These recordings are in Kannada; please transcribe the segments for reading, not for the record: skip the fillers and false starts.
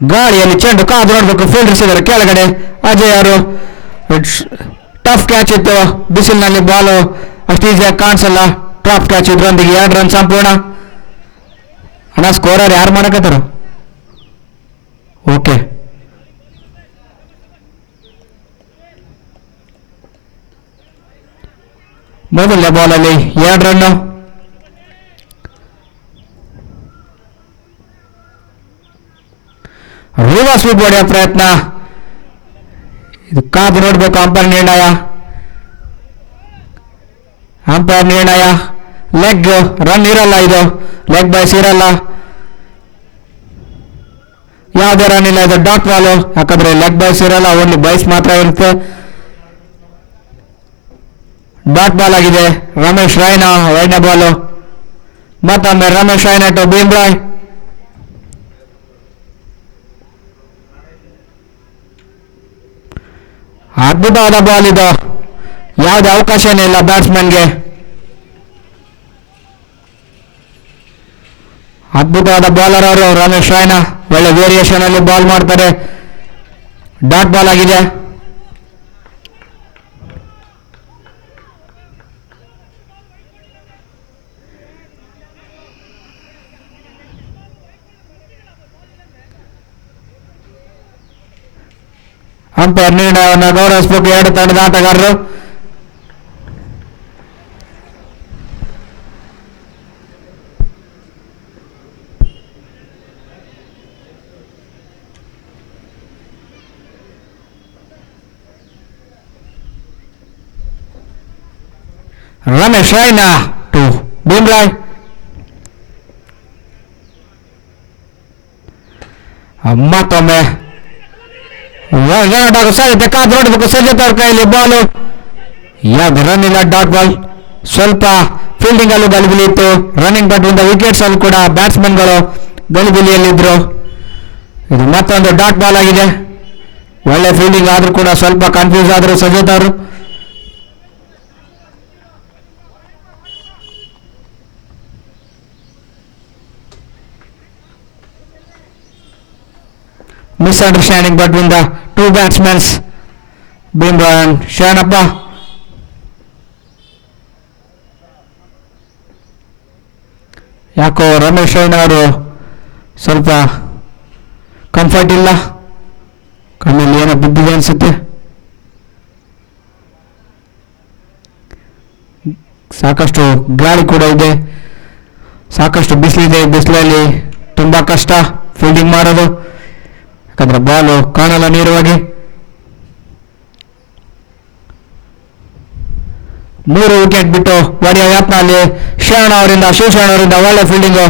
ಗಾಳಿಯಲ್ಲಿ ಚೆಂಡು ಕಾದು ನೋಡ್ಬೇಕು. ಫೀಲ್ಡರ್ಸ್ ಇದ್ದಾರೆ ಕೆಳಗಡೆ. ಅಜಯ್ ಅವರು ಟಫ್ ಕ್ಯಾಚ್ ಇತ್ತು. ಬಿಸಿಲಿನಲ್ಲಿ ಬಾಲು ಅಷ್ಟು ಈಸಿಯಾಗಿ ಕಾಣಿಸಲ್ಲ. ಟಫ್ ಕ್ಯಾಚ್ ಇದ್ರೊಂದಿಗೆ 2 ರನ್ ಸಂಪೂರ್ಣ. ಅಣ್ಣ ಸ್ಕೋರರ್ ಯಾರು ಮಾಡಕತ್ತಾರ? ಓಕೆ, ಮೊದಲನೇ ಬಾಲಲ್ಲಿ 2 ರನ್ನು. ರಿವರ್ಸ್ ಸ್ವೀಪ್ ಹೊಡೆಯೋ ಪ್ರಯತ್ನ. ಇದು ಕಾದು ನೋಡ್ಬೇಕು. ಅಂಪೈರ್ ನಿರ್ಣಯ ಲೆಗ್. ರನ್ ಇರಲ್ಲ, ಇದು ಲೆಗ್ ಬೈಸ್ ಇರಲ್ಲ, ಯಾವುದೇ ರನ್ ಇಲ್ಲ. ಇದು ಡಾಟ್ ಬಾಲು, ಯಾಕಂದ್ರೆ ಲೆಗ್ ಬೈಸ್ ಇರಲ್ಲ, ಓನ್ಲಿ ಬೈಸ್ ಮಾತ್ರ ಇರುತ್ತೆ. ಡಾಟ್ ಬಾಲ್ ಆಗಿದೆ. ರಮೇಶ್ ರೈನಾ 2ನೇ ಬಾಲು. ಮತ್ತೊಮ್ಮೆ ರಮೇಶ್ ರೈನಾ ಟು ಭೀಮ್ರಾಯ್. ಅದ್ಭುತವಾದ ಬಾಲ್ ಇದು, ಯಾವುದೇ ಅವಕಾಶನೇ ಇಲ್ಲ ಬ್ಯಾಟ್ಸ್ಮನ್ಗೆ. ಅದ್ಭುತವಾದ ಬಾಲರ್ ಅವರು ರಮೇಶ್ ರೈನಾ. ಒಳ್ಳೆ ವೇರಿಯೇಷನ್ ಅಲ್ಲಿ ಬಾಲ್ ಮಾಡ್ತಾರೆ. ಡಾಟ್ ಬಾಲ್ ಆಗಿದೆ. ಅಂಪೈರ್ ನಿರ್ಣಯವನ್ನು ಗೌರವಿಸಬೇಕು 2 ತಂಡದ ಆಟಗಾರರು. ರಮೇಶ್ ರೈನಾ ಟು ಭೀಮ್ರಾಯ್. ಮತ್ತೊಮ್ಮೆ ಸಾಧ್ಯತೆ ಕಾದು ನೋಡಬೇಕು. ಸಜ್ಜತ್ ಅವ್ರ ಕೈಯಲ್ಲಿ ಬಾಲು. ಯಾವ್ದು ರನ್ ಇಲ್ಲ, ಡಾಟ್ ಬಾಲ್. ಸ್ವಲ್ಪ ಫೀಲ್ಡಿಂಗ್ ಅಲ್ಲೂ ಗಲಿಬಿಲಿ ಇತ್ತು. ರನ್ನಿಂಗ್ ಬಟ್ ವಿಕೆಟ್ಸ್ ಅಲ್ಲೂ ಕೂಡ ಬ್ಯಾಟ್ಸ್ಮನ್ಗಳು ಗಲಿಬಿಲಿಯಲ್ಲಿದ್ರು. ಇದು ಮತ್ತೊಂದು ಡಾಟ್ ಬಾಲ್ ಆಗಿದೆ. ಒಳ್ಳೆ ಫೀಲ್ಡಿಂಗ್ ಆದ್ರೂ ಕೂಡ ಸ್ವಲ್ಪ ಕನ್ಫ್ಯೂಸ್ ಆದ್ರು ಸಜ್ಜತ್ ಅವರು. misunderstanding between the 2 batsmen, Bimra and Shanappa. ಯಾಕೋ ರಮೇಶ್ ರೈನಾ ಅವರು ಸ್ವಲ್ಪ ಕಂಫರ್ಟ್ ಇಲ್ಲ, ಕಣ್ಣಲ್ಲಿ ಏನೋ ಬಿದ್ದಿದೆ ಅನ್ಸುತ್ತೆ. ಸಾಕಷ್ಟು ಗಾಳಿ ಕೂಡ ಇದೆ, ಸಾಕಷ್ಟು ಬಿಸಿಲಿದೆ. ಬಿಸಿಲಲ್ಲಿ ತುಂಬಾ ಕಷ್ಟ ಫೀಲ್ಡಿಂಗ್ ಮಾಡೋದು, ಯಾಕಂದ್ರೆ ಬಾಲು ಕಾಣಲ್ಲ ನೇರವಾಗಿ. 3 ವಿಕೆಟ್ ಬಿಟ್ಟು ಹೊಡೆಯುವ ಯತ್ನಲ್ಲಿ ಶಿವಶರಣ ಅವರಿಂದ ಒಳ್ಳೆ ಫೀಲ್ಡಿಂಗು.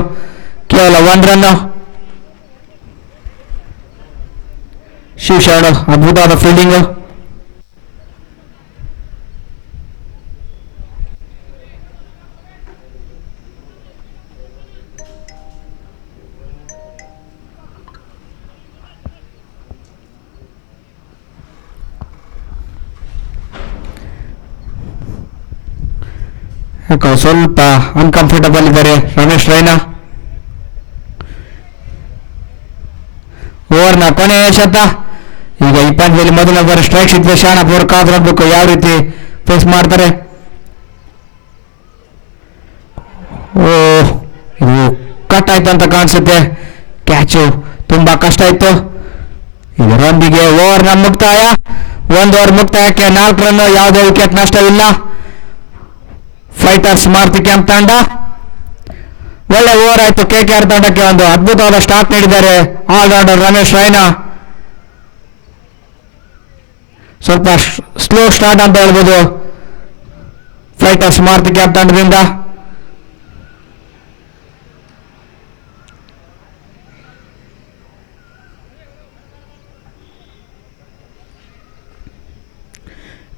ಕೇವಲ 1 ರನ್. ಶಿವಶರಣ ಅದ್ಭುತವಾದ ಫೀಲ್ಡಿಂಗು. ಯಾಕೋ ಸ್ವಲ್ಪ ಅನ್ಕಂಫರ್ಟಬಲ್ ಇದ್ದಾರೆ ರಮೇಶ್ ರೈನಾ. ಓವರ್ನ ಕೊನೆಯ ಶತ. ಈಗ ಈ ಪಂದ್ಯದಲ್ಲಿ ಮೊದಲ ಬಾರಿ ಸ್ಟ್ರೈಕ್ ಸಿಕ್ಕಿದೆ. ಶಾನಪ್ಪ ಅವರು ಕಾದು ನೋಡ್ಬೇಕು ಯಾವ ರೀತಿ ಫೇಸ್ ಮಾಡ್ತಾರೆ. ಇದು ಕಟ್ ಆಯ್ತು ಅಂತ ಕಾಣಿಸುತ್ತೆ. ಕ್ಯಾಚು ತುಂಬಾ ಕಷ್ಟ ಇತ್ತು. ಇದರೊಂದಿಗೆ ಓವರ್ನ ಮುಕ್ತಾಯ. 1 ಓವರ್ ಮುಕ್ತಾಯಕ್ಕೆ 4 ರನ್, ಯಾವುದೇ ವಿಕೆಟ್ ನಷ್ಟವಿಲ್ಲ. ಫೈಟರ್ಸ್ ಮಾರುತಿ ಕ್ಯಾಂಪ್ ತಂಡ ಒಳ್ಳೆ ಓವರ್ ಆಯ್ತು. KKR ತಂಡಕ್ಕೆ ಒಂದು ಅದ್ಭುತವಾದ ಸ್ಟಾರ್ಟ್ ನೀಡಿದ್ದಾರೆ ಆಲ್ರೌಂಡರ್ ರಮೇಶ್ ರೈನಾ. ಸ್ವಲ್ಪ ಸ್ಲೋ ಸ್ಟಾರ್ಟ್ ಅಂತ ಹೇಳ್ಬೋದು ಫೈಟರ್ಸ್ ಮಾರುತಿ ಕ್ಯಾಂಪ್ ತಂಡದಿಂದ.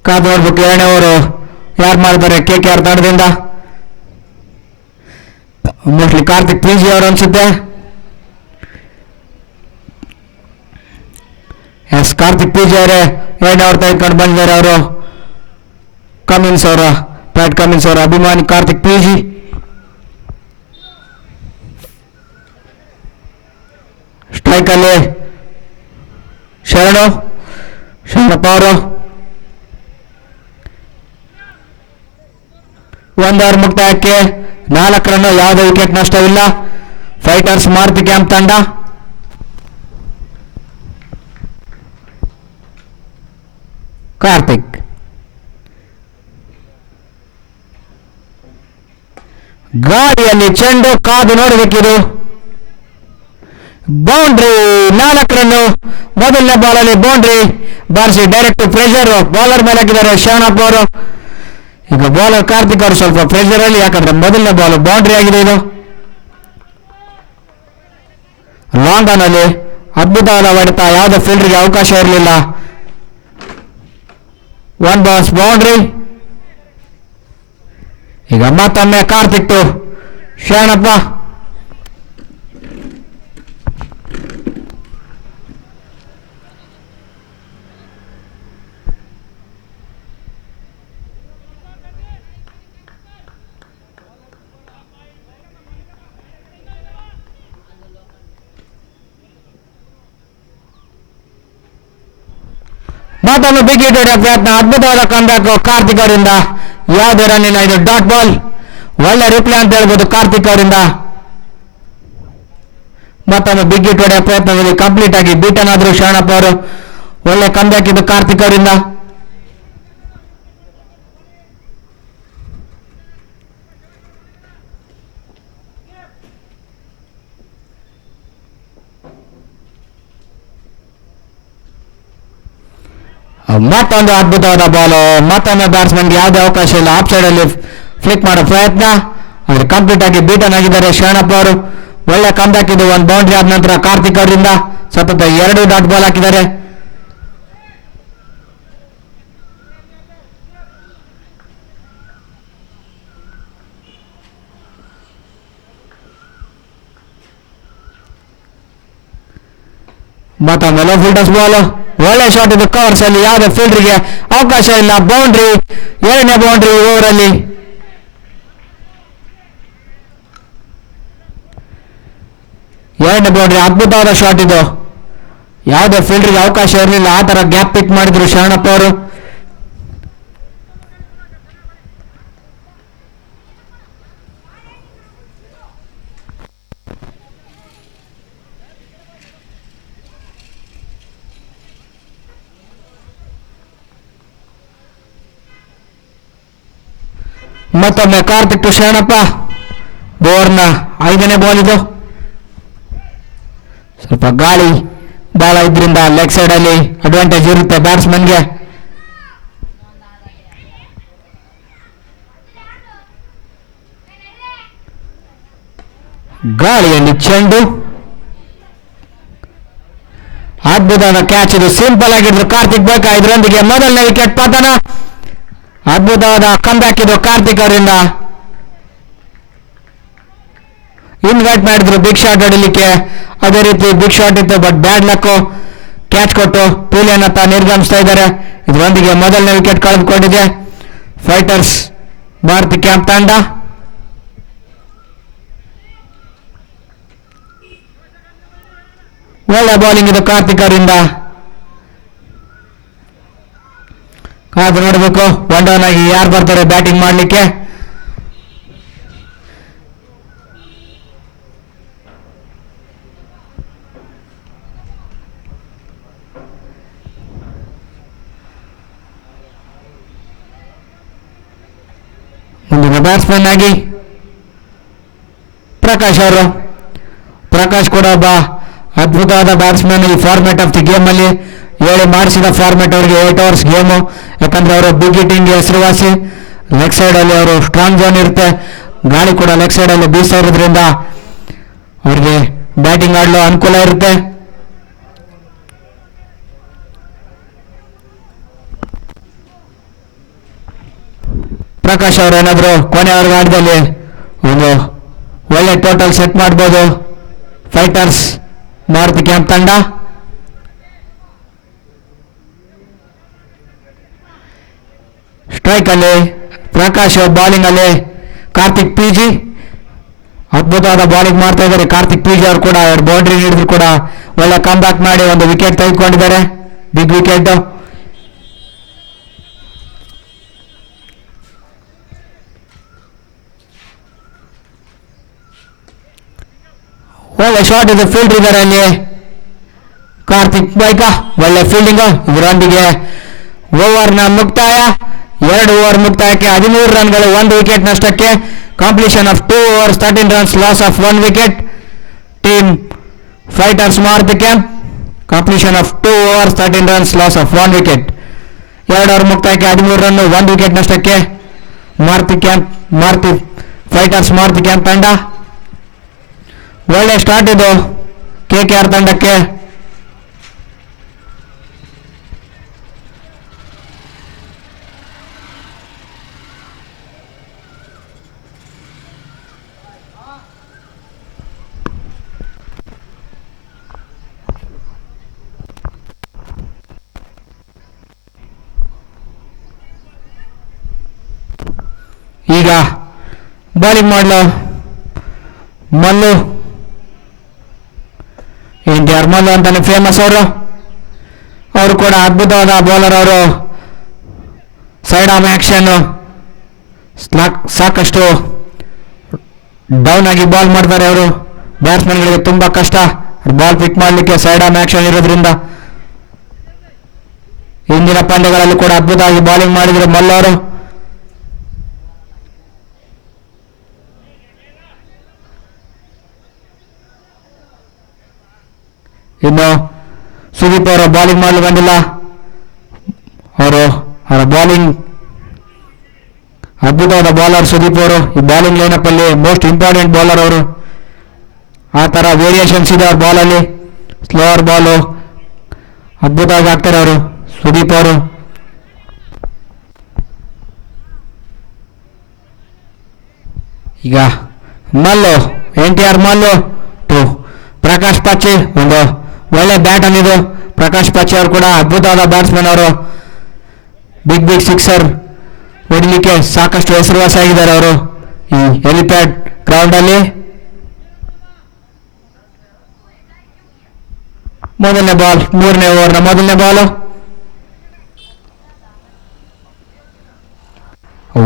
ಕಾದು ನೋಡ್ಬೇಕು 2ನೇ ಓವರು ಯಾರು ಮಾಡ್ತಾರೆ KKR ತಂಡದಿಂದ. ಮೋಸ್ಟ್ಲಿ ಕಾರ್ತಿಕ್ PG ಅವರು ಅನ್ಸುತ್ತೆ. ಎಸ್, ಕಾರ್ತಿಕ್ PG ಅವರೇ 2ನೇ ಓವರ್ ತೆಗೆದುಕೊಂಡು ಬಂದಿದ್ದಾರೆ. ಅವರು ಪ್ಯಾಟ್ ಕಮಿನ್ಸ್ ಅವರ ಅಭಿಮಾನಿ ಕಾರ್ತಿಕ್ PG. ಸ್ಟ್ರೈಕಲ್ಲಿ ಶರಣಪ್ಪ ಅವರು 1 ಓವರ್ ಮುಕ್ತಾಯಕ್ಕೆ 4 ರನ್, ಯಾವುದೇ ವಿಕೆಟ್ ನಷ್ಟವಿಲ್ಲ. ಫೈಟರ್ಸ್ ಮಾರುತಿ ಕ್ಯಾಂಪ್ ತಂಡ. ಕಾರ್ತಿಕ್ ಗಾಳಿಯಲ್ಲಿ ಚೆಂಡು, ಕಾದು ನೋಡಬೇಕಿದು. Boundary, 4 run. ಮೊದಲನೇ ಬಾಲಲ್ಲಿ ಬೌಂಡ್ರಿ ಬಾರಿಸಿ ಡೈರೆಕ್ಟ್ ಪ್ರೆಷರ್ ಬೌಲರ್ ಮೇಲೆ ಹಾಕಿದ್ದಾರೆ ಶರಣಪ್ಪ ಅವರು. ಈಗ ಬೌಲರ್ ಕಾರ್ತಿಕ್ ಅವರು ಸ್ವಲ್ಪ ಪ್ರೆಷರ್ ಅಲ್ಲಿ, ಯಾಕಂದ್ರೆ ಮೊದಲನೇ ಬಾಲ್ ಬೌಂಡ್ರಿ ಆಗಿದೆ. ಇದು ಲಾಂಗ್ ಆನ್ ಅಲ್ಲಿ ಅದ್ಭುತವಾದ ಹೊಡೆತ, ಯಾವುದೇ ಫೀಲ್ಡರ್ಗೆ ಅವಕಾಶ ಇರಲಿಲ್ಲ. 1 ಬಾಲ್ಸ್ ಬೌಂಡ್ರಿ. ಈಗ ಮತ್ತೊಮ್ಮೆ ಕಾರ್ತಿಕ್ ಟು ಶರಣಪ್ಪ. ಮತ್ತೊಂದು ಬಿಗ್ ಹಿಟ್ ಹೊಡೆಯುವ ಪ್ರಯತ್ನ, ಅದ್ಭುತವಾದ ಕಂಬ್ಯಾಕ್ ಕಾರ್ತಿಕ್ ಅವರಿಂದ. ಯಾವುದೇ ರನ್ ಇಲ್ಲ, ಇದು ಡಾಟ್ ಬಾಲ್. ಒಳ್ಳೆ ರಿಪ್ಲೈ ಅಂತ ಹೇಳ್ಬೋದು ಕಾರ್ತಿಕ್ ಅವರಿಂದ. ಮತ್ತೊಂದು ಬಿಗ್ ಹಿಟ್ ಹೊಡೆಯುವ ಪ್ರಯತ್ನದಲ್ಲಿ ಕಂಪ್ಲೀಟ್ ಆಗಿ ಬೀಟನ್ ಆದ್ರು ಶರಣಪ್ಪ ಅವರು. ಒಳ್ಳೆ ಕಂಬ್ಯಾಕ್ ಇದು ಕಾರ್ತಿಕ್ ಅವರಿಂದ. ಮತ್ತೊಂದು ಅದ್ಭುತವಾದ ಬಾಲ್, ಮತ್ತೊಮ್ಮೆ ಬ್ಯಾಟ್ಸ್ಮನ್ಗೆ ಯಾವುದೇ ಅವಕಾಶ ಇಲ್ಲ. ಆಫ್ ಸೈಡ್ ಅಲ್ಲಿ ಫ್ಲಿಕ್ ಮಾಡೋ ಪ್ರಯತ್ನ, ಅವರು ಕಂಪ್ಲೀಟ್ ಆಗಿ ಬೀಟನ್ ಆಗಿದ್ದಾರೆ ಶರಣಪ್ಪ ಅವರು. ಒಳ್ಳೆ ಕಂಬ್ಯಾಕ್ ಇದು. 1 ಬೌಂಡ್ರಿ ಆದ ನಂತರ ಕಾರ್ತಿಕ್ ಅವರಿಂದ ಸತತ 2 ಡಾಟ್ ಬಾಲ್ ಹಾಕಿದ್ದಾರೆ. ಮತ್ತೊಮ್ಮೆ ಲೋ ಫೀಲ್ಡರ್ಸ್ ಬಾಲ್, ಒಳ್ಳೆ ಶಾಟ್ ಇದು. ಕವರ್ಸ್ ಅಲ್ಲಿ ಯಾವುದೇ ಫೀಲ್ಡರ್ಗೆ ಅವಕಾಶ ಇಲ್ಲ. ಬೌಂಡ್ರಿ, 2ನೇ ಬೌಂಡ್ರಿ ಓವರ್ ಅಲ್ಲಿ. ಬೌಂಡ್ರಿ, ಅದ್ಭುತವಾದ ಶಾಟ್ ಇದು. ಯಾವುದೇ ಫೀಲ್ಡರ್ಗೆ ಅವಕಾಶ ಇರಲಿಲ್ಲ. ಆ ತರ ಗ್ಯಾಪ್ ಪಿಕ್ ಮಾಡಿದ್ರು ಶರಣಪ್ಪ ಅವರು. ಮತ್ತೊಮ್ಮೆ ಕಾರ್ತಿಕ್ ಟು ಶರಣಪ್ಪ. ಓವರ್ನ 5ನೇ ಬಾಲ್ ಇದು. ಸ್ವಲ್ಪ ಗಾಳಿ ಬಾಳ ಇದ್ರಿಂದ ಲೆಗ್ ಸೈಡ್ ಅಲ್ಲಿ ಅಡ್ವಾಂಟೇಜ್ ಇರುತ್ತೆ ಬ್ಯಾಟ್ಸ್ಮನ್ಗೆ. ಗಾಳಿಯಲ್ಲಿ ಚೆಂಡು, ಅದ್ಭುತವಾದ ಕ್ಯಾಚ್ ಇದು. ಸಿಂಪಲ್ ಆಗಿದ್ರು ಕಾರ್ತಿಕ್ ಬೇಕಾ. ಇದರೊಂದಿಗೆ ಮೊದಲನೇ ವಿಕೆಟ್ ಪತನ. ಅದ್ಭುತವಾದ ಕಂಬ್ಯಾಕ್ ಇದು ಕಾರ್ತಿಕ್ ಅವರಿಂದ. ಇನ್ವೈಟ್ ಮಾಡಿದ್ರು ಬಿಗ್ ಶಾಟ್ ಹೊಡಿಲಿಕ್ಕೆ, ಅದೇ ರೀತಿ ಬಿಗ್ ಶಾಟ್ ಇತ್ತು, ಬಟ್ ಬ್ಯಾಡ್ ಲಕ್. ಕ್ಯಾಚ್ ಕೊಟ್ಟು ಪೀಲಿಯನ್ನತ್ತ ನಿರ್ಗಮಿಸ್ತಾ ಇದ್ದಾರೆ. ಇದರೊಂದಿಗೆ ಮೊದಲನೇ ವಿಕೆಟ್ ಕಳೆದುಕೊಂಡಿದೆ ಫೈಟರ್ಸ್ ಭಾರತಿ ಕ್ಯಾಂಪ್ ತಂಡ. ಒಳ್ಳೆ ಬೌಲಿಂಗ್ ಇದು ಕಾರ್ತಿಕ್ ಅವರಿಂದ. ಕಾದು ನೋಡಬೇಕು 1 ಡೌನ್ ಆಗಿ ಯಾರು ಬರ್ತಾರೆ ಬ್ಯಾಟಿಂಗ್ ಮಾಡಲಿಕ್ಕೆ. ಮುಂದಿನ ಬ್ಯಾಟ್ಸ್ಮನ್ ಆಗಿ ಪ್ರಕಾಶ್ ಅವರು. ಪ್ರಕಾಶ್ ಕೂಡ ಒಬ್ಬ ಅದ್ಭುತವಾದ ಬ್ಯಾಟ್ಸ್ಮನ್ ಈ ಫಾರ್ಮ್ಯಾಟ್ ಆಫ್ ದಿ ಗೇಮ್ ಅಲ್ಲಿ. ಹೇಳಿ ಮಾಡಿಸಿದ ಫಾರ್ಮ್ಯಾಟ್ ಅವರಿಗೆ 8 ಓವರ್ಸ್ ಗೇಮು. ಯಾಕಂದ್ರೆ ಅವರು ಬಿಗ್ ಹಿಟ್ಟಿಂಗ್ ಹೆಸರುವಾಸಿ. ಲೆಗ್ ಸೈಡ್ ಅಲ್ಲಿ ಅವರು ಸ್ಟ್ರಾಂಗ್ ಝೋನ್ ಇರುತ್ತೆ. ಗಾಳಿ ಕೂಡ ಲೆಗ್ ಸೈಡ್ ಅಲ್ಲಿ ಬೀಸ್ತಾ ಇರೋದ್ರಿಂದ ಅವರಿಗೆ ಬ್ಯಾಟಿಂಗ್ ಆಡಲು ಅನುಕೂಲ ಇರುತ್ತೆ. ಪ್ರಕಾಶ್ ಅವರು ಏನಾದ್ರು ಕೊನೆಯವರೆಗೆ ಆಟದಲ್ಲಿ ಒಂದು ಒಳ್ಳೆ ಟೋಟಲ್ ಸೆಟ್ ಮಾಡ್ಬೋದು ಫೈಟರ್ಸ್ ಭಾರತಿ ಕ್ಯಾಂಪ್ ತಂಡ. ಸ್ಟ್ರೈಕ್ ಅಲ್ಲಿ ಪ್ರಕಾಶ್, ಬೌಲಿಂಗ್ ಅಲ್ಲಿ ಕಾರ್ತಿಕ್ ಪಿಜಿ. ಅದ್ಭುತವಾದ ಬೌಲಿಂಗ್ ಮಾಡ್ತಾ ಇದ್ದಾರೆ ಕಾರ್ತಿಕ್ ಪಿಜಿ ಅವರು ಕೂಡ. 2 ಬೌಂಡ್ರಿ ನೀಡಿದ್ರು ಕೂಡ ಒಳ್ಳೆ ಕಮ್ ಬ್ಯಾಕ್ ಮಾಡಿ ಒಂದು ವಿಕೆಟ್ ತೆಗೆದುಕೊಂಡಿದ್ದಾರೆ. Big wicket. ಒಳ್ಳೆ ಶಾಟ್ ಇದೆ, ಫೀಲ್ಡರ್ ಇದ್ದಾರೆ ಅಲ್ಲಿ ಕಾರ್ತಿಕ್ ಬೈಕ, ಒಳ್ಳೆ ಫೀಲ್ಡಿಂಗ್. ಇದರೊಂದಿಗೆ ಓವರ್ನ ಮುಕ್ತಾಯ. 2 ಓವರ್ ಮುಕ್ತಾಯಕ್ಕೆ 13 ರನ್ಗಳು, 1 ವಿಕೆಟ್ ನಷ್ಟಕ್ಕೆ. Completion of 2 overs 13 runs, loss of 1 wicket. Team fighters Maruti camp. Completion of 2 overs 13 runs, loss of 1 wicket. 2 over ಮುಕ್ತಾಯಕ್ಕೆ 13 ರನ್, 1 ವಿಕೆಟ್ ನಷ್ಟಕ್ಕೆ ಮಾರುತಿ ಫೈಟರ್ಸ್ ಮಾರುತಿ ಕ್ಯಾಂಪ್ ತಂಡ. ಒಳ್ಳೆ ಸ್ಟಾರ್ಟ್ ಇದು KKR ತಂಡಕ್ಕೆ. ಈಗ ಬೌಲಿಂಗ್ ಮಾಡಲು ಮಲ್ಲು, NTR ಮಲ್ಲು ಅಂತಾನೆ ಫೇಮಸ್ ಅವರು ಕೂಡ ಅದ್ಭುತವಾದ ಬೌಲರ್. ಅವರು ಸೈಡ್ ಆರ್ಮ್ ಆಕ್ಷನ್ ಸಾಕಷ್ಟು ಡೌನ್ ಆಗಿ ಬಾಲ್ ಮಾಡ್ತಾರೆ. ಅವರು ಬ್ಯಾಟ್ಸ್ಮನ್ಗಳಿಗೆ ತುಂಬಾ ಕಷ್ಟ ಬಾಲ್ ಪಿಕ್ ಮಾಡಲಿಕ್ಕೆ, ಸೈಡ್ ಆರ್ಮ್ ಆಕ್ಷನ್ ಇರೋದ್ರಿಂದ. ಹಿಂದಿನ ಪಂದ್ಯಗಳಲ್ಲಿ ಕೂಡ ಅದ್ಭುತವಾಗಿ ಬೌಲಿಂಗ್ ಮಾಡಿದ್ರು ಮಲ್ಲು ಅವರು. ಇನ್ನು ಸುದೀಪ್ ಅವರು ಬೌಲಿಂಗ್ ಮಾಡಲು ಬಂದಿಲ್ಲ. ಅವರ ಬೌಲಿಂಗ್ ಅದ್ಭುತವಾದ ಬೌಲರ್ ಸುದೀಪ್ ಅವರು. ಈ ಬೌಲಿಂಗ್ ಲೈನಪ್ ಅಲ್ಲಿ ಮೋಸ್ಟ್ ಇಂಪಾರ್ಟೆಂಟ್ ಬೌಲರ್ ಅವರು. ಆ ಥರ ವೇರಿಯೇಷನ್ಸ್ ಇದೆ ಅವ್ರ ಬಾಲಲ್ಲಿ. ಸ್ಲೋವರ್ ಬಾಲು ಅದ್ಭುತವಾಗಿ ಹಾಕ್ತಾರೆ ಅವರು ಸುದೀಪ್ ಅವರು. ಈಗ ಮಲ್ಲು, NTR ಮಲ್ಲು ಟು ಪ್ರಕಾಶ್ ಪಚ್ಚಿ. ಒಂದು ಒಳ್ಳೆ ಬ್ಯಾಟ್ ಅನ್ನಿದು ಪ್ರಕಾಶ್ ಪಚ್ಚಿ ಅವರು ಕೂಡ ಅದ್ಭುತವಾದ ಬ್ಯಾಟ್ಸ್ಮನ್. ಅವರು ಬಿಗ್ ಸಿಕ್ಸರ್ ಹೊಡಿಲಿಕ್ಕೆ ಸಾಕಷ್ಟು ಹೆಸರುವಾಸಿಯಾಗಿದ್ದಾರೆ ಅವರು ಈ ಹೆಲಿಪ್ಯಾಡ್ ಗ್ರೌಂಡ್ ಅಲ್ಲಿ. ಮೊದಲನೇ ಬಾಲ್, 3ನೇ ಓವರ್ನ ಮೊದಲನೇ ಬಾಲು.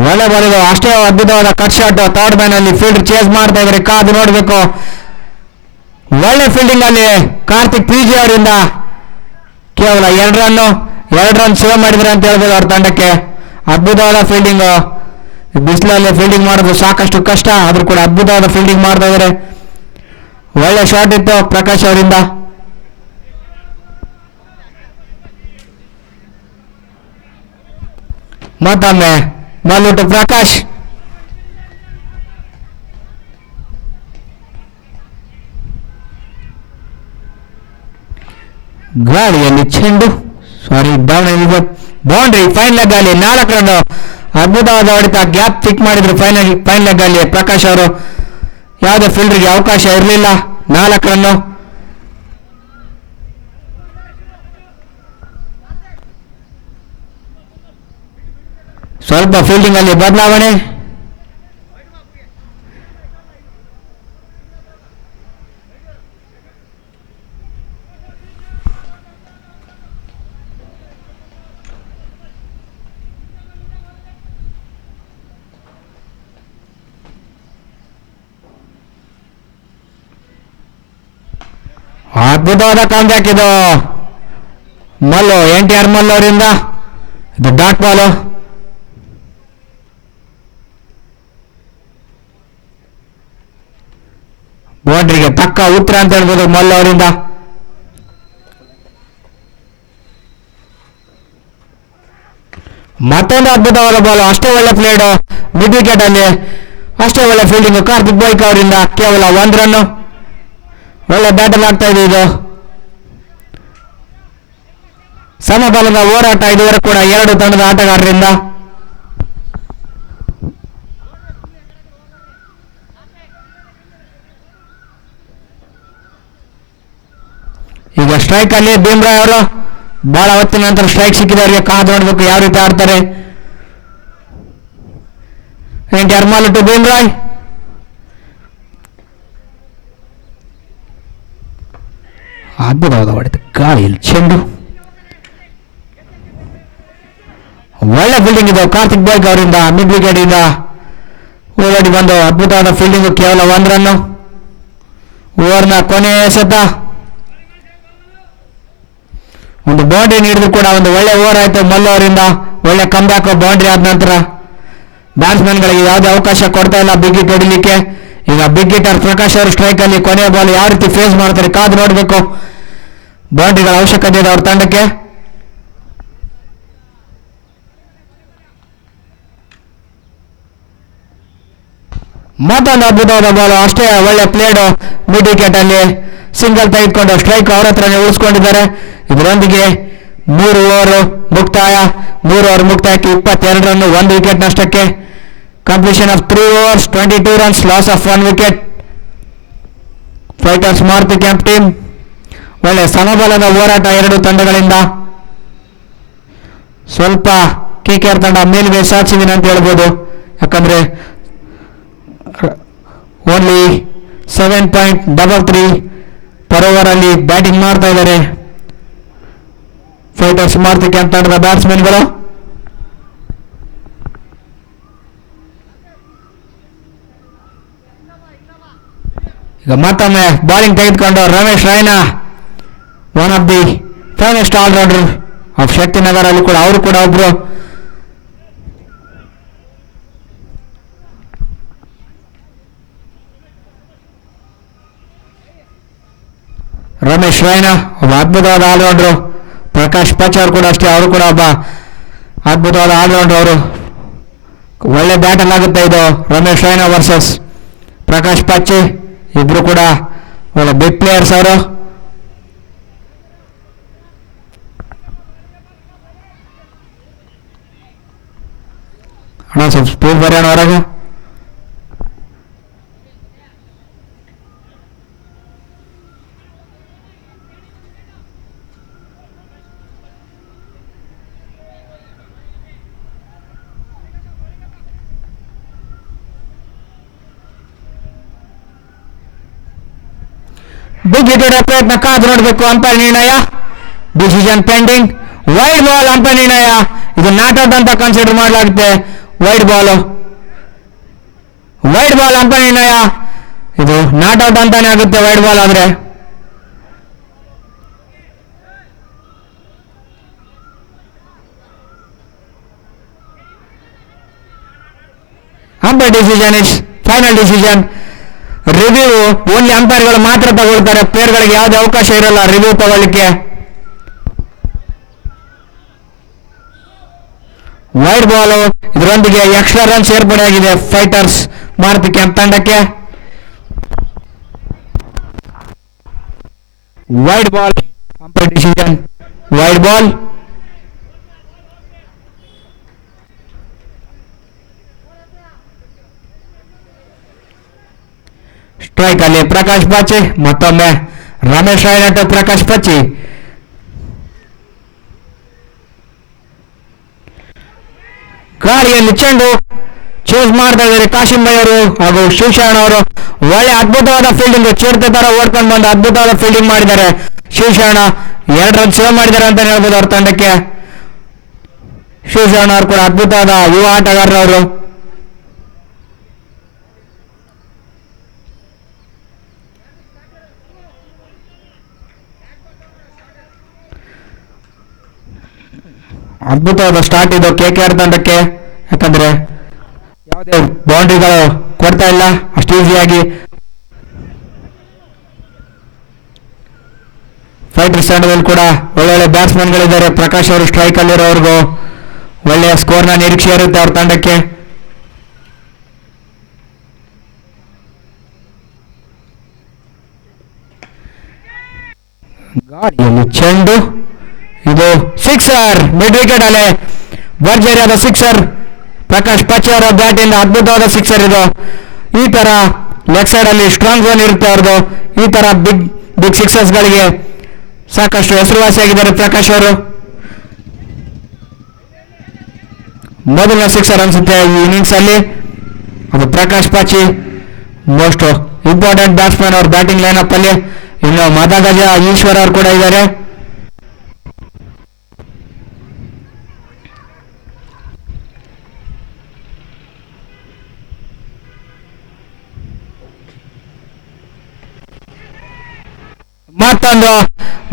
ಒಳ್ಳೆ ಬಾಲ್ ಇದು, ಅಷ್ಟೇ ಅದ್ಭುತವಾದ ಕಟ್ ಶಾಟ್. ಥರ್ಡ್ ಮ್ಯಾನ್ ಅಲ್ಲಿ ಫೀಲ್ಡರ್ ಚೇಸ್ ಮಾಡ್ತಾ ಇದ್ದಾರೆ, ಕಾದು ನೋಡ್ಬೇಕು. ಒಳ್ಳೆ ಫೀಲ್ಡಿಂಗ್ ಅಲ್ಲಿ ಕಾರ್ತಿಕ್ PG ಅವರಿಂದ ಕೇವಲ 2 ರನ್ ಸೇವ್ ಮಾಡಿದ್ರೆ ಅಂತ ಹೇಳ್ಬೋದು ಅವ್ರ ತಂಡಕ್ಕೆ. ಅದ್ಭುತವಾದ ಫೀಲ್ಡಿಂಗ್. ಬಿಸಿಲಲ್ಲಿ ಫೀಲ್ಡಿಂಗ್ ಮಾಡೋದು ಸಾಕಷ್ಟು ಕಷ್ಟ, ಆದ್ರೂ ಕೂಡ ಅದ್ಭುತವಾದ ಫೀಲ್ಡಿಂಗ್ ಮಾಡ್ತಾ ಇದ್ದಾರೆ. ಒಳ್ಳೆ ಶಾಟ್ ಇತ್ತು ಪ್ರಕಾಶ್ ಅವರಿಂದ. ಮತ್ತೊಮ್ಮೆ ಬಾಲ್ ಟು ಪ್ರಕಾಶ್. ಗಾಳಿಯಲ್ಲಿ ಚೆಂಡು, ಡೌನ್ ಬೌಂಡ್ರಿ, ಫೈನ್ ಲೆಗ್ ಅಲ್ಲಿ 4 ರನ್. ಅದ್ಭುತವಾದ ಹೊಡೆತ, ಗ್ಯಾಪ್ ಪಿಕ್ ಮಾಡಿದ್ರು ಫೈನ್ ಲೆಗ್ ಅಲ್ಲಿ ಪ್ರಕಾಶ್ ಅವರು. ಯಾವುದೇ ಫೀಲ್ಡರ್ಗೆ ಅವಕಾಶ ಇರಲಿಲ್ಲ. 4 ರನ್. ಸ್ವಲ್ಪ ಫೀಲ್ಡಿಂಗ್ ಅಲ್ಲಿ ಬದಲಾವಣೆ. ಅದ್ಭುತವಾದ ಕಾಂಬ್ಯಾಕ್ ಇದು ಮಲ್ಲು, NTR ಮಲ್ಲು ಅವರಿಂದ. ಇದು ಡಾಟ್ ಬಾಲು. ಬೌಂಡ್ರಿಗೆ ತಕ್ಕ ಉತ್ತರ ಅಂತ ಹೇಳ್ಬೋದು ಮಲ್ಲು ಅವರಿಂದ. ಮತ್ತೊಂದು ಅದ್ಭುತವಾದ ಬಾಲ್, ಅಷ್ಟೇ ಒಳ್ಳೆ ಪ್ಲೇಡ್ ಮಿಡ್ ವಿಕೆಟ್ ಅಲ್ಲಿ, ಅಷ್ಟೇ ಒಳ್ಳೆ ಫೀಲ್ಡಿಂಗ್ ಕಾರ್ತಿಕ್ ಬೈಕ್ ಅವರಿಂದ. ಕೇವಲ 1 ರನ್. ಒಳ್ಳೆ ಬ್ಯಾಟಲ್ ಆಗ್ತಾ ಇದೆ ಇದು. ಸಮಬಲದ ಹೋರಾಟ ಇದುವರೆಗೂ ಕೂಡ 2 ತಂಡದ ಆಟಗಾರರಿಂದ. ಈಗ ಸ್ಟ್ರೈಕ್ ಅಲ್ಲಿ ಬೂಮ್ರಾ ಅವರು. ಬಹಳ ಹೊತ್ತಿನ ನಂತರ ಸ್ಟ್ರೈಕ್ ಸಿಕ್ಕಿದವರಿಗೆ ಕಾದು ನೋಡ್ಬೇಕು ಯಾವ ರೀತಿ ಆಡ್ತಾರೆ. NTR Mallu to Bumrah. ಅದ್ಭುತವಾದ ಹೊಡೆತ, ಗಾಳಿಯಲ್ಲಿ ಚೆಂಡು. ಒಳ್ಳೆ ಫೀಲ್ಡಿಂಗ್ ಇದು ಕಾರ್ತಿಕ್ ಬೈಕ್ ಅವರಿಂದ ಮಿಡ್ ವಿಕೆಟ್ ಇಂದ ಓಡಾಡಿ ಬಂದು ಅದ್ಭುತವಾದ ಫೀಲ್ಡಿಂಗ್, ಕೇವಲ 1 ರನ್. ಓವರ್ನ ಕೊನೆಯ ಎಸೆತ ಒಂದು ಬೌಂಡ್ರಿ ನೀಡಿದ್ರು ಕೂಡ ಒಂದು ಒಳ್ಳೆ ಓವರ್ ಆಯಿತು ಮಲ್ಲು ಅವರಿಂದ. ಒಳ್ಳೆ ಕಮ್ಬ್ಯಾಕ್ ಬೌಂಡ್ರಿ ಆದ ನಂತರ ಬ್ಯಾಟ್ಸ್ಮನ್ಗಳಿಗೆ ಯಾವುದೇ ಅವಕಾಶ ಕೊಡ್ತಾ ಇಲ್ಲ ಬಿಗ್ ಹಿಟ್ ಹೊಡಿಲಿಕ್ಕೆ. ಈಗ ಬಿಗ್ ಹಿಟರ್ ಪ್ರಕಾಶ್ ಅವರು ಸ್ಟ್ರೈಕ್ ಅಲ್ಲಿ ಕೊನೆಯ ಬಾಲ್ ಯಾವ ರೀತಿ ಫೇಸ್ ಮಾಡ್ತಾರೆ ಕಾದು ನೋಡಬೇಕು. ಬೌಂಡ್ರಿಗಳ ಅವಶ್ಯಕತೆ ಇದೆ ಅವ್ರ ತಂಡಕ್ಕೆ. ಮತ್ತೊಂದು ಅದ್ಭುತವಾದ ಬಾಲ್, ಅಷ್ಟೇ ಒಳ್ಳೆ ಪ್ಲೇಡ್ ಮಿಡ್ ವಿಕೆಟ್ ಅಲ್ಲಿ ಸಿಂಗಲ್ ತೆಗೆದುಕೊಂಡು ಸ್ಟ್ರೈಕ್ ಅವ್ರ ಹತ್ರನೇ ಉಳಿಸ್ಕೊಂಡಿದ್ದಾರೆ. ಇದರೊಂದಿಗೆ 3 ಓವರ್ ಮುಕ್ತಾಯ. 3 ಓವರ್ ಮುಕ್ತಾಯಕ್ಕೆ 22 ರನ್, 1 ವಿಕೆಟ್ ನಷ್ಟಕ್ಕೆ. Completion of 3 overs, 22 runs, loss of 1 wicket. Fighters Maruti camp team ಒಳ್ಳೆ ಸಮಬಲದ ಹೋರಾಟ ಎರಡು ತಂಡಗಳಿಂದ. ಸ್ವಲ್ಪ KKR ತಂಡ ಮೇಲ್ಮೈ ಸಾಧಿಸಿದೆ ಅಂತ ಹೇಳ್ಬೋದು. ಯಾಕಂದ್ರೆ ಓನ್ಲಿ 7.33 ಪರ್ ಓವರ್ ಅಲ್ಲಿ ಬ್ಯಾಟಿಂಗ್ ಮಾಡ್ತಾ ಇದ್ದಾರೆ ಫೈಟರ್ಸ್ ಮಾರುತಿ ಕ್ಯಾಂಪ್ ತಂಡದ ಬ್ಯಾಟ್ಸ್ಮನ್ಗಳು. ಈಗ ಮತ್ತೊಮ್ಮೆ ಬಾಲಿಂಗ್ ತೆಗೆದುಕೊಂಡು Ramesh Raina, one of the finest allrounder of Shaktinagar ಅಲ್ಲಿ ಕೂಡ ಅವರು ಕೂಡ ಒಬ್ರು. ರಮೇಶ್ ರೈನಾ ಒಬ್ಬ ಅದ್ಭುತವಾದ ಆಲ್ರೌಂಡ್ರು. ಪ್ರಕಾಶ್ ಪಚ್ ಅವರು ಕೂಡ ಅಷ್ಟೇ, ಅವರು ಕೂಡ ಒಬ್ಬ ಅದ್ಭುತವಾದ ಆಲ್ರೌಂಡರ್. ಅವರು ಒಳ್ಳೆ ಬ್ಯಾಟಲ್ ಆಗುತ್ತೆ ಇದು ರಮೇಶ್ ರೈನಾ ವರ್ಸಸ್ ಪ್ರಕಾಶ್ ಪಚ್. ಇಬ್ರು ಕೂಡ ಒಳ್ಳೆ ಬಿಗ್ ಪ್ಲೇಯರ್ಸ್ ಅವರು. ಅಣ್ಣ ಸ್ವಲ್ಪ ಸ್ಪೀಡ್ ಬರೋಣ ಹೊರಗೆ. ಬಿಗ್ ಹಿಟ್ ಹೊಡೆಯೋ ಪ್ರಯತ್ನ ಕಾದು ನೋಡಬೇಕು. ಅಂಪೈರ್ ನಿರ್ಣಯ, decision pending. Wide ball umpire ನಿರ್ಣಯ. ಇದು ನಾಟ್ ಔಟ್ ಅಂತ ಕನ್ಸಿಡರ್ ಮಾಡಲಾಗುತ್ತೆ. ವೈಡ್ ಬಾಲ್ ಅಂಪೈರ್ ನಿರ್ಣಯ. ಇದು ನಾಟ್ ಔಟ್ ಅಂತಾನೆ ಆಗುತ್ತೆ ವೈಡ್ ಬಾಲ್ ಆದ್ರೆ. Umpire decision is final decision. Review only ಅಂಪೈರ್ಗಳು ಮಾತ್ರ ತಗೊಳ್ತಾರೆ, ಪ್ಲೇಯರ್ಗಳಿಗೆ ಯಾವುದೇ ಅವಕಾಶ ಇರಲ್ಲ ರಿವ್ಯೂ ತಗೊಳ್ಳಿಕ್ಕೆ. ವೈಡ್ ಬಾಲ್, ಇದರೊಂದಿಗೆ ಎಕ್ಸ್ಟ್ರಾ ರನ್ ಸೇರ್ಪಡೆಯಾಗಿದೆ ಫೈಟರ್ಸ್ ಮಾರುತಿ ಕ್ಯಾಂಪ್ ತಂಡಕ್ಕೆ. Wide ball umpire decision, wide ball. Strike ಅಲ್ಲಿ ಪ್ರಕಾಶ್ ಪಚ್ಚಿ, ಮತ್ತೊಮ್ಮೆ ರಮೇಶ್ ರೈನಾ ಟು ಪ್ರಕಾಶ್ ಪಚ್ಚಿ. ಗಾಳಿಯಲ್ಲಿ ಚೆಂಡು ಚೇಸ್ ಮಾಡ್ತಾ ಇದ್ದಾರೆ ಕಾಶಿಂ ಭಾಯ್ ಅವರು ಹಾಗೂ ಶಿವಶರಣ ಅವರು. ಒಳ್ಳೆ ಅದ್ಭುತವಾದ ಫೀಲ್ಡಿಂಗ್, ಚಿರತೆ ತರ ಓಡ್ಕೊಂಡು ಬಂದು ಅದ್ಭುತವಾದ ಫೀಲ್ಡಿಂಗ್ ಮಾಡಿದ್ದಾರೆ ಶಿವಶರಣ. 2 ರನ್ ಸೇವ್ ಮಾಡಿದ್ದಾರೆ ಅಂತ ಹೇಳ್ಬೋದು ಅವ್ರ ತಂಡಕ್ಕೆ. ಶಿವಶರಣ ಅವರು ಕೂಡ ಅದ್ಭುತವಾದ ಯುವ ಆಟಗಾರರವರು. ಅದ್ಭುತವಾದ ಸ್ಟಾರ್ಟ್ ಇದು KKR ತಂಡಕ್ಕೆ. ಯಾಕಂದ್ರೆ ಯಾವುದೇ ಬೌಂಡ್ರಿಗಳು ಕೊಡ್ತಾ ಇಲ್ಲ ಅಷ್ಟು ಈಸಿಯಾಗಿ. ಫೈಟರ್ಸ್ ತಂಡದಲ್ಲಿ ಕೂಡ ಒಳ್ಳೊಳ್ಳೆ ಬ್ಯಾಟ್ಸ್ಮನ್ಗಳಿದ್ದಾರೆ. ಪ್ರಕಾಶ್ ಅವರು ಸ್ಟ್ರೈಕ್ ಅಲ್ಲಿರೋವರೆಗೂ ಒಳ್ಳೆಯ ಸ್ಕೋರ್ನ ನಿರೀಕ್ಷೆ ಇರುತ್ತೆ ಅವ್ರ ತಂಡಕ್ಕೆ. ಗಾಡಿಯಲ್ಲಿ ಚೆಂಡು, ಇದು ಸಿಕ್ಸರ್, ಮಿಡ್ ವಿಕೆಟ್ ಅಲ್ಲೇ ಭರ್ಜರಿಯಾದ ಸಿಕ್ಸರ್. ಪ್ರಕಾಶ್ ಪಚ್ಚಿ ಅವರ ಬ್ಯಾಟ್ ಇಂದ ಅದ್ಭುತವಾದ ಸಿಕ್ಸರ್ ಇದು. ಈ ತರ ಲೆಗ್ ಸೈಡ್ ಅಲ್ಲಿ ಸ್ಟ್ರಾಂಗ್ ಝೋನ್ ಇರುತ್ತೆ ಅವ್ರದ್ದು. ಈ ತರ ಬಿಗ್ ಸಿಕ್ಸರ್ಸ್ ಗಳಿಗೆ ಸಾಕಷ್ಟು ಹೆಸರುವಾಸಿಯಾಗಿದ್ದಾರೆ ಪ್ರಕಾಶ್ ಅವರು. ಮೊದಲನೇ ಸಿಕ್ಸರ್ ಅನ್ಸುತ್ತೆ ಈ ಇನ್ನಿಂಗ್ಸ್ ಅಲ್ಲಿ. ಅದು ಪ್ರಕಾಶ್ ಪಚ್ಚಿ ಮೋಸ್ಟ್ ಇಂಪಾರ್ಟೆಂಟ್ ಬ್ಯಾಟ್ಸ್ಮನ್ ಅವ್ರ ಬ್ಯಾಟಿಂಗ್ ಲೈನಪ್ ಅಲ್ಲಿ. ಇನ್ನು ಮದಗಜ ಈಶ್ವರ್ ಅವರು ಕೂಡ ಇದ್ದಾರೆ. ಮತ್ತೊಂದು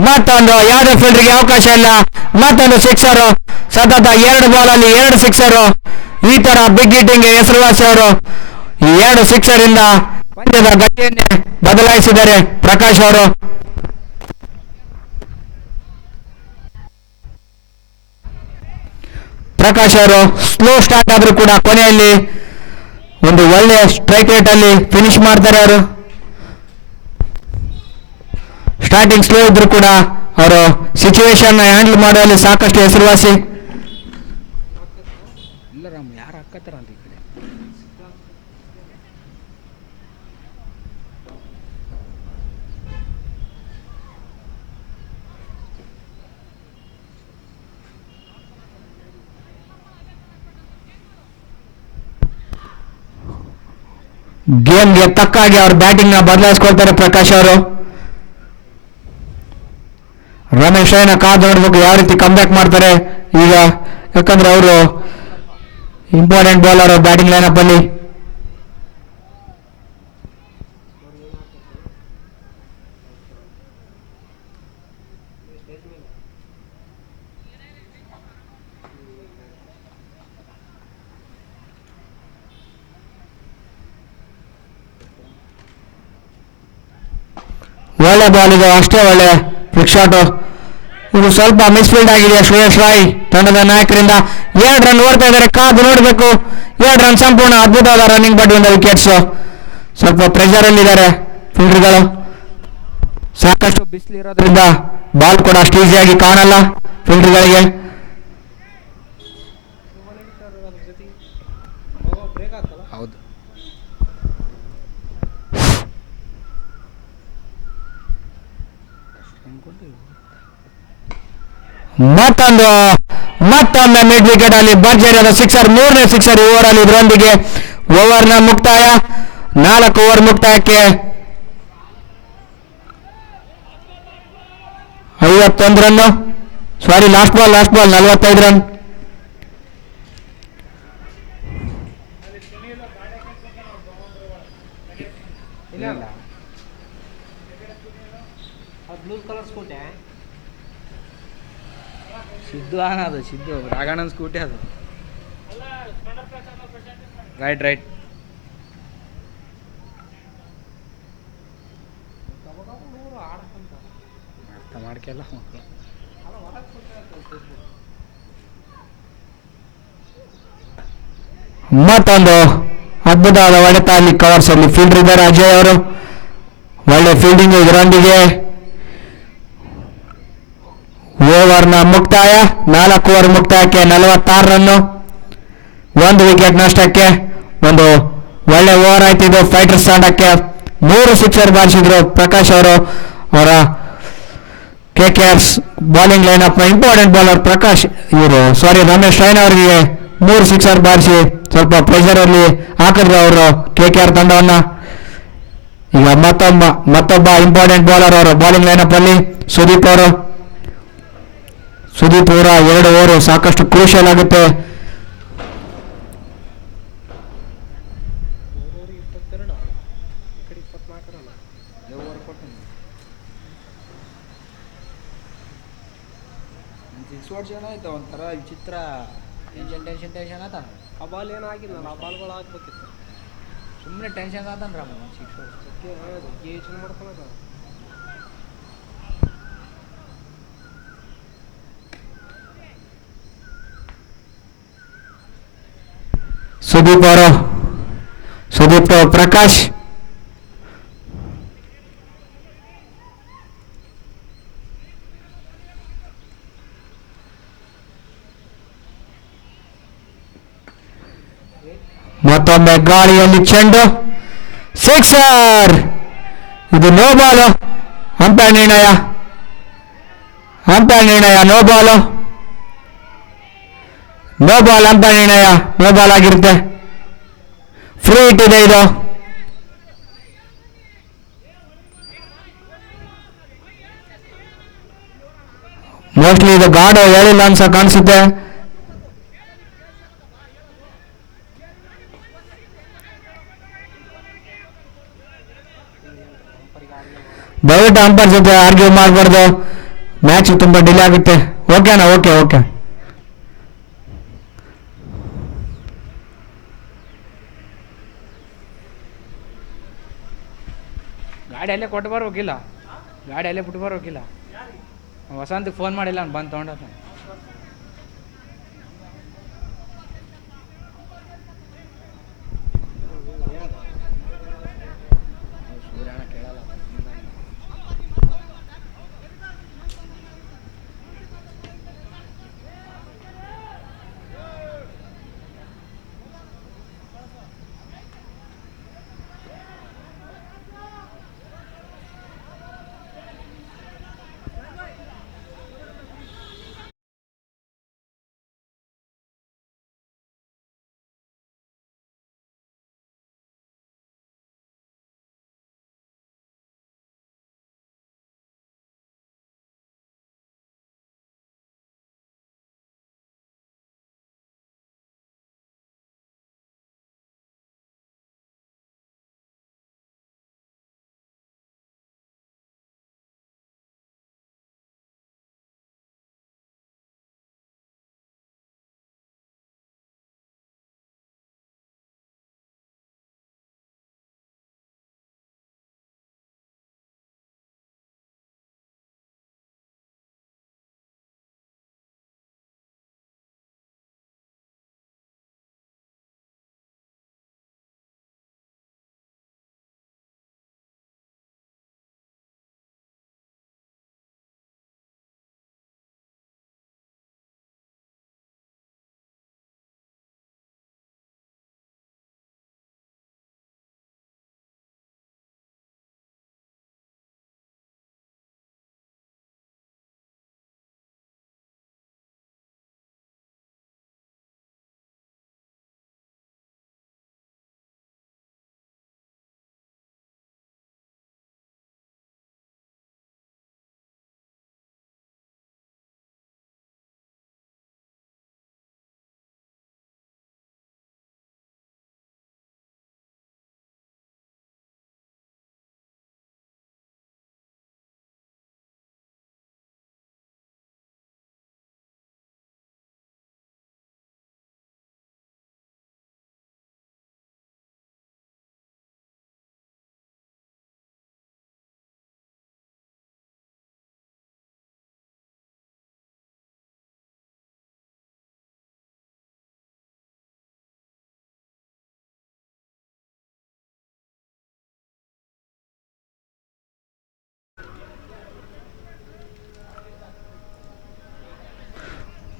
ಮತ್ತೊಂದು ಯಾವುದೇ ಫೀಲ್ಡರ್ಗೆ ಅವಕಾಶ ಇಲ್ಲ. ಮತ್ತೊಂದು ಸಿಕ್ಸರು, ಸತತ 2 ಬಾಲಲ್ಲಿ 2 ಸಿಕ್ಸರು. ಈ ತರ ಬಿಗ್ ಹಿಟ್ಟಿಂಗ್ ಹೆಸರುವಾಸಿ ಅವರು ಈ 2 ಸಿಕ್ಸರ್ ಇಂದ ಪಂದ್ಯದ ಗತಿಯನ್ನೇ ಬದಲಾಯಿಸಿದ್ದಾರೆ ಪ್ರಕಾಶ್ ಅವರು. ಪ್ರಕಾಶ್ ಅವರು ಸ್ಲೋ ಸ್ಟಾರ್ಟ್ ಆದ್ರೂ ಕೂಡ ಕೊನೆಯಲ್ಲಿ ಒಂದು ಒಳ್ಳೆಯ ಸ್ಟ್ರೈಕ್ ರೇಟ್ ಅಲ್ಲಿ ಫಿನಿಶ್ ಮಾಡ್ತಾರೆ ಅವರು. ಸ್ಟಾರ್ಟಿಂಗ್ ಸ್ಲೋ ಇದ್ರು ಕೂಡ ಅವರು ಸಿಚುವೇಶನ್ ಹ್ಯಾಂಡಲ್ ಮಾಡುವಲ್ಲಿ ಸಾಕಷ್ಟು ಹೆಸರುವಾಸಿ. ಗೇಮ್ಗೆ ತಕ್ಕಾಗಿ ಅವ್ರ ಬ್ಯಾಟಿಂಗ್ ನ ಬದಲಾಯಿಸ್ಕೊಳ್ತಾರೆ ಪ್ರಕಾಶ್ ಅವರು. ರಮೇಶ್ ರೈನಾ ಕಾದು ನೋಡ್ಬೇಕು ಯಾವ ರೀತಿ ಕಮ್ ಬ್ಯಾಕ್ ಮಾಡ್ತಾರೆ ಈಗ, ಯಾಕಂದ್ರೆ ಅವರು ಇಂಪಾರ್ಟೆಂಟ್ ಬೌಲರ್ ಬ್ಯಾಟಿಂಗ್ ಲೈನಪ್ ಅಲ್ಲಿ. ಒಳ್ಳೆ ಬಾಲ್ ಇದು, ಅಷ್ಟೇ ಒಳ್ಳೆ ಕ್ವಿಕ್ ಶಾಟ್. ಇದು ಸ್ವಲ್ಪ ಮಿಸ್ಫೀಲ್ಡ್ ಆಗಿದೆ. ಶ್ರೇಯಸ್ ರಾಯ್ ತಂಡದ ನಾಯಕರಿಂದ 2 ರನ್ ಓಡ್ತಾ ಇದ್ದಾರೆ. ಕಾದು ನೋಡಬೇಕು. 2 ರನ್ ಸಂಪೂರ್ಣ ಅದ್ಭುತವಾದ ರನ್ನಿಂಗ್ ಬಡ್ಡಿಯಿಂದ ವಿಕೆಟ್ಸ್. ಸ್ವಲ್ಪ ಪ್ರೆಷರ್ ಅಲ್ಲಿ ಇದ್ದಾರೆ ಫೀಲ್ಡರ್ಗಳು. ಸಾಕಷ್ಟು ಬಿಸಿಲು ಇರೋದ್ರಿಂದ ಬಾಲ್ ಕೂಡ ಅಷ್ಟು ಈಸಿಯಾಗಿ ಕಾಣಲ್ಲ ಫೀಲ್ಡರ್ಗಳಿಗೆ. ಮತ್ತೊಮ್ಮೆ ಮಿಡ್ ವಿಕೆಟ್ ಅಲ್ಲಿ ಭರ್ಜರಿಯಾದ ಸಿಕ್ಸರ್, 3ನೇ ಸಿಕ್ಸರ್ ಓವರ್ ಅಲ್ಲಿ. ಇದರೊಂದಿಗೆ ಓವರ್ನ ಮುಕ್ತಾಯ. 4 ಓವರ್ ಮುಕ್ತಾಯಕ್ಕೆ 51 ರನ್. ಸಾರಿ, ಲಾಸ್ಟ್ ಬಾಲ್ 45 ರನ್. ಸಿದ್ದು ಅದು ಸಿದ್ದು ರಾಘಣ್ಣನ ಸ್ಕೂಟಿ ಅದು. ರೈಟ್ ಅರ್ಥ ಮಾಡ್ಕೆಲ್ಲ ಮಕ್ಕಳು. ಮತ್ತೊಂದು ಅದ್ಭುತವಾದ ಹೊಡೆತ ಅಲ್ಲಿ ಕವರ್ಸ್ ಅಲ್ಲಿ ಫೀಲ್ಡರ್ ಇದ್ದಾರೆ ಅಜಯ್ ಅವರು. ಒಳ್ಳೆ ಫೀಲ್ಡಿಂಗ್. ಇದರೊಂದಿಗೆ ಓವರ್ನ ಮುಕ್ತಾಯ. 4 ಓವರ್ ಮುಕ್ತಾಯಕ್ಕೆ 46 ರನ್ನು, 1 ವಿಕೆಟ್ ನಷ್ಟಕ್ಕೆ. ಒಂದು ಒಳ್ಳೆ ಓವರ್ ಆಯ್ತು ಇದು ಫೈಟರ್ಸ್ ತಂಡಕ್ಕೆ. 3 ಸಿಕ್ಸರ್ ಬಾರಿಸಿದ್ರು ಪ್ರಕಾಶ್ ಅವರು. ಅವರ KKR's bowling line up important bowler Prakash Ramesh Raina ಅವರಿಗೆ 3 ಸಿಕ್ಸರ್ ಬಾರಿಸಿ ಸ್ವಲ್ಪ ಪ್ರೆಷರ್ ಅಲ್ಲಿ ಹಾಕಿದ್ರು ಅವರು KKR ತಂಡವನ್ನ. ಈಗ ಮತ್ತೊಬ್ಬ ಇಂಪಾರ್ಟೆಂಟ್ ಬೌಲರ್ ಅವರು ಬಾಲಿಂಗ್ ಲೈನ್ ಅಪ್ ಅಲ್ಲಿ ಸುದೀಪ್ ಅವರು. ಸುದೀಪ್ ಅವರ 2 ಓವರ್ ಸಾಕಷ್ಟು ಕ್ರೂಷಿಯಲ್ ಆಗುತ್ತೆ. ಒಂಥರ ವಿಚಿತ್ರ ಟೆನ್ಷನ್ ಆತ. ಆ ಬಾಲ್ ಏನಾಗಿಲ್ಲ, ಆ ಬಾಲ್ಗಳು ಹಾಕ್ಬೇಕಿತ್ತು. ಸುಮ್ಮನೆ ಟೆನ್ಷನ್ ಆತನ್ರ ಯೋಚನೆ ಮಾಡ್ಕೊಳಕ. ಸುದೀಪ್ ಪ್ರಕಾಶ್. ಮತ್ತೊಮ್ಮೆ ಗಾಳಿಯಲ್ಲಿ ಚೆಂಡು, ಸಿಕ್ಸರ್. ಇದು ನೋ ಬಾಲ್. ಅಂಪೈರ್ ನಿರ್ಣಯ ನೋ ಬಾಲ್. ಅಂಪೈರ್ ನಿರ್ಣಯ ನೋ ಬಾಲ್ ಆಗಿರುತ್ತೆ. ಫ್ರೀ ಹಿಟ್ ಇದೆ ಇದು. ಮೋಸ್ಟ್ಲಿ ಇದು ಗಾರ್ಡ್ ಹೇಳಿಲ್ಲ ಅನ್ಸ ಕಾಣಿಸುತ್ತೆ. ದಯವಿಟ್ಟು ಅಂಪೈರ್ ಜೊತೆ ಆರ್ಗ್ಯೂ ಮಾಡಬಾರ್ದು, ಮ್ಯಾಚ್ ತುಂಬ ಡಿಲೇ ಆಗುತ್ತೆ. ಓಕೆನಾ? Okay okay. ಗಾಡಿ ಅಲ್ಲೇ ಕೊಟ್ಟು ಬರ್ಬೇಕಿಲ್ಲ, ಗಾಡಿ ಅಲ್ಲೇ ಬಿಟ್ಟು ಬರ್ಬೇಕಿಲ್ಲ. ವಸಂತಕ್ಕೆ ಫೋನ್ ಮಾಡಿಲ್ಲ, ಅವ್ನು ಬಂದು ತೊಗೊಂಡ. ಸೂರ್ಯಣ್ಣ ಕೇಳಲ್ಲ.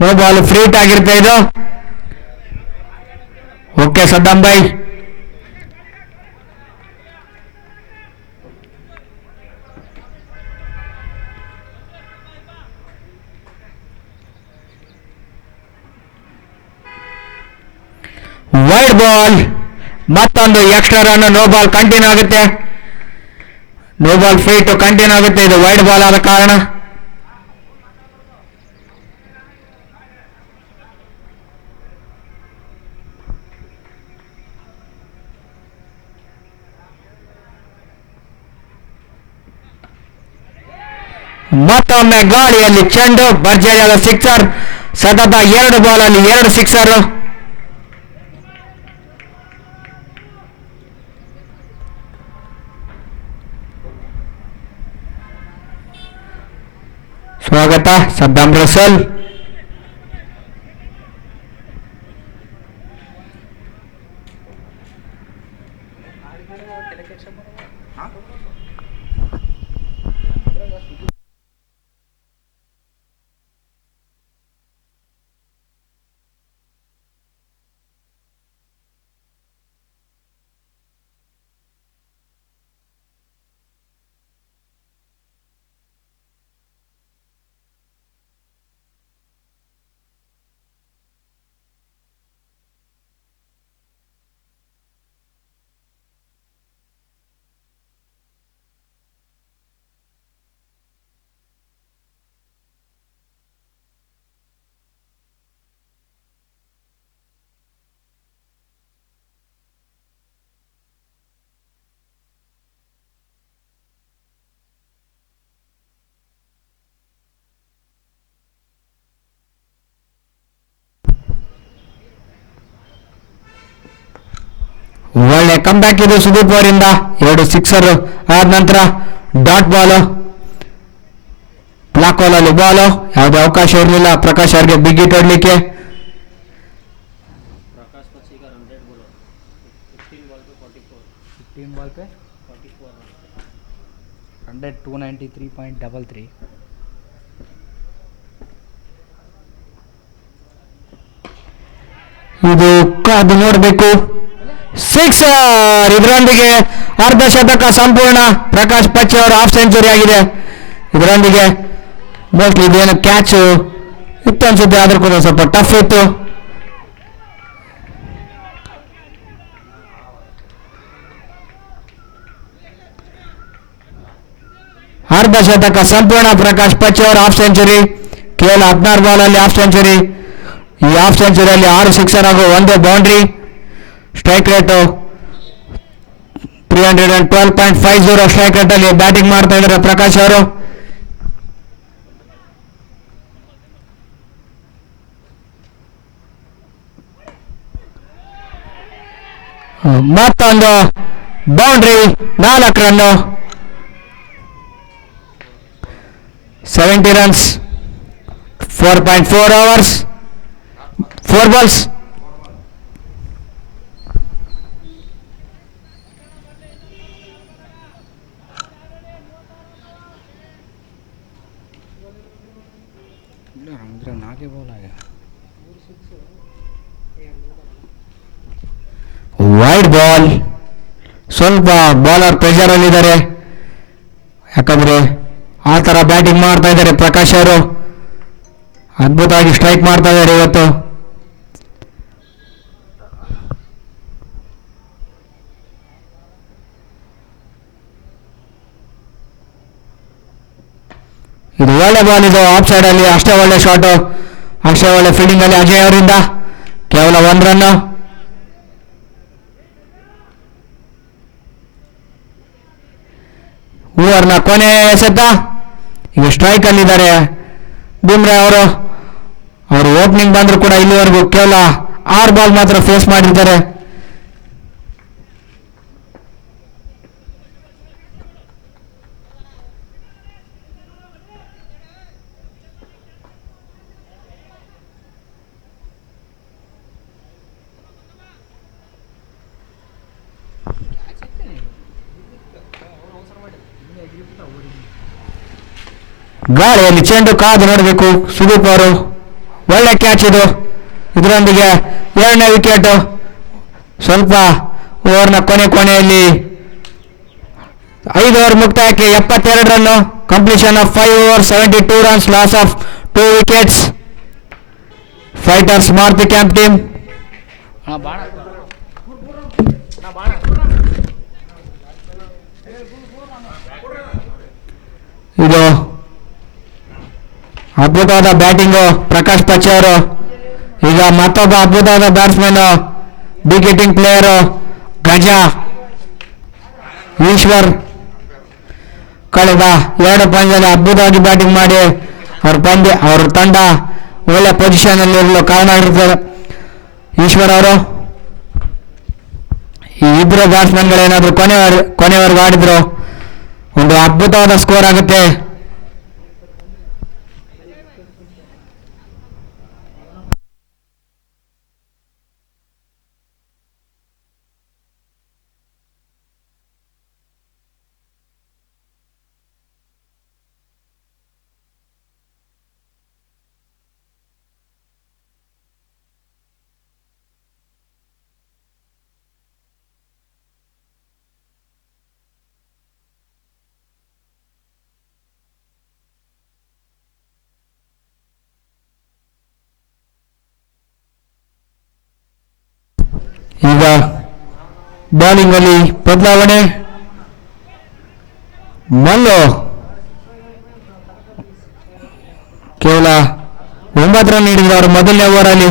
ನೋ ಬಾಲ್, ಫ್ರೀ ಹಿಟ್ ಆಗಿರುತ್ತೆ ಇದು. ಓಕೆ ಸದ್ದಾಂ ಬೈ. ವೈಡ್ ಬಾಲ್, ಮತ್ತೊಂದು extra run. No ball continue ಆಗುತ್ತೆ. No ball free to continue ಆಗುತ್ತೆ. ಇದು ವೈಡ್ ಬಾಲ್ ಆದ ಕಾರಣ. ಮತ್ತೊಮ್ಮೆ ಗಾಳಿಯಲ್ಲಿ ಚೆಂಡು, ಭರ್ಜರಿಯಾದ ಸಿಕ್ಸರ್. ಸತತ 2 ಬಾಲಲ್ಲಿ 2 ಸಿಕ್ಸರ್. ಸ್ವಾಗತ ಸದ್ದಾಂ ರಸಲ್. ಕಮ್ ಬ್ಯಾಕ್ ಇದು ಸುದೀಪ್ ಅವರಿಂದ 2 ಸಿಕ್ಸರ್ ಆದ ನಂತರ ಡಾಟ್ ಬಾಲು ಬ್ಲಾಕ್ ಬಾಲಲ್ಲಿ ಬಾಲು ಯಾವುದೇ ಅವಕಾಶ ಇರಲಿಲ್ಲ ಪ್ರಕಾಶ್ ಅವ್ರಿಗೆ ಬಿಗ್ ಹಿಟ್ ಹೊಡ್ಲಿಕ್ಕೆ. ಪ್ರಕಾಶ್ ಪಚ್ಚಿಗ 100 ಗೋಲು 15 ಬಾಲ್ ಟು 44 15 ಬಾಲ್ ಪೇ 100 293.33. ಇದು ಕಾದು ನೋಡಬೇಕು. ಸಿಕ್ಸರ್, ಇದರೊಂದಿಗೆ ಅರ್ಧ ಶತಕ ಸಂಪೂರ್ಣ. ಪ್ರಕಾಶ್ ಪಚ್ಚಿ ಅವರ ಹಾಫ್ ಸೆಂಚುರಿ ಆಗಿದೆ. ಇದರೊಂದಿಗೆ ಮೋಸ್ಟ್ಲಿ ಇದೇನು ಕ್ಯಾಚ್ ಇತ್ತು ಅನ್ಸುತ್ತೆ, ಆದ್ರೂ ಕೂಡ ಸ್ವಲ್ಪ ಟಫ್ ಇತ್ತು. ಅರ್ಧ ಶತಕ ಸಂಪೂರ್ಣ ಪ್ರಕಾಶ್ ಪಚ್ಚಿ ಅವರ ಹಾಫ್ ಸೆಂಚುರಿ. ಕೇವಲ 16 ಬಾಲಲ್ಲಿ ಹಾಫ್ ಸೆಂಚುರಿ. ಈ ಹಾಫ್ ಸೆಂಚುರಿಯಲ್ಲಿ 6 ಸಿಕ್ಸರ್ ಹಾಗೂ 1 ಬೌಂಡ್ರಿ. ಸ್ಟ್ರೈಕ್ ರೇಟು 312.50 ಸ್ಟ್ರೈಕ್ ರೇಟಲ್ಲಿ ಬ್ಯಾಟಿಂಗ್ ಮಾಡ್ತಾ ಇದ್ದಾರೆ ಪ್ರಕಾಶ್ ಅವರು. ಮತ್ತೊಂದು boundary, 4 run, 70 runs, 4.4 overs, 4 balls. ಇಲ್ಲ ಅಂದ್ರೆ 4 ಬಾಲ್ ಆಗ ವೈಡ್ ಬಾಲ್. ಸ್ವಲ್ಪ ಬಾಲರ್ ಪ್ರೆಷರ್ ಅಲ್ಲಿದ್ದಾರೆ, ಯಾಕಂದ್ರೆ ಆ ಥರ ಬ್ಯಾಟಿಂಗ್ ಮಾಡ್ತಾ ಇದ್ದಾರೆ ಪ್ರಕಾಶ್ ಅವರು. ಅದ್ಭುತವಾಗಿ ಸ್ಟ್ರೈಕ್ ಮಾಡ್ತಾ ಇದ್ದಾರೆ ಇವತ್ತು. ಇದು ಒಳ್ಳೆ ಬಾಲ್, ಇದು ಆಫ್ ಸೈಡ್ ಅಲ್ಲಿ. ಅಷ್ಟೇ ಒಳ್ಳೆ ಶಾಟು, ಅಷ್ಟೇ ಒಳ್ಳೆ ಫೀಲ್ಡಿಂಗ್ ಅಲ್ಲಿ ಅಜಯ್ ಅವರಿಂದ. ಕೇವಲ 1 ರನ್ನು. ಓವರ್ನ ಕೊನೆ ಎಸೆತ. ಈಗ ಸ್ಟ್ರೈಕ್ ಅಲ್ಲಿದ್ದಾರೆ ಬುಮ್ರಾ ಅವರು. ಅವರು ಓಪನಿಂಗ್ ಬಂದ್ರು ಕೂಡ ಇಲ್ಲಿವರೆಗೂ ಕೇವಲ 6 ಬಾಲ್ ಮಾತ್ರ ಫೇಸ್ ಮಾಡಿರ್ತಾರೆ. ಗಾಳಿಯಲ್ಲಿ ಚೆಂಡು ಕಾದು ನೋಡಬೇಕು ಸುದೀಪ್ ಅವರು. ಒಳ್ಳೆ ಕ್ಯಾಚ್ ಇದು. ಇದರೊಂದಿಗೆ 2ನೇ ವಿಕೆಟ್. ಸ್ವಲ್ಪ ಓವರ್ನ ಕೊನೆಯಲ್ಲಿ 5 ಓವರ್ ಮುಕ್ತಾಯಕ್ಕೆ 72 run. Completion of 5 over 72 runs, loss of 2 wickets. Fighters Maruti camp team. ಬಾಣ ಇದು ಅದ್ಭುತವಾದ ಬ್ಯಾಟಿಂಗು ಪ್ರಕಾಶ್ ಪಚ್ಚಿ ಅವರು. ಈಗ ಮತ್ತೊಬ್ಬ ಅದ್ಭುತವಾದ ಬ್ಯಾಟ್ಸ್ಮನ್, ಬಿಗ್ ಹಿಟ್ಟಿಂಗ್ ಪ್ಲೇಯರು ಗಜ ಈಶ್ವರ್. ಕಳೆದ 2 ಪಂದ್ಯದಲ್ಲಿ ಅದ್ಭುತವಾಗಿ ಬ್ಯಾಟಿಂಗ್ ಮಾಡಿ ಅವ್ರ ತಂಡ ಒಳ್ಳೆ ಪೊಸಿಷನ್ ಅಲ್ಲಿ ಇರಲು ಕಾರಣ ಆಗಿರ್ತಾರೆ ಈಶ್ವರ್ ಅವರು. ಈ ಇಬ್ಬರು ಬ್ಯಾಟ್ಸ್ಮನ್ಗಳೇನಾದ್ರೂ ಕೊನೆವರೆಗೂ ಆಡಿದ್ರು ಒಂದು ಅದ್ಭುತವಾದ ಸ್ಕೋರ್ ಆಗುತ್ತೆ. ಈಗ ಬೌಲಿಂಗ್ ಅಲ್ಲಿ ಬದಲಾವಣೆ. ಮಲ್ಲು ಕೇವಲ 9 ರನ್ ನೀಡಿದ್ರು ಅವರು ಮೊದಲನೇ ಓವರ್ ಅಲ್ಲಿ.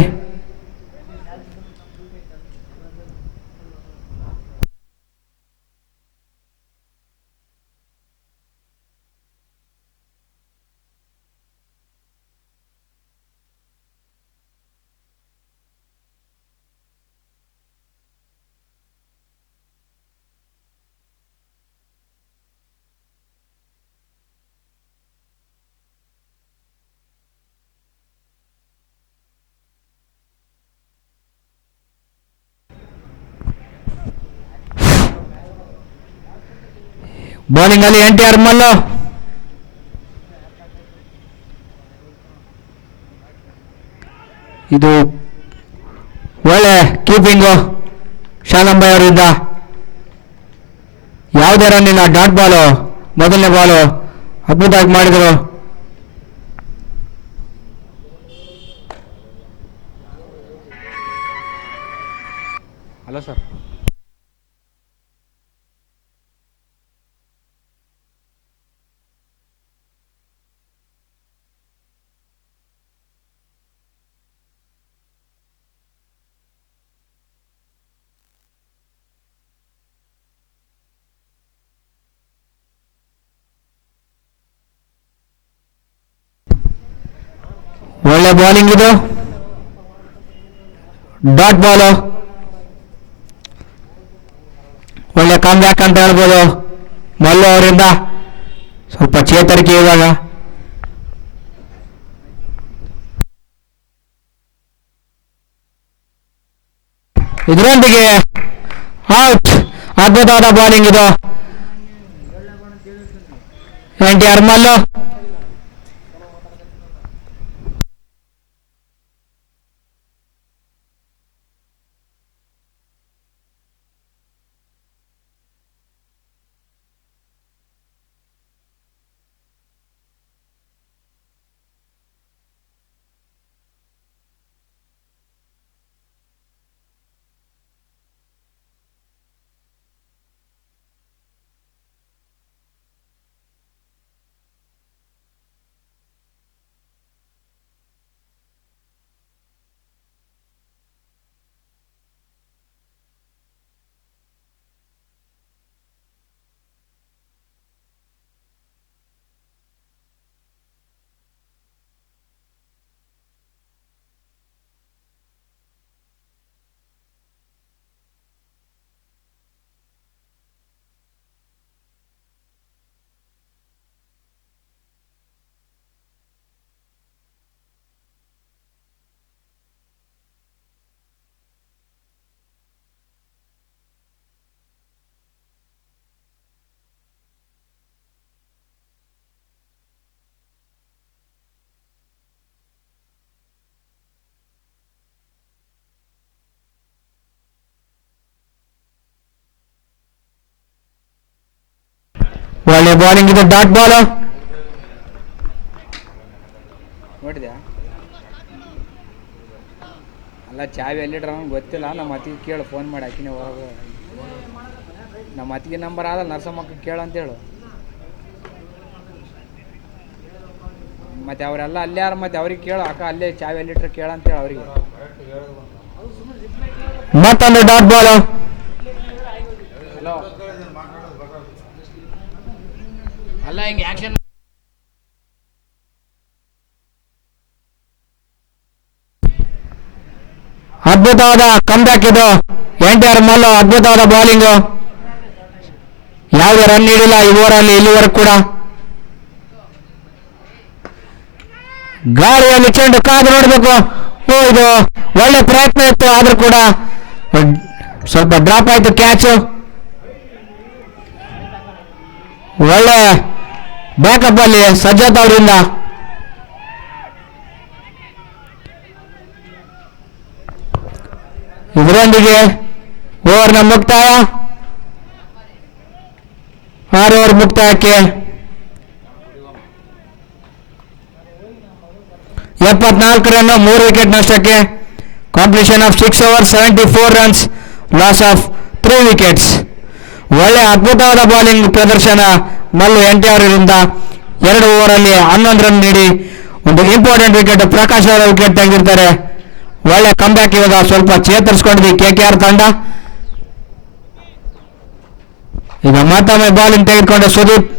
ಬೌಲಿಂಗ್ ಅಲ್ಲಿ NTR ಮಲ್ಲು. ಇದು ಒಳ್ಳೆ ಕೀಪಿಂಗು ಶಾಲಂಬಾಯಿ ಅವರಿಂದ. ಯಾವುದೇ ರನ್ ಇಲ್ಲ, ಡಾಟ್ ಬಾಲು. ಮೊದಲನೇ ಬಾಲು ಅದ್ಭುತವಾಗಿ ಮಾಡಿದರು. Hello sir. ಒಳ್ಳೆ ಬೌಲಿಂಗ್ ಇದು, ಡಾಟ್ ಬಾಲು. ಒಳ್ಳೆ ಕಮ್ ಬ್ಯಾಕ್ ಅಂತ ಹೇಳ್ಬೋದು ಮಲ್ಲು ಅವರಿಂದ. ಸ್ವಲ್ಪ ಚೇತರಿಕೆ ಇವಾಗ. ಇದರೊಂದಿಗೆ ಔಟ್. ಅದ್ಭುತವಾದ ಬೌಲಿಂಗ್ ಇದು NTR ಮಲ್ಲು. ಒಳ್ಳೆ ಬೌಲಿಂಗ್ ಇದು, ಡಾಟ್ ಬಾಲು. ನೋಡಿದ್ಯಾ? ಅಲ್ಲ ಚಾವಿ ಎಲ್ಲಿಡ್ರ ಗೊತ್ತಿಲ್ಲ. ನಮ್ಮ ಅತ್ತಿಗೆ ಕೇಳು, ಫೋನ್ ಮಾಡಿ ಹಾಕಿನಿ ಹೊರಗೆ. ನಮ್ಮ ಅತ್ತಿಗೆ ನಂಬರ್ ಆದಲ್ಲ, ನರ್ಸಮ್ಮಕ್ಕ ಕೇಳು ಅಂತೇಳು. ಮತ್ತೆ ಅವರೆಲ್ಲ ಅಲ್ಲೇ ಯಾರು, ಮತ್ತೆ ಅವ್ರಿಗೆ ಕೇಳು, ಅಕ್ಕ ಅಲ್ಲೇ ಚಾವಿ ಎಲ್ಲಿಟ್ರೆ ಕೇಳು ಅಂತೇಳಿ ಅವ್ರಿಗೆ. ಮತ್ತೊಂದು ಡಾಟ್ ಬಾಲು. ಹಲೋ, ಅಲ್ಲ ಹಿಂಗೆ ಆಕ್ಷನ್. ಅದ್ಭುತವಾದ ಕಮ್ ಬ್ಯಾಕ್ ಇದು NTR ಮಲ್ಲು. ಅದ್ಭುತವಾದ ಬೌಲಿಂಗು. ಯಾವುದೇ ರನ್ ನೀಡಿಲ್ಲ ಈ ಓವರಲ್ಲಿ ಇಲ್ಲಿವರೆಗೂ ಕೂಡ. ಗಾಳಿಯಲ್ಲಿ ಚೆಂಡು ಕಾದು ನೋಡಬೇಕು. ಇದು ಒಳ್ಳೆ ಪ್ರಯತ್ನ ಇತ್ತು, ಆದ್ರೂ ಕೂಡ ಸ್ವಲ್ಪ ಡ್ರಾಪ್ ಆಯ್ತು ಕ್ಯಾಚು. ಒಳ್ಳೆ ಬ್ಯಾಕಪ್ ಅಲ್ಲಿ ಸಜ್ಜತ್ ಅವರಿಂದ. ಇದರೊಂದಿಗೆ ಓವರ್ನ ಮುಕ್ತಾಯ. 6 ಓವರ್ ಮುಕ್ತಾಯಕ್ಕೆ 74 ರನ್, 3 ವಿಕೆಟ್ ನಷ್ಟಕ್ಕೆ. Completion of 6 over 74 runs, loss of 3 wickets. ಒಳ್ಳೆ ಅದ್ಭುತವಾದ ಬೌಲಿಂಗ್ ಪ್ರದರ್ಶನ ಮಲ್ಲು NTR ರಿಂದ. 2 ಓವರಲ್ಲಿ 11 ರನ್ ನೀಡಿ ಒಂದು ಇಂಪಾರ್ಟೆಂಟ್ ವಿಕೆಟ್, ಪ್ರಕಾಶ್ ಅವರ ವಿಕೆಟ್ ತೆಗೆದಿರ್ತಾರೆ. ಒಳ್ಳೆ ಕಮ್ ಬ್ಯಾಕ್. ಇವಾಗ ಸ್ವಲ್ಪ ಚೇತರಿಸ್ಕೊಂಡಿದ್ವಿ KKR ತಂಡ. ಈಗ ಮತ್ತೊಮ್ಮೆ ಬೌಲಿಂಗ್ ತೆಗೆದುಕೊಂಡು ಸುದೀಪ್.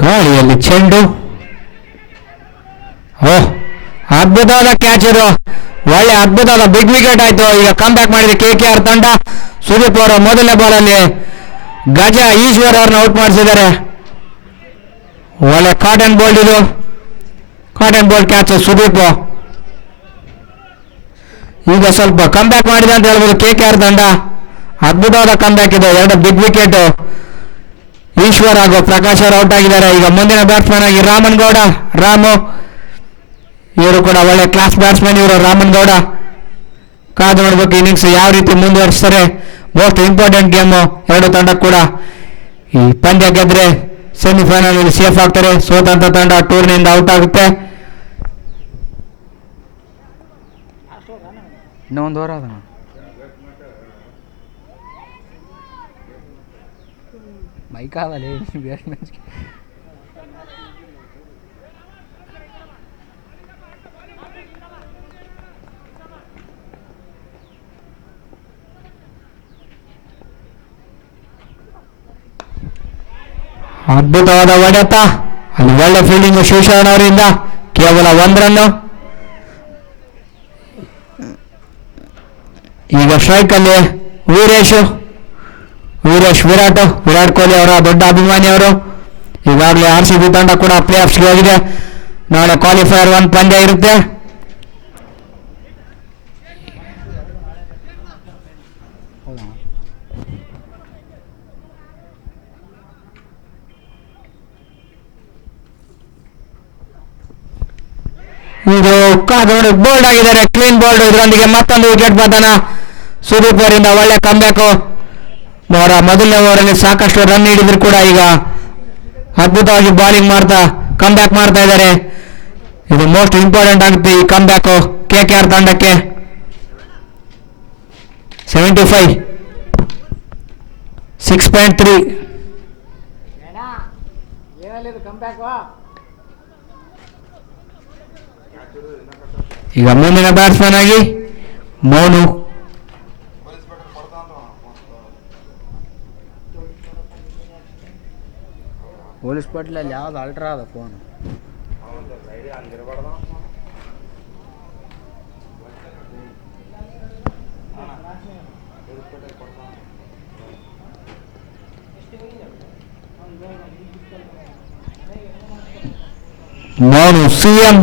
ಗಾಳಿಯಲ್ಲಿ ಚೆಂಡು. ಓಹ್, ಅದ್ಭುತವಾದ ಕ್ಯಾಚ್ ಇದು. ಒಳ್ಳೆ ಅದ್ಭುತವಾದ ಬಿಗ್ ವಿಕೆಟ್ ಆಯ್ತು. ಈಗ ಕಮ್ ಬ್ಯಾಕ್ ಮಾಡಿದೆ KKR ತಂಡ. ಸುದೀಪ್ ಅವರು ಮೊದಲನೇ ಬಾಲಲ್ಲಿ ಗಜ ಈಶ್ವರ್ ಅವ್ರನ್ನ ಔಟ್ ಮಾಡಿಸಿದ್ದಾರೆ. ಒಳ್ಳೆ ಕಾಟನ್ ಬೋಲ್ಡ್ ಇದು. Cotton bold catch Sudeep. ಈಗ ಸ್ವಲ್ಪ ಕಮ್ ಬ್ಯಾಕ್ ಮಾಡಿದೆ ಅಂತ ಹೇಳ್ಬೋದು KKR ತಂಡ. ಅದ್ಭುತವಾದ ಕಮ್ ಬ್ಯಾಕ್ ಇದೆ. 2 ಬಿಗ್ ವಿಕೆಟ್. ಈಶ್ವರ್ ಹಾಗೂ ಪ್ರಕಾಶ್ ಅವರು ಔಟ್ ಆಗಿದ್ದಾರೆ. ಈಗ ಮುಂದಿನ ಬ್ಯಾಟ್ಸ್ಮನ್ ಆಗಿ ರಾಮನ್ ಗೌಡ. ರಾಮು ಇವರು ಕೂಡ ಒಳ್ಳೆ ಕ್ಲಾಸ್ ಬ್ಯಾಟ್ಸ್ಮನ್ ಇವರು. ರಾಮನ್ ಗೌಡ ಕಾದು ನೋಡ್ಬೇಕು ಇನ್ನಿಂಗ್ಸ್ ಯಾವ ರೀತಿ ಮುಂದುವರಿಸ್ತಾರೆ. ಮೋಸ್ಟ್ ಇಂಪಾರ್ಟೆಂಟ್ ಗೇಮು ಎರಡು ತಂಡ ಕೂಡ. ಈ ಪಂದ್ಯ ಗೆದ್ರೆ ಸೆಮಿಫೈನಲ್ ಸೇಫ್ ಆಗ್ತಾರೆ. ಸೋತಂತ ತಂಡ ಟೂರ್ನಿಯಿಂದ ಔಟ್ ಆಗುತ್ತೆ. ಇನ್ನೊಂದು ಓವರ್ ಅದ ಮೈಕ್ ಆಗಲ್ಲ ಬೇರೆ ಮ್ಯಾಚ್ಗೆ. ಅದ್ಭುತವಾದ ಹೊಡೆತ. ಅಲ್ಲಿ ಒಳ್ಳೆ ಫೀಲ್ಡಿಂಗ್ ಶಿವಶರಣ ಅವರಿಂದ. ಕೇವಲ 1 ರನ್ನು. ಈಗ ಸ್ಟ್ರೈಕ್ ಅಲ್ಲಿ ವೀರೇಶ್ ವಿರಾಟ್ ಕೊಹ್ಲಿ ಅವರ ದೊಡ್ಡ ಅಭಿಮಾನಿ ಅವರು. ಈಗಾಗಲೇ RCB ತಂಡ ಕೂಡ ಪ್ಲೇ ಆಫ್ಸ್ಗೆ ಹೋಗಿದೆ. ನಾಳೆ ಕ್ವಾಲಿಫೈಯರ್ 1 ಪಂದ್ಯ ಇರುತ್ತೆ. ಇದು ನೋಡಿ ಬೋಲ್ಡ್ ಆಗಿದ್ದಾರೆ. Clean bold. ಇದರೊಂದಿಗೆ ಮತ್ತೊಂದು ವಿಕೆಟ್ ಪತನ ಸುದೀಪ್ ಅವರಿಂದ. ಒಳ್ಳೆ ಕಂಬ್ಯಾಕು. ಅವರ ಮೊದಲನೇ ಓವರಲ್ಲಿ ಸಾಕಷ್ಟು ರನ್ ನೀಡಿದ್ರು ಕೂಡ ಈಗ ಅದ್ಭುತವಾಗಿ ಬಾಲಿಂಗ್ ಮಾಡ್ತಾ ಕಂಬ್ಯಾಕ್ ಮಾಡ್ತಾ ಇದ್ದಾರೆ. ಇದು ಮೋಸ್ಟ್ ಇಂಪಾರ್ಟೆಂಟ್ ಆಗುತ್ತೆ ಈ ಕಂಬ್ಯಾಕು KKR ತಂಡಕ್ಕೆ. 75 6.3. ಈಗ ಮುಂದಿನ ಬ್ಯಾಟ್ಸ್ಮನ್ ಆಗಿ ಮೋನು. ಪೊಲೀಸ್ ಪಟ್ಲಲ್ಲಿ ಯಾವ್ದು ಅಲ್ಟ್ರಾ ಅದ ಫೋನ್. ಮೋನು CM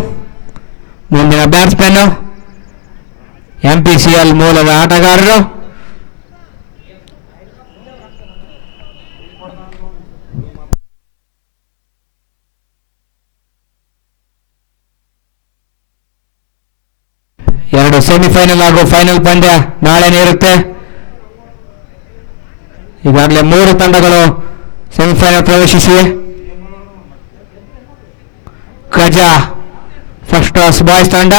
ಮುಂದಿನ ಬ್ಯಾಟ್ಸ್ಮನ್. MPCL ಮೂಲದ ಆಟಗಾರರು. ಎರಡು ಸೆಮಿಫೈನಲ್ ಹಾಗೂ ಫೈನಲ್ ಪಂದ್ಯ ನಾಳೆನೇ ಇರುತ್ತೆ. ಈಗಾಗಲೇ 3 ತಂಡಗಳು ಸೆಮಿಫೈನಲ್ ಪ್ರವೇಶಿಸಿವೆ. ಗಜ ಫಸ್ಟ್ ಕ್ಲಾಸ್ ಬಾಯ್ಸ್ ತಂಡ.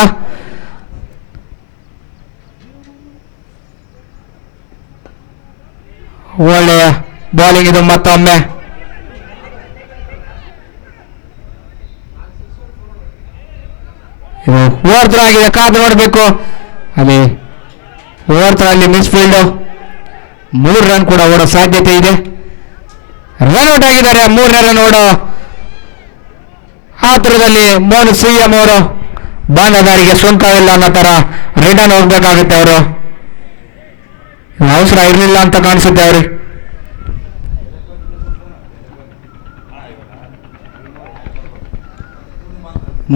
ಒಳ್ಳೆಯ ಬಾಲಿಂಗ್ ಇದು. ಮತ್ತೊಮ್ಮೆ ಇದು ಓವರ್ ಥ್ರೋ ಆಗಿದೆ. ಕಾದು ನೋಡಬೇಕು. ಅಲ್ಲಿ ಓವರ್ ಥ್ರೋ ಅಲ್ಲಿ ಮಿಸ್ ಫೀಲ್ಡ್. 3 ರನ್ ಕೂಡ ಓಡೋ ಸಾಧ್ಯತೆ ಇದೆ. ರನ್ ಔಟ್ ಆಗಿದ್ದಾರೆ. 3ನೇ ರನ್ ಓಡೋ ಆತುರದಲ್ಲಿ ಮೋನು CM ಅವರು ಬಾಂಧದಾರಿಗೆ ಸುಂಕವಿಲ್ಲ ಅನ್ನೋ ತರ ರಿಟರ್ನ್ ಹೋಗ್ಬೇಕಾಗುತ್ತೆ. ಅವರು ಅವಸರ ಇರಲಿಲ್ಲ ಅಂತ ಕಾಣಿಸುತ್ತೆ ಅವ್ರಿಗೆ.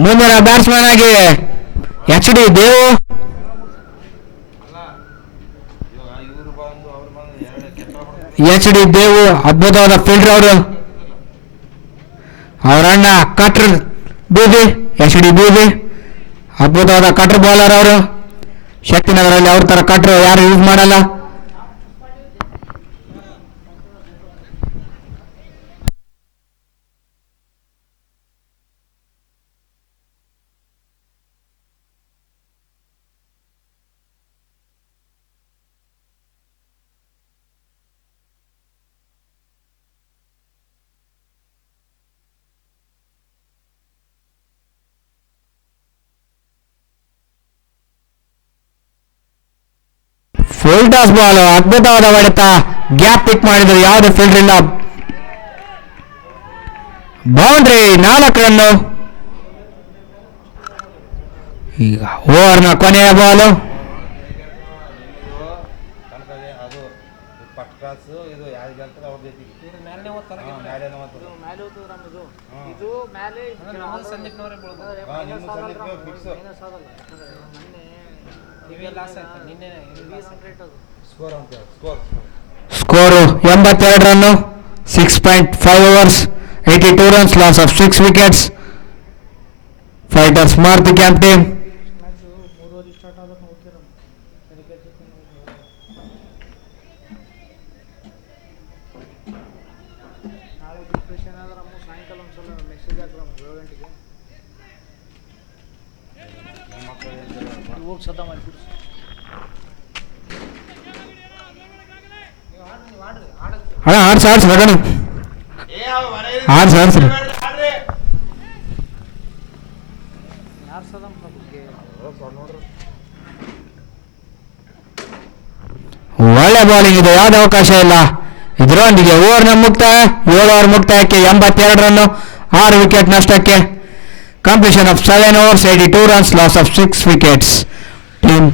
ಮುಂದಿನ ಬ್ಯಾಟ್ಸ್ಮನ್ ಆಗಿ HD ದೇವು. HD ದೇವು ಅದ್ಭುತವಾದ ಫೀಲ್ಡರ್ ಅವರು. ಅವರಣ್ಣ ಕಟ್ರ್ ಬೂದಿ. HD ಬೂದಿ ಅದ್ಭುತವಾದ ಕಟ್ರ್ ಬೌಲರ್ ಅವರು. ಶಕ್ತಿನಗರಲ್ಲಿ ಅವ್ರ ತರ ಕಟ್ರ್ ಯಾರು ಯೂಸ್ ಮಾಡಲ್ಲ. Full toss ball. ಅದ್ಭುತವಾದ ಹೊಡೆತ. ಗ್ಯಾಪ್ ಪಿಕ್ ಮಾಡಿದ್ರು. ಯಾವುದೇ ಫೀಲ್ಡರ್ ಇಲ್ಲ. Boundary 4 run. ಈಗ ಓವರ್ನ ಕೊನೆಯ ಬಾಲು. ಅದು ಫಸ್ಟ್ ಕ್ಲಾಸ್ ಇದು ಯಾರು ಗೆಲ್ತಾರೆ ಅವ್ರ ಜೊತೆಗೆ ಇದು ಮ್ಯಾಲೆ ಓದ್ತಾರೆ ಮ್ಯಾಲೆ ಓದ್ತಾರೆ. ಇದು ಮ್ಯಾಲೆ ಓದ್ತದ ರಾಮ್ ಇದು ಇದು ಮ್ಯಾಲೆ ಸಂದೀಪ್ನವರೇ ಬೀಳೋದು ನಿಮ್ಮ ಸಂದೀಪ್ ಫಿಕ್ಸ್ ಮೈನಸ್ ಆಗಲ್ಲ ಯಾಕಂದ್ರೆ ಮೊನ್ನೆ ಇವೇ ಲಾಸ್ ಆಯ್ತು ನಿನ್ನೆ ಸೆಪರೇಟ್ ಅದು ಸ್ಕೋರ್ ಅಂತ score score 82 run, 6.5 overs, 82 runs, loss of 6 wickets. Fighters mark the camp team. Match 3 start ಆದ್ರೆ ಹೋಗ್ತೀರ ನಾಳೆ ಡಿಪ್ರೆಷನ್ ಆದ್ರೆ ನಮ್ಮ ಸಾಯಂಕಾಲ ಒಂದ್ಸಲ ಮೆಸೇಜ್ ಹಾಕ್ರಮ್ಮ 7 ಗಂಟೆಗೆ ಹೋಗಿ ಸದ್ದ ಮಾಡಿಬಿಡ್ರಿ ನೀವು ಆಡ್ರಿ ಅಣ್ಣ ಆಡ್ಸಿ ರಗಣ ಆಡ್ಸ್ರಿ ಯಾರು ಸದಂ ಬಗ್ಗೆ ಒಳ್ಳೆ ಬೌಲಿಂಗ್ ಇದೆ, ಯಾವ್ದು ಅವಕಾಶ ಇಲ್ಲ. ಇದರೊಂದಿಗೆ ಓವರ್ನ ಮುಕ್ತಾಯ. 7 ಓವರ್ ಮುಕ್ತಾಯಕ್ಕೆ 82 ರನ್ನು, 6 ವಿಕೆಟ್ ನಷ್ಟಕ್ಕೆ. Completion of 7 overs, 82 runs, loss of 6 wickets. Team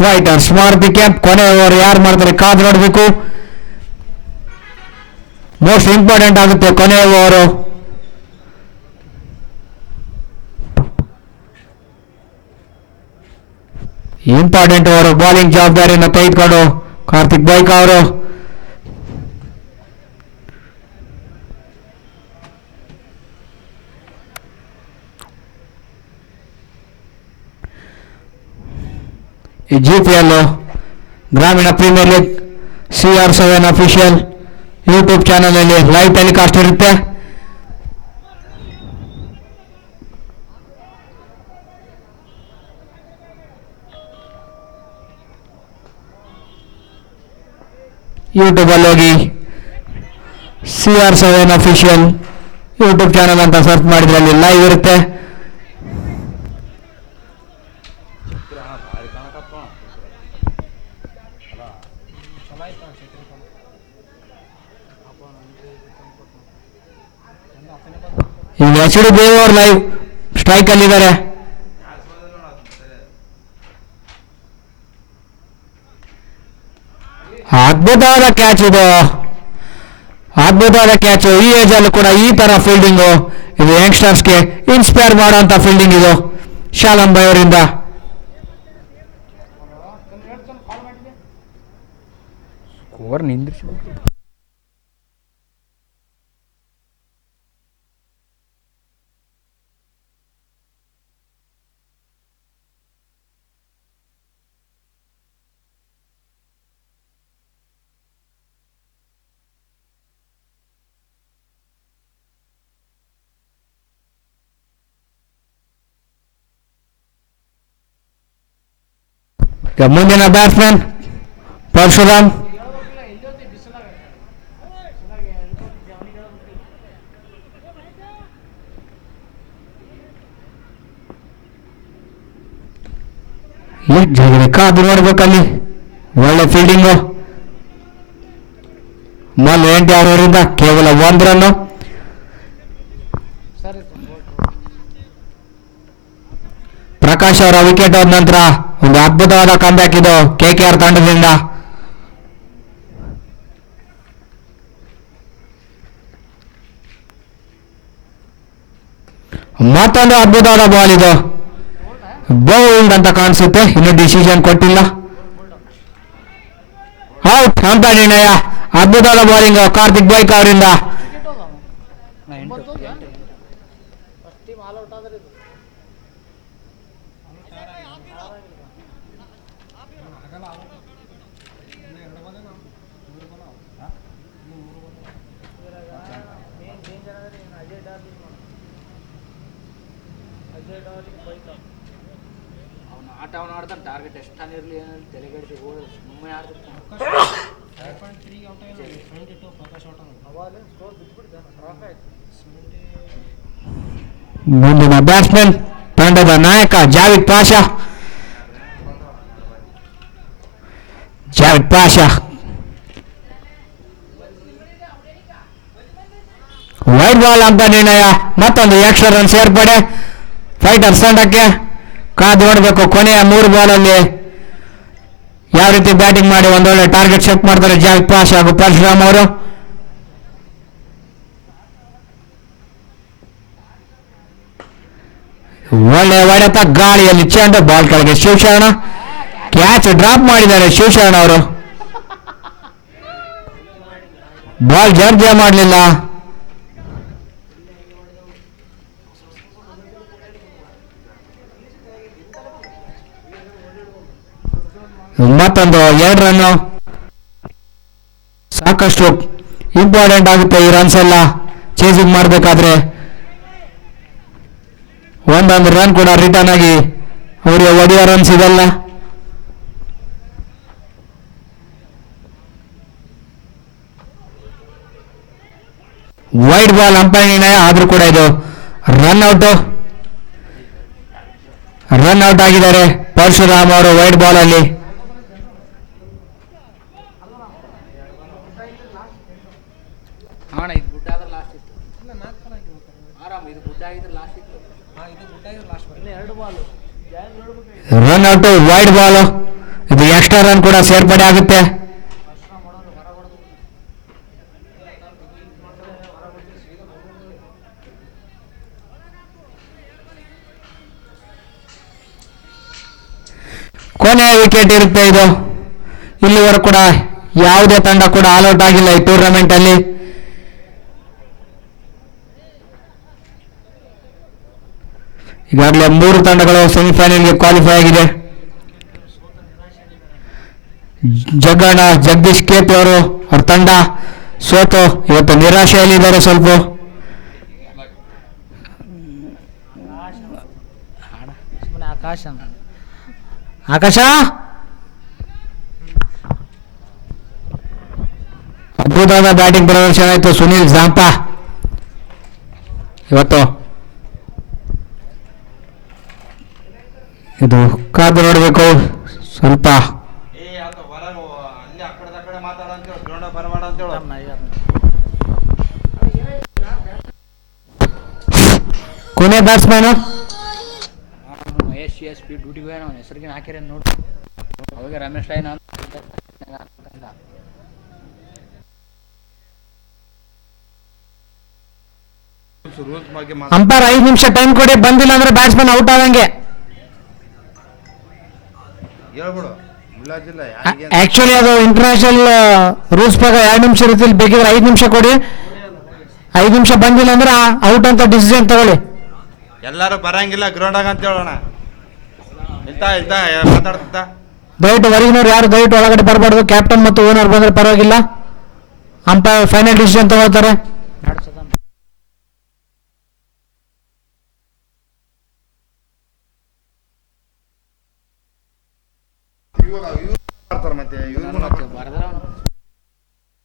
fighters mark the camp. ಕೊನೆ ಓವರ್ ಯಾರು ಮಾಡ್ತಾರೆ ಕಾದು ನೋಡಬೇಕು. ಮೋಸ್ಟ್ ಇಂಪಾರ್ಟೆಂಟ್ ಆಗುತ್ತೆ ಕೊನೆ ಓವರು. Important over. ಬೌಲಿಂಗ್ ಜವಾಬ್ದಾರಿಯನ್ನು ತೆಗೆದುಕೊಂಡು ಕಾರ್ತಿಕ್ ಬೈಕ್ ಅವರು ಈ GPL ಗ್ರಾಮೀಣ premier league CR7 official YouTube ಚಾನಲಲ್ಲಿ ಲೈವ್ ಟೆಲಿಕಾಸ್ಟ್ ಇರುತ್ತೆ. ಯೂಟ್ಯೂಬಲ್ಲಿ ಹೋಗಿ CR7 ಅಫಿಷಿಯಲ್ ಯೂಟ್ಯೂಬ್ ಚಾನಲ್ ಅಂತ ಸರ್ಚ್ ಮಾಡಿದ್ರೆ ಅಲ್ಲಿ ಲೈವ್ ಇರುತ್ತೆ. ಭಾರಿ ಕಾಣಕತ್ತ ಅಲ್ಲ ಚಲೋ ಆಯ್ತು ಛತ್ರಿ ಅಪ್ಪ ನನಗೆ ಈಗ HD ದೇವ್ ಅವ್ರ ಲೈವ್ ಸ್ಟ್ರೈಕ್ ಅಲ್ಲಿ ಇದ್ದಾರೆ. ಅದ್ಭುತವಾದ ಕ್ಯಾಚ್ ಇದು, ಅದ್ಭುತವಾದ ಕ್ಯಾಚ್. ಈ ಏಜ್ ಅಲ್ಲೂ ಕೂಡ ಈ ತರ ಫೀಲ್ಡಿಂಗು ಇದು ಯಂಗ್ಸ್ಟರ್ಸ್ಗೆ ಇನ್ಸ್ಪೈರ್ ಮಾಡುವಂತ ಫೀಲ್ಡಿಂಗ್ ಇದು ಶಾಲಂ ಬೈ ಅವರಿಂದ. ಸ್ಕೋರ್ ನಿಂದ್ರಿಸ್ಬೇಕು. ಈಗ ಮುಂದಿನ ಬ್ಯಾಟ್ಸ್ಮನ್ ಪರಶುರಾಮ್. ಎಷ್ಟು ಜಾಗ ಕಾದು ನೋಡ್ಬೇಕಲ್ಲಿ. ಒಳ್ಳೆ ಫೀಲ್ಡಿಂಗು. ಮಲ್ NTR ಅವರಿಂದ ಕೇವಲ 1 ರನ್ನು. ಸರಿ ಪ್ರಕಾಶ್ ಅವರ ವಿಕೆಟ್ ಹೋದ ನಂತರ ಒಂದು ಅದ್ಭುತವಾದ ಕಂಬ್ಯಾಕ್ ಇದು KKR ತಂಡದಿಂದ. ಮತ್ತೊಂದು ಅದ್ಭುತವಾದ ಬಾಲ್ ಇದು. ಬೌಲ್ಡ್ ಅಂತ ಕಾಣಿಸುತ್ತೆ, ಇನ್ನು ಡಿಸಿಷನ್ ಕೊಟ್ಟಿಲ್ಲ. ಔಟ್ ಅಂತ ನಿರ್ಣಯ. ಅದ್ಭುತವಾದ ಬೌಲಿಂಗ್ ಕಾರ್ತಿಕ್ ಬೈಕ್ ಅವರಿಂದ. ವಿಕೆಟ್ ಹೋದ ಫಸ್ಟ್ ಟೀಮ್ ಆಲ್ ಔಟ್ ಆದ್ರೆ ಇದು ಮೇನ್ ಡೇಂಜರ್ ಅಂದ್ರೆ ಇವ್ನು Ajay darling Ajay darling bike ಅವ್ನು ಆಡ್ತಾನೆ. ಟಾರ್ಗೆಟ್ ಎಷ್ಟಾನ ಇರಲಿ ಏನಲ್ಲಿ ತಲೆಗೆಡಿಸಿ ಹೋಗಿ ಸುಮ್ಮನೆ ಆಡ್ತಿರ್ತಾನೆ. 5.3 ಔಟ್ 72 ಪ್ರಕಾಶ್ ಔಟ್ ಅವಾಗ ಸ್ಕೋರ್ ಬಿಟ್ಬಿಟ್ಟಿದ್ದಾನೆ ಡ್ರಾಪ್ ಆಯ್ತು 70. ಮುಂದಿನ ಬ್ಯಾಟ್ಸ್ಮನ್ ತಂಡದ ನಾಯಕ ಜಾವಿದ್ ಪಾಷಾ. ಜಾವಿದ್ ಪಾಷಾ ವೈಡ್ ಬಾಲ್ ಅಂತ ನಿರ್ಣಯ. ಮತ್ತೊಂದು ಎಕ್ಸ್ಟ್ರಾ ರನ್ ಸೇರ್ಪಡೆ ಫೈಟರ್ಸ್ ತಂಡಕ್ಕೆ. ಕಾದು ನೋಡಬೇಕು ಕೊನೆಯ 3 ಬಾಲಲ್ಲಿ ಯಾವ ರೀತಿ ಬ್ಯಾಟಿಂಗ್ ಮಾಡಿ ಒಂದೊಳ್ಳೆ ಟಾರ್ಗೆಟ್ ಸೆಟ್ ಮಾಡ್ತಾರೆ ಜಾವಿದ್ ಪಾಷಾ ಹಾಗೂ ಪರಶುರಾಮ್ ಅವರು. ಒಳ್ಳೆ ಹೊಡೆತ, ಗಾಳಿಯಲ್ಲಿ ಚೆಂಡು, ಬಾಲ್ ಕೆಳಗೆ ಶಿವಶರಣ. ಕ್ಯಾಚ್ ಡ್ರಾಪ್ ಮಾಡಿದ್ದಾರೆ ಶಿವಶರಣ ಅವರು. ಬಾಲ್ ಜರ್ಜೆ ಮಾಡಲಿಲ್ಲ. ಮತ್ತೊಂದು 2 ರನ್ನು ಸಾಕಷ್ಟು ಇಂಪಾರ್ಟೆಂಟ್ ಆಗುತ್ತೆ ಈ ರನ್ಸ್ ಎಲ್ಲ ಚೇಸಿಂಗ್ ಮಾಡಬೇಕಾದ್ರೆ. ಒಂದೊಂದು ರನ್ ಕೂಡ ರಿಟರ್ನ್ ಆಗಿ ಅವರಿಗೆ ಹೊಡೆಯೋ ರನ್ಸ್ ಇದೆಲ್ಲ. ವೈಡ್ ಬಾಲ್ ಅಂಪೈರ್ ನಿರ್ಣಯ ಆದ್ರೂ ಕೂಡ ಇದು ರನ್ ಔಟ್ ಆಗಿದ್ದಾರೆ ಪರಶುರಾಮ್ ಅವರು ವೈಡ್ ಬಾಲ್ ಅಲ್ಲಿ. ಅಣ್ಣ ಇದು ಗುಡ್ಡ ಆದ್ರೆ ಲಾಸ್ಟ್ ಇತ್ತು. ಇಲ್ಲ 4 ಬಾಲ್ ಆಗಿರ್ಬೇಕು. ಆರಾಮ್ ಇದು ಗುಡ್ಡ ಆಗಿದ್ರೆ ಲಾಸ್ಟ್ ಇತ್ತು. ಇದು ಗುಡ್ಡ ಆಗಿದ್ರೆ ಲಾಸ್ಟ್ ಬಾಲ್. ಇಲ್ಲ 2 ball. Run out, wide ball. ಇದು ಎಕ್ಸ್ಟ್ರಾ ರನ್ ಕೂಡ ಸೇರ್ಪಡೆ ಆಗುತ್ತೆ. ಕೊನೆಯ ವಿಕೆಟ್ ಇರುತ್ತೆ ಇದು. ಇಲ್ಲಿವರೆಗೂ ಕೂಡ ಯಾವುದೇ ತಂಡ ಕೂಡ ಆಲ್ಔಟ್ ಆಗಿಲ್ಲ ಈ ಟೂರ್ನಮೆಂಟ್ ಅಲ್ಲಿ. ಈಗಾಗಲೇ 3 ತಂಡಗಳು ಸೆಮಿಫೈನಲ್ಗೆ ಕ್ವಾಲಿಫೈ ಆಗಿದೆ. ಜಗದೀಶ್ ಕೆಪಿ ಅವರು ಅವ್ರ ತಂಡ ಸೋತು ಇವತ್ತು ನಿರಾಶೆಯಲ್ಲಿದ್ದಾರೆ ಸ್ವಲ್ಪ. ಆಕಾಶ ಅದ್ಭುತವಾದ ಬ್ಯಾಟಿಂಗ್ ಪ್ರದರ್ಶನ ಆಯಿತು ಸುನಿಲ್ ಜಾಂಪಾ ಇವತ್ತು. ಇದು ಕಾದು ನೋಡಬೇಕು ಸ್ವಲ್ಪ. ಅಲ್ಲಿ ಆ ಕಡೆ ಮಾತಾಡ ಅಂತೇಳಿ ಗ್ರೌಂಡ್ ಬರಬೇಡ ಅಂತೇಳಿ. ಕೊನೆ ಬ್ಯಾಟ್ಸ್ಮನ್ ಮಹೇಶ್ ಎಸ್ ಪಿ ಡ್ಯೂಟಿಗೆ ಹೋಗಿ ಅವನ ಹೆಸರಿಗೆ ಹಾಕಿರ ನೋಡಿ. ಅವಾಗ ರಮೇಶ್ ರೈನ ರೂಲ್ಸ್ ಬಗ್ಗೆ ಅಂಪೈರ್ 5 ನಿಮಿಷ ಟೈಮ್ ಕೊಡಿ, ಬಂದಿಲ್ಲ ಅಂದ್ರೆ ಬ್ಯಾಟ್ಸ್ಮನ್ ಔಟ್ ಆದಂಗೆ. ಹೇಳ್ಬಿಡು ಮುಲ್ಲಾಜಿಲ್ಲ ಆಕ್ಚುಲಿ ಅದು ಇಂಟರ್ನ್ಯಾಷನಲ್ ರೂಲ್ಸ್ ಪ್ರಕಾರ 2 ನಿಮಿಷ ಇರುತ್ತೆ. ಬೇಕಿದ್ರೆ 5 ನಿಮಿಷ ಕೊಡಿ. 5 ನಿಮಿಷ ಬಂದಿಲ್ಲ ಅಂದ್ರೆ ಔಟ್ ಅಂತ ಡಿಸಿಷನ್ ತಗೊಳ್ಳಿ. ಎಲ್ಲರೂ ಬರಂಗಿಲ್ಲ ಗ್ರೌಂಡಾಗ ಅಂತ ಹೇಳೋಣ. ಇಲ್ತಾ ಮಾತಾಡ್ತಾ ದಯವಿಟ್ಟು ಹೊರಗಿನವ್ರು ಯಾರು ದಯವಿಟ್ಟು ಒಳಗಡೆ ಬರಬಾರ್ದು. ಕ್ಯಾಪ್ಟನ್ ಮತ್ತು ಓನರ್ ಬಂದ್ರೆ ಪರವಾಗಿಲ್ಲ. ಅಂಪೈರ್ ಫೈನಲ್ ಡಿಸಿಷನ್ ತಗೊಳ್ತಾರೆ. ಮಾಡ್ತಾರೆ ಮತ್ತೆ ಬರ್ದ್ರ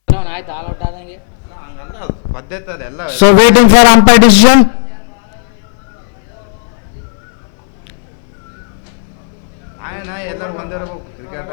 ಅವನು ಆಯ್ತು ಆಲ್ ಔಟ್ ಆದಂಗೆ. ಹಂಗಲ್ಲ ಅದು ಪದ್ಧತಿ ಅದೆಲ್ಲ. So waiting for umpire decision. ಎಲ್ಲರೂ ಬಂದಿರಬೇಕು ಕ್ರಿಕೆಟ್.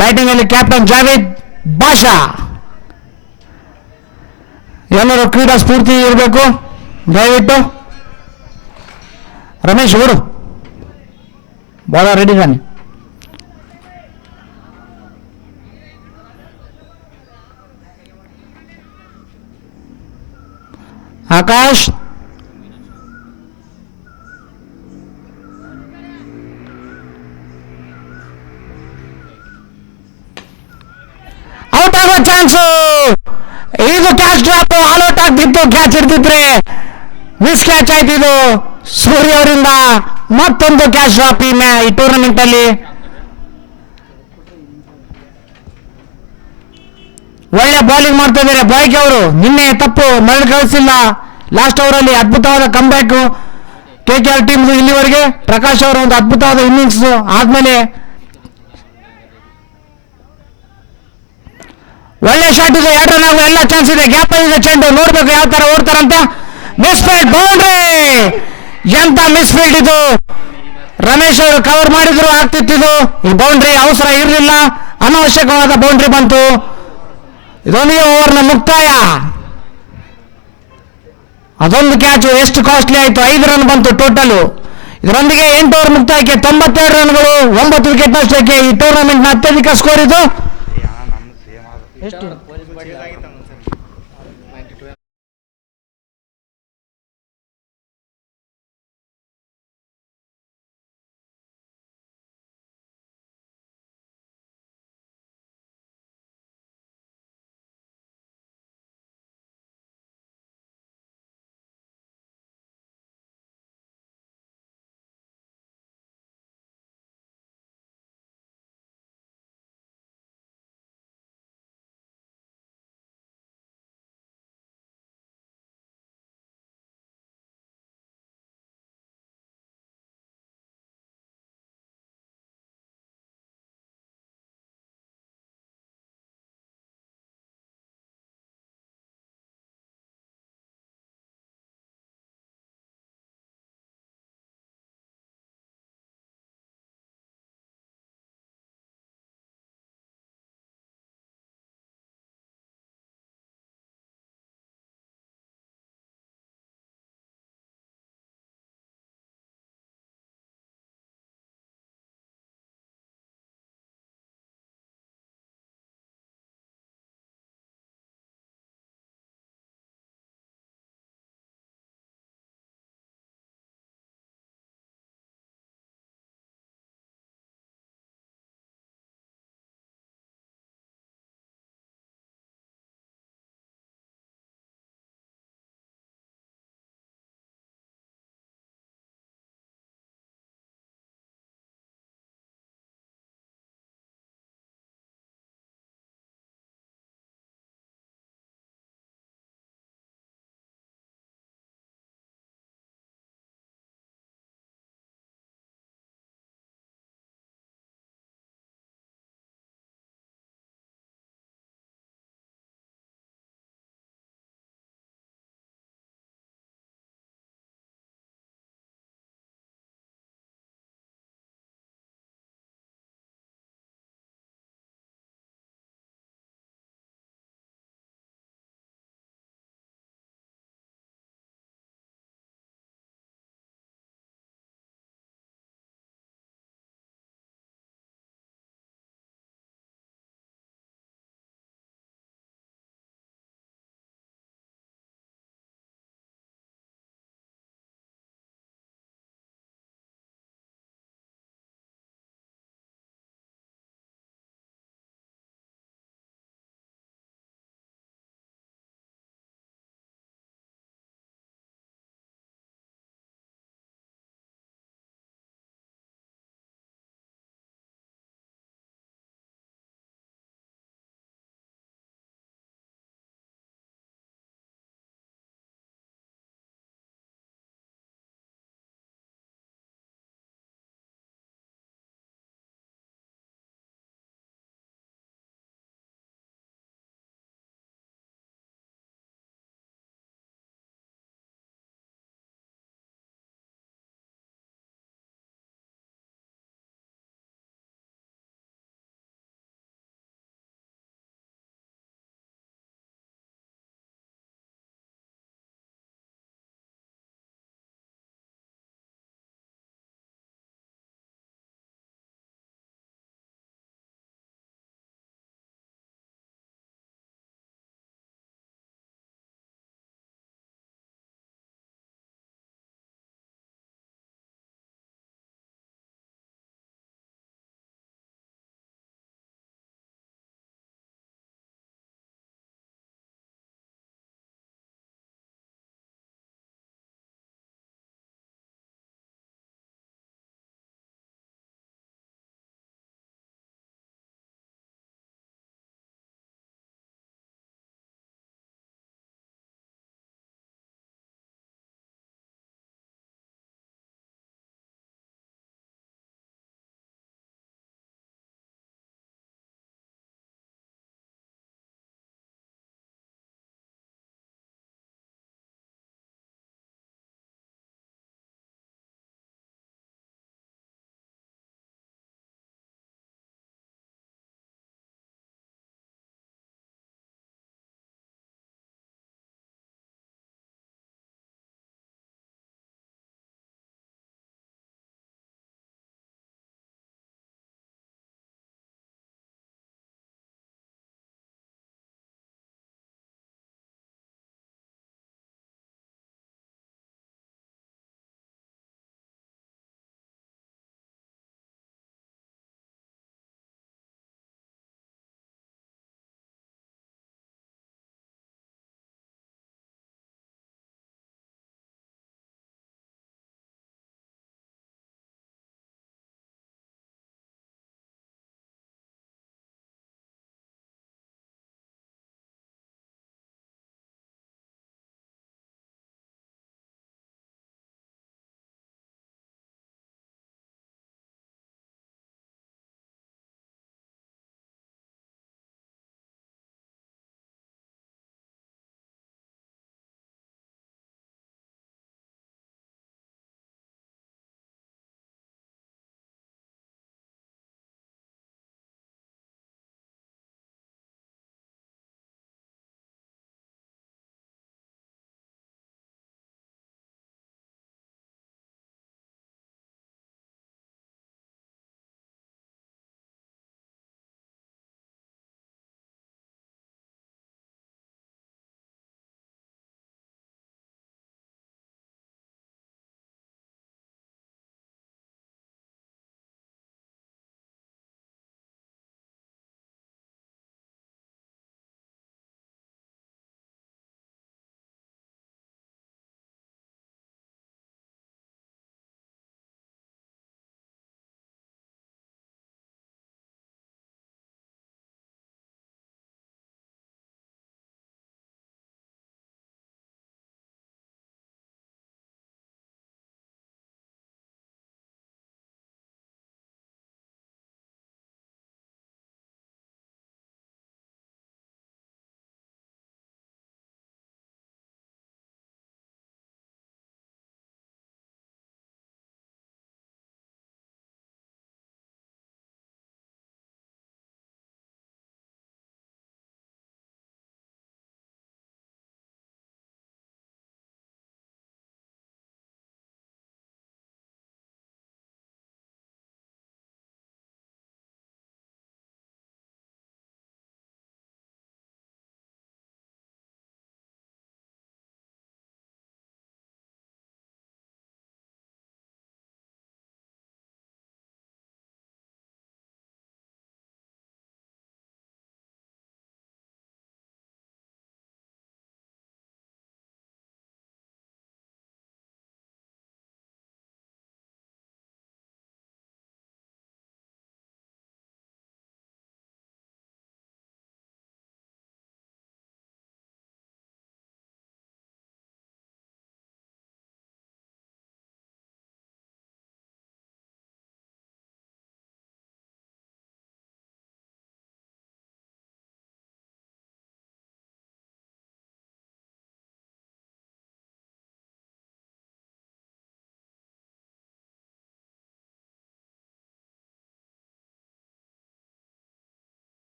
ಬ್ಯಾಟಿಂಗ್ ಅಲ್ಲಿ ಕ್ಯಾಪ್ಟನ್ ಜಾವೇದ್ ಬಾಷಾ. ಎಲ್ಲರೂ ಕ್ರೀಡಾ ಸ್ಫೂರ್ತಿ ಇರಬೇಕು ದಯವಿಟ್ಟು. ರಮೇಶ್ ಓಡು, ಬಾಲರ್ ರೆಡಿ ಇದ್ದಾನೆ. ಆಕಾಶ್ ಔಟ್ ಆಗೋ ಚಾನ್ಸು. ಇದು ಕ್ಯಾಚ್ ಡ್ರಾಪ್. ಆಲ್ ಔಟ್ ಆಗ್ತಿತ್ತು, ಕ್ಯಾಚ್ ಇರ್ತಿದ್ರೆ ಮಿಸ್ ಕ್ಯಾಚ್ ಆಯ್ತು. ಇದು ಸೂರ್ಯ ಅವರಿಂದ ಮತ್ತೊಂದು ಕ್ಯಾಚ್ ಡ್ರಾಪ್ ಈ ಟೂರ್ನಮೆಂಟ್ ಅಲ್ಲಿ. ಒಳ್ಳೆ ಬೌಲಿಂಗ್ ಮಾಡ್ತಾ ಇದ್ದಾರೆ ಬಾಯ್ಗೆ ಅವರು. ನಿನ್ನೆ ತಪ್ಪು ಮರಳಿ ಕಳಿಸಿಲ್ಲ. ಲಾಸ್ಟ್ ಓವರಲ್ಲಿ ಅದ್ಭುತವಾದ ಕಂಬ್ಯಾಕ್ KKR ಟೀಮ್ ಇಲ್ಲಿವರೆಗೆ. ಪ್ರಕಾಶ್ ಅವರ ಒಂದು ಅದ್ಭುತವಾದ ಇನ್ನಿಂಗ್ಸ್ ಆದ್ಮೇಲೆ ಒಳ್ಳೆ ಶಾಟ್ ಇದೆ. 2 ರನ್ ಆಗುವ ಎಲ್ಲ ಚಾನ್ಸ್ ಇದೆ. ಗ್ಯಾಪ್ ಇದೆ ಚೆಂಡು. ನೋಡ್ಬೇಕು ಯಾವ ತರ ಓಡ್ತಾರಂತ. ಮಿಸ್ಫೀಲ್ಡ್, ಬೌಂಡ್ರಿ. ಎಂತ ಮಿಸ್ಫೀಲ್ಡ್ ಇದು. ರಮೇಶ್ ಅವರು ಕವರ್ ಮಾಡಿದ್ರು ಆಗ್ತಿತ್ತು. ಈ ಬೌಂಡ್ರಿ ಅವಸರ ಇರಲಿಲ್ಲ, ಅನವಶ್ಯಕವಾದ ಬೌಂಡ್ರಿ ಬಂತು. ಇದೊಂದಿಗೆ ಓವರ್ನ ಮುಕ್ತಾಯ. ಅದೊಂದು ಕ್ಯಾಚು ಎಷ್ಟು ಕಾಸ್ಟ್ಲಿ ಆಯಿತು. 5 ರನ್ ಬಂತು ಟೋಟಲು. ಇದರೊಂದಿಗೆ 8 ಓವರ್ ಮುಕ್ತಾಯಕ್ಕೆ 92 ರನ್ಗಳು, 9 ವಿಕೆಟ್ ನಷ್ಟಕ್ಕೆ ಈ ಟೂರ್ನಮೆಂಟ್ನ ಅತ್ಯಧಿಕ ಸ್ಕೋರ್ ಇದು. ಎಷ್ಟು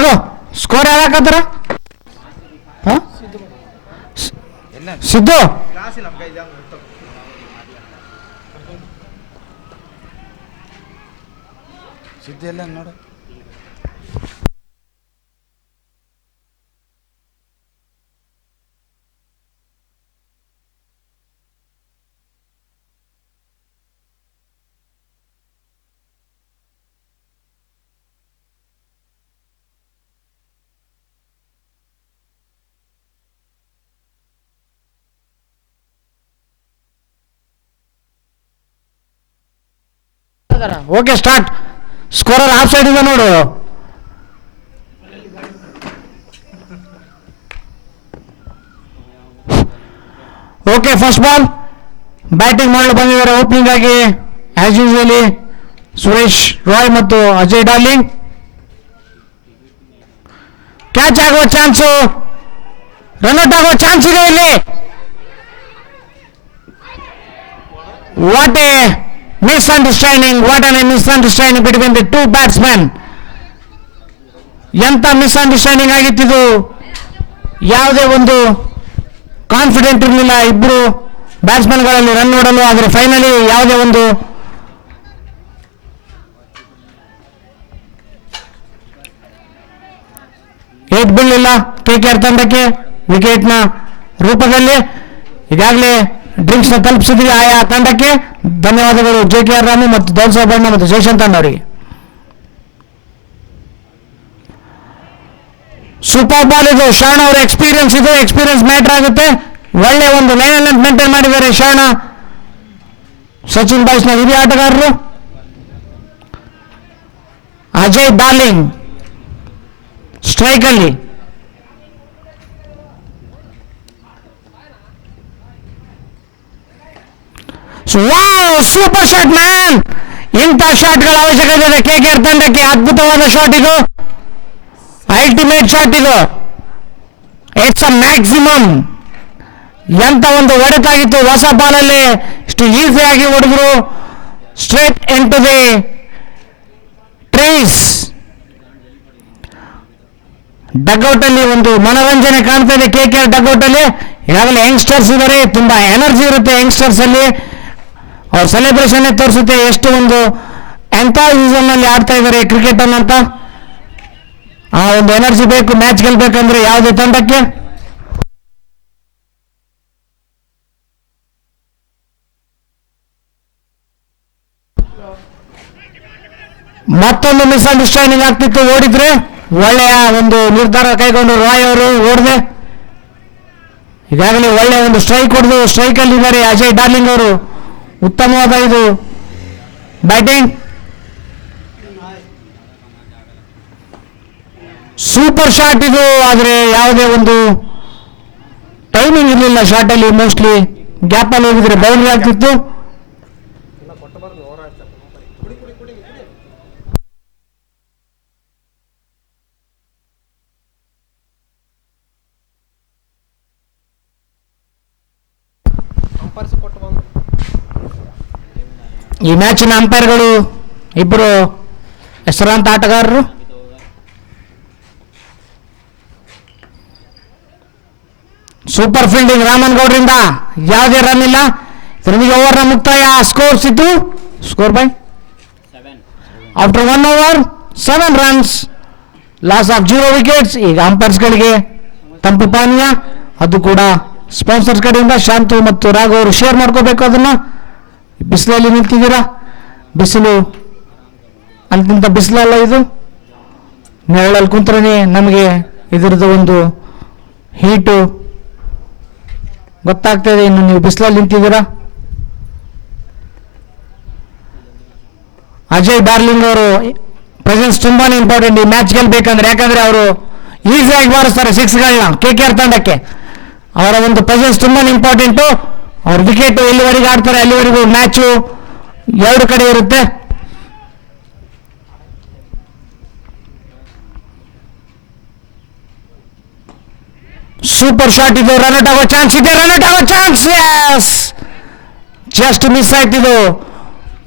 ರಘು ಸ್ಕೋರ್ ಯಾರಾಕತ್ತಾರ ಹಾಂ ಸಿದ್ದು ಸುದ್ದಿ ಎಲ್ಲ ನೋಡು. Okay start. Scorer half side ಇದೆ ನೋಡು. ಓಕೆ ಫಸ್ಟ್ ಬಾಲ್ ಬ್ಯಾಟಿಂಗ್ ಮಾಡಲು ಬಂದಿದ್ದಾರೆ ಓಪನಿಂಗ್ ಆಗಿ ಆಸ್ ಯೂಶುವಲಿ ಸುರೇಶ್ ರಾಯ್ ಮತ್ತು ಅಜಯ್ ಡಾರ್ಲಿಂಗ್. ಕ್ಯಾಚ್ ಆಗುವ ಚಾನ್ಸು, ರನ್ಔಟ್ ಆಗುವ ಚಾನ್ಸ್ ಇದೆ ಇಲ್ಲಿ. What A misunderstanding, what A misunderstanding between the two batsman. ಎಂತ ಮಿಸ್ಅಂಡರ್ಸ್ಟ್ಯಾಂಡಿಂಗ್ ಆಗಿತ್ತಿದು, ಯಾವುದೇ ಒಂದು ಕಾನ್ಫಿಡೆಂಟ್ ಇರಲಿಲ್ಲ ಇಬ್ಬರು ಬ್ಯಾಟ್ಸ್ಮನ್ಗಳಲ್ಲಿ ರನ್ ನೋಡಲು. ಆದರೆ ಫೈನಲಿ ಯಾವುದೇ ಒಂದು ಏಟ್ ಬೀಳಲಿಲ್ಲ KKR ತಂಡಕ್ಕೆ ವಿಕೆಟ್ನ ರೂಪದಲ್ಲಿ. ಈಗಾಗಲೇ ಡ್ರಿಂಕ್ಸ್ನ ತಲುಪಿಸಿದ್ರಿ ಆಯಾ ತಂಡಕ್ಕೆ. ಧನ್ಯವಾದಗಳು JKR ರಾಮು ಮತ್ತು ದೌಲ್ಸಾಬಣ್ಣ ಮತ್ತು ಜಯಶಂತನ್ ಅವರಿಗೆ. ಸೂಪರ್ ಬಾಲ್ ಇದು. ಶರಣ ಅವರ ಎಕ್ಸ್ಪೀರಿಯನ್ಸ್ ಇದು, ಎಕ್ಸ್ಪೀರಿಯನ್ಸ್ ಮ್ಯಾಟರ್ ಆಗುತ್ತೆ. ಒಳ್ಳೆ ಒಂದು ಲೈನ್ ಲೆಂತ್ ಮೇಂಟೈನ್ ಮಾಡಿದ್ದಾರೆ ಶರಣ. ಸಚಿನ್ ಬಾಯ್ಸ್ನ ಹಿರಿಯ ಆಟಗಾರರು. ಅಜಯ್ ಡಾರ್ಲಿಂಗ್ ಸ್ಟ್ರೈಕ್ ಅಲ್ಲಿ. Super shot man. ಇಂಥ ಶಾಟ್ಗಳ ಅವಶ್ಯಕತೆ ಇದೆ KKR ತಂಡಕ್ಕೆ. ಅದ್ಭುತವಾದ ಶಾಟ್ ಇದು, ಅಲ್ಟಿಮೇಟ್ ಶಾಟ್ ಇದು. It's a maximum. ಎಂತ ಒಂದು ಹೊಡೆತಾಗಿತ್ತು. ಹೊಸ ಬಾಲಲ್ಲಿ ಇಷ್ಟು ಈಸಿಯಾಗಿ ಹೊಡೆದ್ರು. Straight into the trees. Dugout ಅಲ್ಲಿ ಒಂದು ಮನೋರಂಜನೆ ಕಾಣ್ತಾ ಇದೆ KKR ಡಗ್ಔಟ್ ಅಲ್ಲಿ. ಈಗಾಗಲೇ ಯಂಗ್ಸ್ಟರ್ಸ್ ಇದ್ದಾರೆ, ತುಂಬಾ ಎನರ್ಜಿ ಇರುತ್ತೆ ಯಂಗ್ಸ್ಟರ್ಸ್ ಅಲ್ಲಿ. ಅವ್ರ ಸೆಲೆಬ್ರೇಷನ್ ತೋರಿಸುತ್ತೆ ಎಷ್ಟು ಒಂದು ಎಂಥಾಸಿಸಮ್ ಅಲ್ಲಿ ಆಡ್ತಾ ಇದ್ದಾರೆ ಕ್ರಿಕೆಟ್ ಅನ್ನಂತ. ಆ ಒಂದು ಎನರ್ಜಿ ಬೇಕು ಮ್ಯಾಚ್ ಗೆಲ್ಬೇಕಂದ್ರೆ ಯಾವುದೇ ತಂಡಕ್ಕೆ. ಮತ್ತೊಂದು ಮಿಸ್ಅಂಡರ್ಸ್ಟ್ಯಾಂಡಿಂಗ್ ಆಗ್ತಿತ್ತು. ಓಡಿದ್ರೆ ಒಳ್ಳೆಯ ಒಂದು ನಿರ್ಧಾರ ಕೈಗೊಂಡು ರಾಯ್ ಅವರು ಓಡದೆ. ಈಗಾಗಲೇ ಒಳ್ಳೆಯ ಒಂದು ಸ್ಟ್ರೈಕ್ ಹೊಡೆದು ಸ್ಟ್ರೈಕ್ ಅಲ್ಲಿ ಇದ್ದಾರೆ ಅಜಯ್ ಡಾರ್ಲಿಂಗ್ ಅವರು. ಉತ್ತಮವಾದ ಇದು ಬ್ಯಾಟಿಂಗ್. ಸೂಪರ್ ಶಾಟ್ ಇದು. ಆದರೆ ಯಾವುದೇ ಒಂದು ಟೈಮಿಂಗ್ ಇರಲಿಲ್ಲ ಶಾಟ್ ಅಲ್ಲಿ. ಮೋಸ್ಟ್ಲಿ ಗ್ಯಾಪ್ ಅಲ್ಲಿ ಹೋಗಿದ್ರೆ ಬೌಂಡ್ರಿ ಆಗ್ತಿತ್ತು. ಈ ಮ್ಯಾಚಿನ ಅಂಪೈರ್ಗಳು ಇಬ್ಬರು ಹೆಸರಾಂತ ಆಟಗಾರರು. ಸೂಪರ್ ಫೀಲ್ಡಿಂಗ್ ರಾಮನ್ ಗೌಡ್ರಿಂದ. ಯಾವುದೇ ರನ್ ಇಲ್ಲ. ನಿಮಗೆ ಓವರ್ನ ಮುಕ್ತಾಯ. ಸ್ಕೋರ್ಸ್ ಇತ್ತು. Score by after 1 over 7 runs, loss of 0 wickets. ಈಗ ಅಂಪೈರ್ಸ್ಗಳಿಗೆ ತಂಪು ಪಾನೀಯ, ಅದು ಕೂಡ ಸ್ಪಾನ್ಸರ್ಸ್ ಕಡೆಯಿಂದ. ಶಾಂತು ಮತ್ತು ರಾಘವ್ ಅವರು ಶೇರ್ ಮಾಡ್ಕೋಬೇಕು ಅದನ್ನ. ಬಿಸಿಲಲ್ಲಿ ನಿಂತಿದ್ದೀರಾ. ಬಿಸಿಲು ಅಂತಿಂತ ಬಿಸಿಲಲ್ಲ ಇದು. ನೆರಳಲ್ಲಿ ಕುಂತ್ರೆ ನಮಗೆ ಇದರದ್ದು ಒಂದು ಹೀಟು ಗೊತ್ತಾಗ್ತದೆ. ಇನ್ನು ನೀವು ಬಿಸಿಲಲ್ಲಿ ನಿಂತಿದ್ದೀರಾ. ಅಜಯ್ ಡಾರ್ಲಿಂಗ್ ಅವರು ಪ್ರೆಸೆನ್ಸ್ ತುಂಬಾನೇ ಇಂಪಾರ್ಟೆಂಟ್ ಈ ಮ್ಯಾಚ್ ಗೆಲ್ಬೇಕಂದ್ರೆ. ಯಾಕಂದ್ರೆ ಅವರು ಈಸಿಯಾಗಿ ಬಾರಿಸ್ತಾರೆ ಸಿಕ್ಸ್ಗಳನ್ನ KKR ತಂಡಕ್ಕೆ. ಅವರ ಒಂದು ಪ್ರೆಸೆನ್ಸ್ ತುಂಬಾನೇ ಇಂಪಾರ್ಟೆಂಟು. ಅವ್ರ ವಿಕೆಟ್ ಎಲ್ಲಿವರೆಗೆ ಆಡ್ತಾರೆ ಅಲ್ಲಿವರೆಗೂ ಮ್ಯಾಚು ಎರಡು ಕಡೆ ಇರುತ್ತೆ. ಸೂಪರ್ ಶಾಟ್ ಇದು. ರನ್ಔಟ್ ಆಗೋ ಚಾನ್ಸ್ ಇದೆ. ರನ್ಔಟ್ ಆಗೋ ಚಾನ್ಸ್. ಎಸ್, ಜಸ್ಟ್ ಮಿಸ್ ಆಯ್ತಿದು.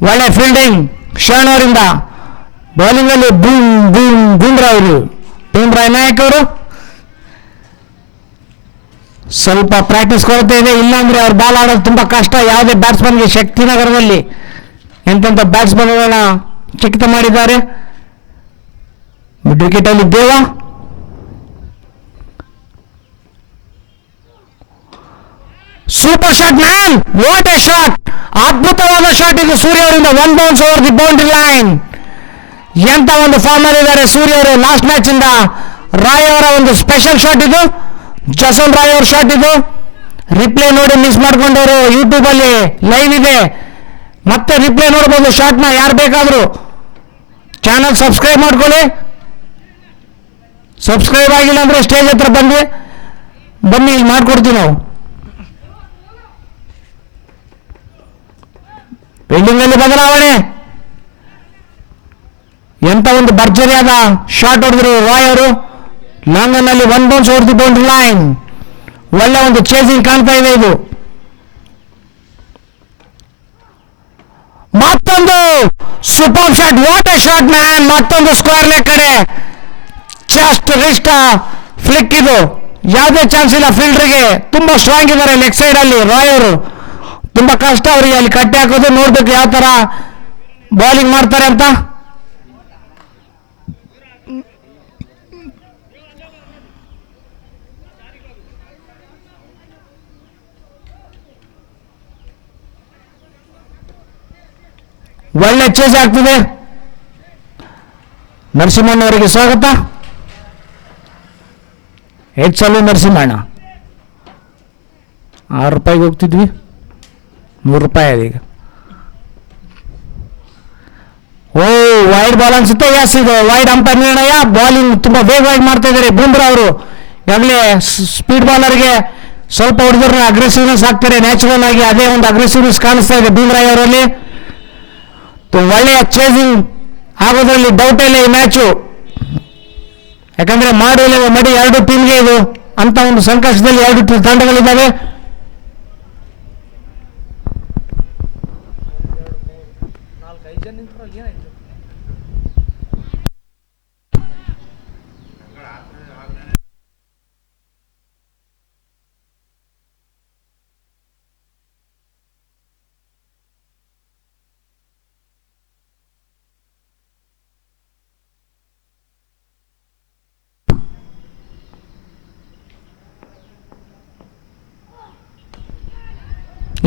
ಒಳ್ಳೆ ಫೀಲ್ಡಿಂಗ್ ಶರಣ್ ಅವರಿಂದ. ಬೌಲಿಂಗ್ ಅಲ್ಲಿ ಬೂಮ್ರಾ ಅವರು ಭೀಮ್ರಾಯ್ ನಾಯಕ್ ಅವರು ಸ್ವಲ್ಪ ಪ್ರಾಕ್ಟೀಸ್ ಕೊರತೆ ಇದೆ, ಇಲ್ಲಾಂದ್ರೆ ಅವ್ರು ಬಾಲ್ ಆಡೋದು ತುಂಬ ಕಷ್ಟ. ಯಾವುದೇ ಬ್ಯಾಟ್ಸ್ಮನ್ಗೆ ಶಕ್ತಿನಗರದಲ್ಲಿ ಎಂತೆಂಥ ಬ್ಯಾಟ್ಸ್ಮನ್ಗಳನ್ನ ಚಕಿತ ಮಾಡಿದ್ದಾರೆ. ಮಿಡ್ ವಿಕೆಟಲ್ಲಿ ದೇವ, super shot man, what a shot, ಅದ್ಭುತವಾದ ಶಾಟ್ ಇದು ಸೂರ್ಯ ಅವರಿಂದ. 1 bounce over the boundary line. ಎಂತ ಒಂದು ಫಾರ್ಮ್ ಅಲ್ಲಿದ್ದಾರೆ ಸೂರ್ಯ ಅವರು. ಲಾಸ್ಟ್ ಮ್ಯಾಚ್ ಇಂದ ರಾಯ್ ಅವರ ಒಂದು ಸ್ಪೆಷಲ್ ಶಾಟ್ ಇದು, ಜಸನ್ ರಾಯ್ ಅವ್ರ ಶಾಟ್ ಇದು. ರಿಪ್ಲೇ ನೋಡಿ ಮಿಸ್ ಮಾಡ್ಕೊಂಡವರು ಯೂಟ್ಯೂಬ್ ಅಲ್ಲಿ ಲೈವ್ ಇದೆ, ಮತ್ತೆ ರಿಪ್ಲೇ ನೋಡ್ಬೋದು ಶಾಟ್ನ. ಯಾರು ಬೇಕಾದರೂ ಚಾನಲ್ ಸಬ್ಸ್ಕ್ರೈಬ್ ಮಾಡ್ಕೊಳ್ಳಿ. ಸಬ್ಸ್ಕ್ರೈಬ್ ಆಗಿಲ್ಲ ಅಂದ್ರೆ ಸ್ಟೇಜ್ ಹತ್ರ ಬನ್ನಿ, ಇಲ್ಲಿ ಮಾಡ್ಕೊಡ್ತೀವಿ ನಾವು. ಫೀಲ್ಡಿಂಗ್ ಅಲ್ಲಿ ಬದಲಾವಣೆ. ಎಂತ ಒಂದು ಭರ್ಜರಿಯಾದ ಶಾಟ್ ಹೊಡೆದ್ರು ರಾಯ್ ಅವರು. ಲಾಂಗನ್ ಅಲ್ಲಿ 1 bounce over the boundary line. ಒಳ್ಳೆ ಒಂದು ಚೇಸಿಂಗ್ ಕಾಣ್ತಾ ಇದೆ ಇದು. ಮತ್ತೊಂದು super shot, what a shot man. ಮತ್ತೊಂದು ಸ್ಕ್ವೇರ್ ಲೆಗ್ ಕಡೆ ಜಸ್ಟ್ ರಿಸ್ಟ್ ಫ್ಲಿಕ್ ಇದು. ಯಾವುದೇ ಚಾನ್ಸ್ ಇಲ್ಲ ಫೀಲ್ಡರ್ಗೆ. ತುಂಬಾ ಸ್ಟ್ರಾಂಗ್ ಇದ್ದಾರೆ ಲೆಗ್ ಸೈಡ್ ಅಲ್ಲಿ ರಾಯ್ ಅವರು. ತುಂಬಾ ಕಷ್ಟ ಅವರಿಗೆ ಅಲ್ಲಿ ಕಟ್ಟಿ ಹಾಕೋದು. ನೋಡ್ಬೇಕು ಯಾವ ತರ ಬೌಲಿಂಗ್ ಮಾಡ್ತಾರೆ ಅಂತ. ಒಳ್ಳೆ ಚೇಸ್ ಆಗ್ತಿದೆ. ನರಸಿಂಹಣ್ಣವರಿಗೆ ಸ್ವಾಗತ. ಹೆಚ್ಚಲು ನರಸಿಂಹಣ್ಣ. ₹6 ಹೋಗ್ತಿದ್ವಿ, ₹100 ಅದೀಗ. ಓ ವೈಡ್ ಬಾಲ್ ಅನ್ಸುತ್ತೆ. ಎಸ್, ಇದು ವೈಡ್ ಅಂಪೈರ್ ನಿರ್ಣಯ. ಬಾಲಿಂಗ್ ತುಂಬಾ ವೇಗವಾಗಿ ಮಾಡ್ತಾ ಇದ್ದಾರೆ ಬುಮ್ರಾ ಅವರು. ಈಗಾಗಲೇ ಸ್ಪೀಡ್ ಬಾಲರ್ಗೆ ಸ್ವಲ್ಪ ಹೊಡೆದ್ರೆ ಅಗ್ರೆಸಿವ್ನೆಸ್ ಆಗ್ತಾರೆ ನ್ಯಾಚುರಲ್ ಆಗಿ. ಅದೇ ಒಂದು ಅಗ್ರೆಸಿವ್ನೆಸ್ ಕಾಣಿಸ್ತಾ ಇದೆ ಬುಮ್ರಾ ಅವರಲ್ಲಿ. ಒಳ್ಳೆಯ ಚೇಸಿಂಗ್ ಆಗೋದ್ರಲ್ಲಿ ಡೌಟ್ ಇಲ್ಲ ಈ ಮ್ಯಾಚು. ಯಾಕಂದ್ರೆ ಮಡಿ 2 ಟೀಮ್ಗೆ ಇದು ಅಂತ ಒಂದು ಸಂಕಷ್ಟದಲ್ಲಿ 2 ತಂಡಗಳಿದ್ದಾವೆ.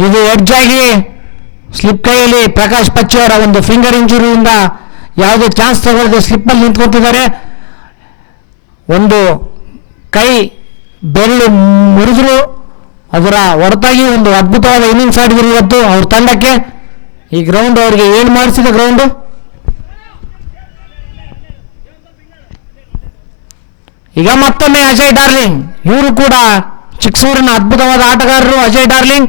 ಇದು ಎಡ್ಜ್ ಆಗಿ ಸ್ಲಿಪ್ ಕೈಯಲ್ಲಿ ಪ್ರಕಾಶ್ ಪಚ್ಚಿ ಅವರ ಒಂದು ಫಿಂಗರ್ ಇಂಜುರಿಯಿಂದ ಯಾವುದೇ ಚಾನ್ಸ್ ತಗೊಳ್ಳದೆ ಸ್ಲಿಪ್ಪಲ್ಲಿ ನಿಂತ್ಕೊತಿದ್ದಾರೆ. ಒಂದು ಕೈ ಬೆರಳು ಮುರಿದ್ರು, ಅದರ ಹೊರತಾಗಿ ಒಂದು ಅದ್ಭುತವಾದ ಇನ್ನಿಂಗ್ಸ್ ಆಡಿದ್ರು ಇವತ್ತು ಅವ್ರ ತಂಡಕ್ಕೆ. ಈ ಗ್ರೌಂಡ್ ಅವರಿಗೆ ಏನು ಮಾಡಿಸಿದೆ ಗ್ರೌಂಡು. ಈಗ ಮತ್ತೊಮ್ಮೆ ಅಜಯ್ ಡಾರ್ಲಿಂಗ್, ಇವರು ಕೂಡ ಚಿಕ್ಕಸೂರಿನ ಅದ್ಭುತವಾದ ಆಟಗಾರರು ಅಜಯ್ ಡಾರ್ಲಿಂಗ್.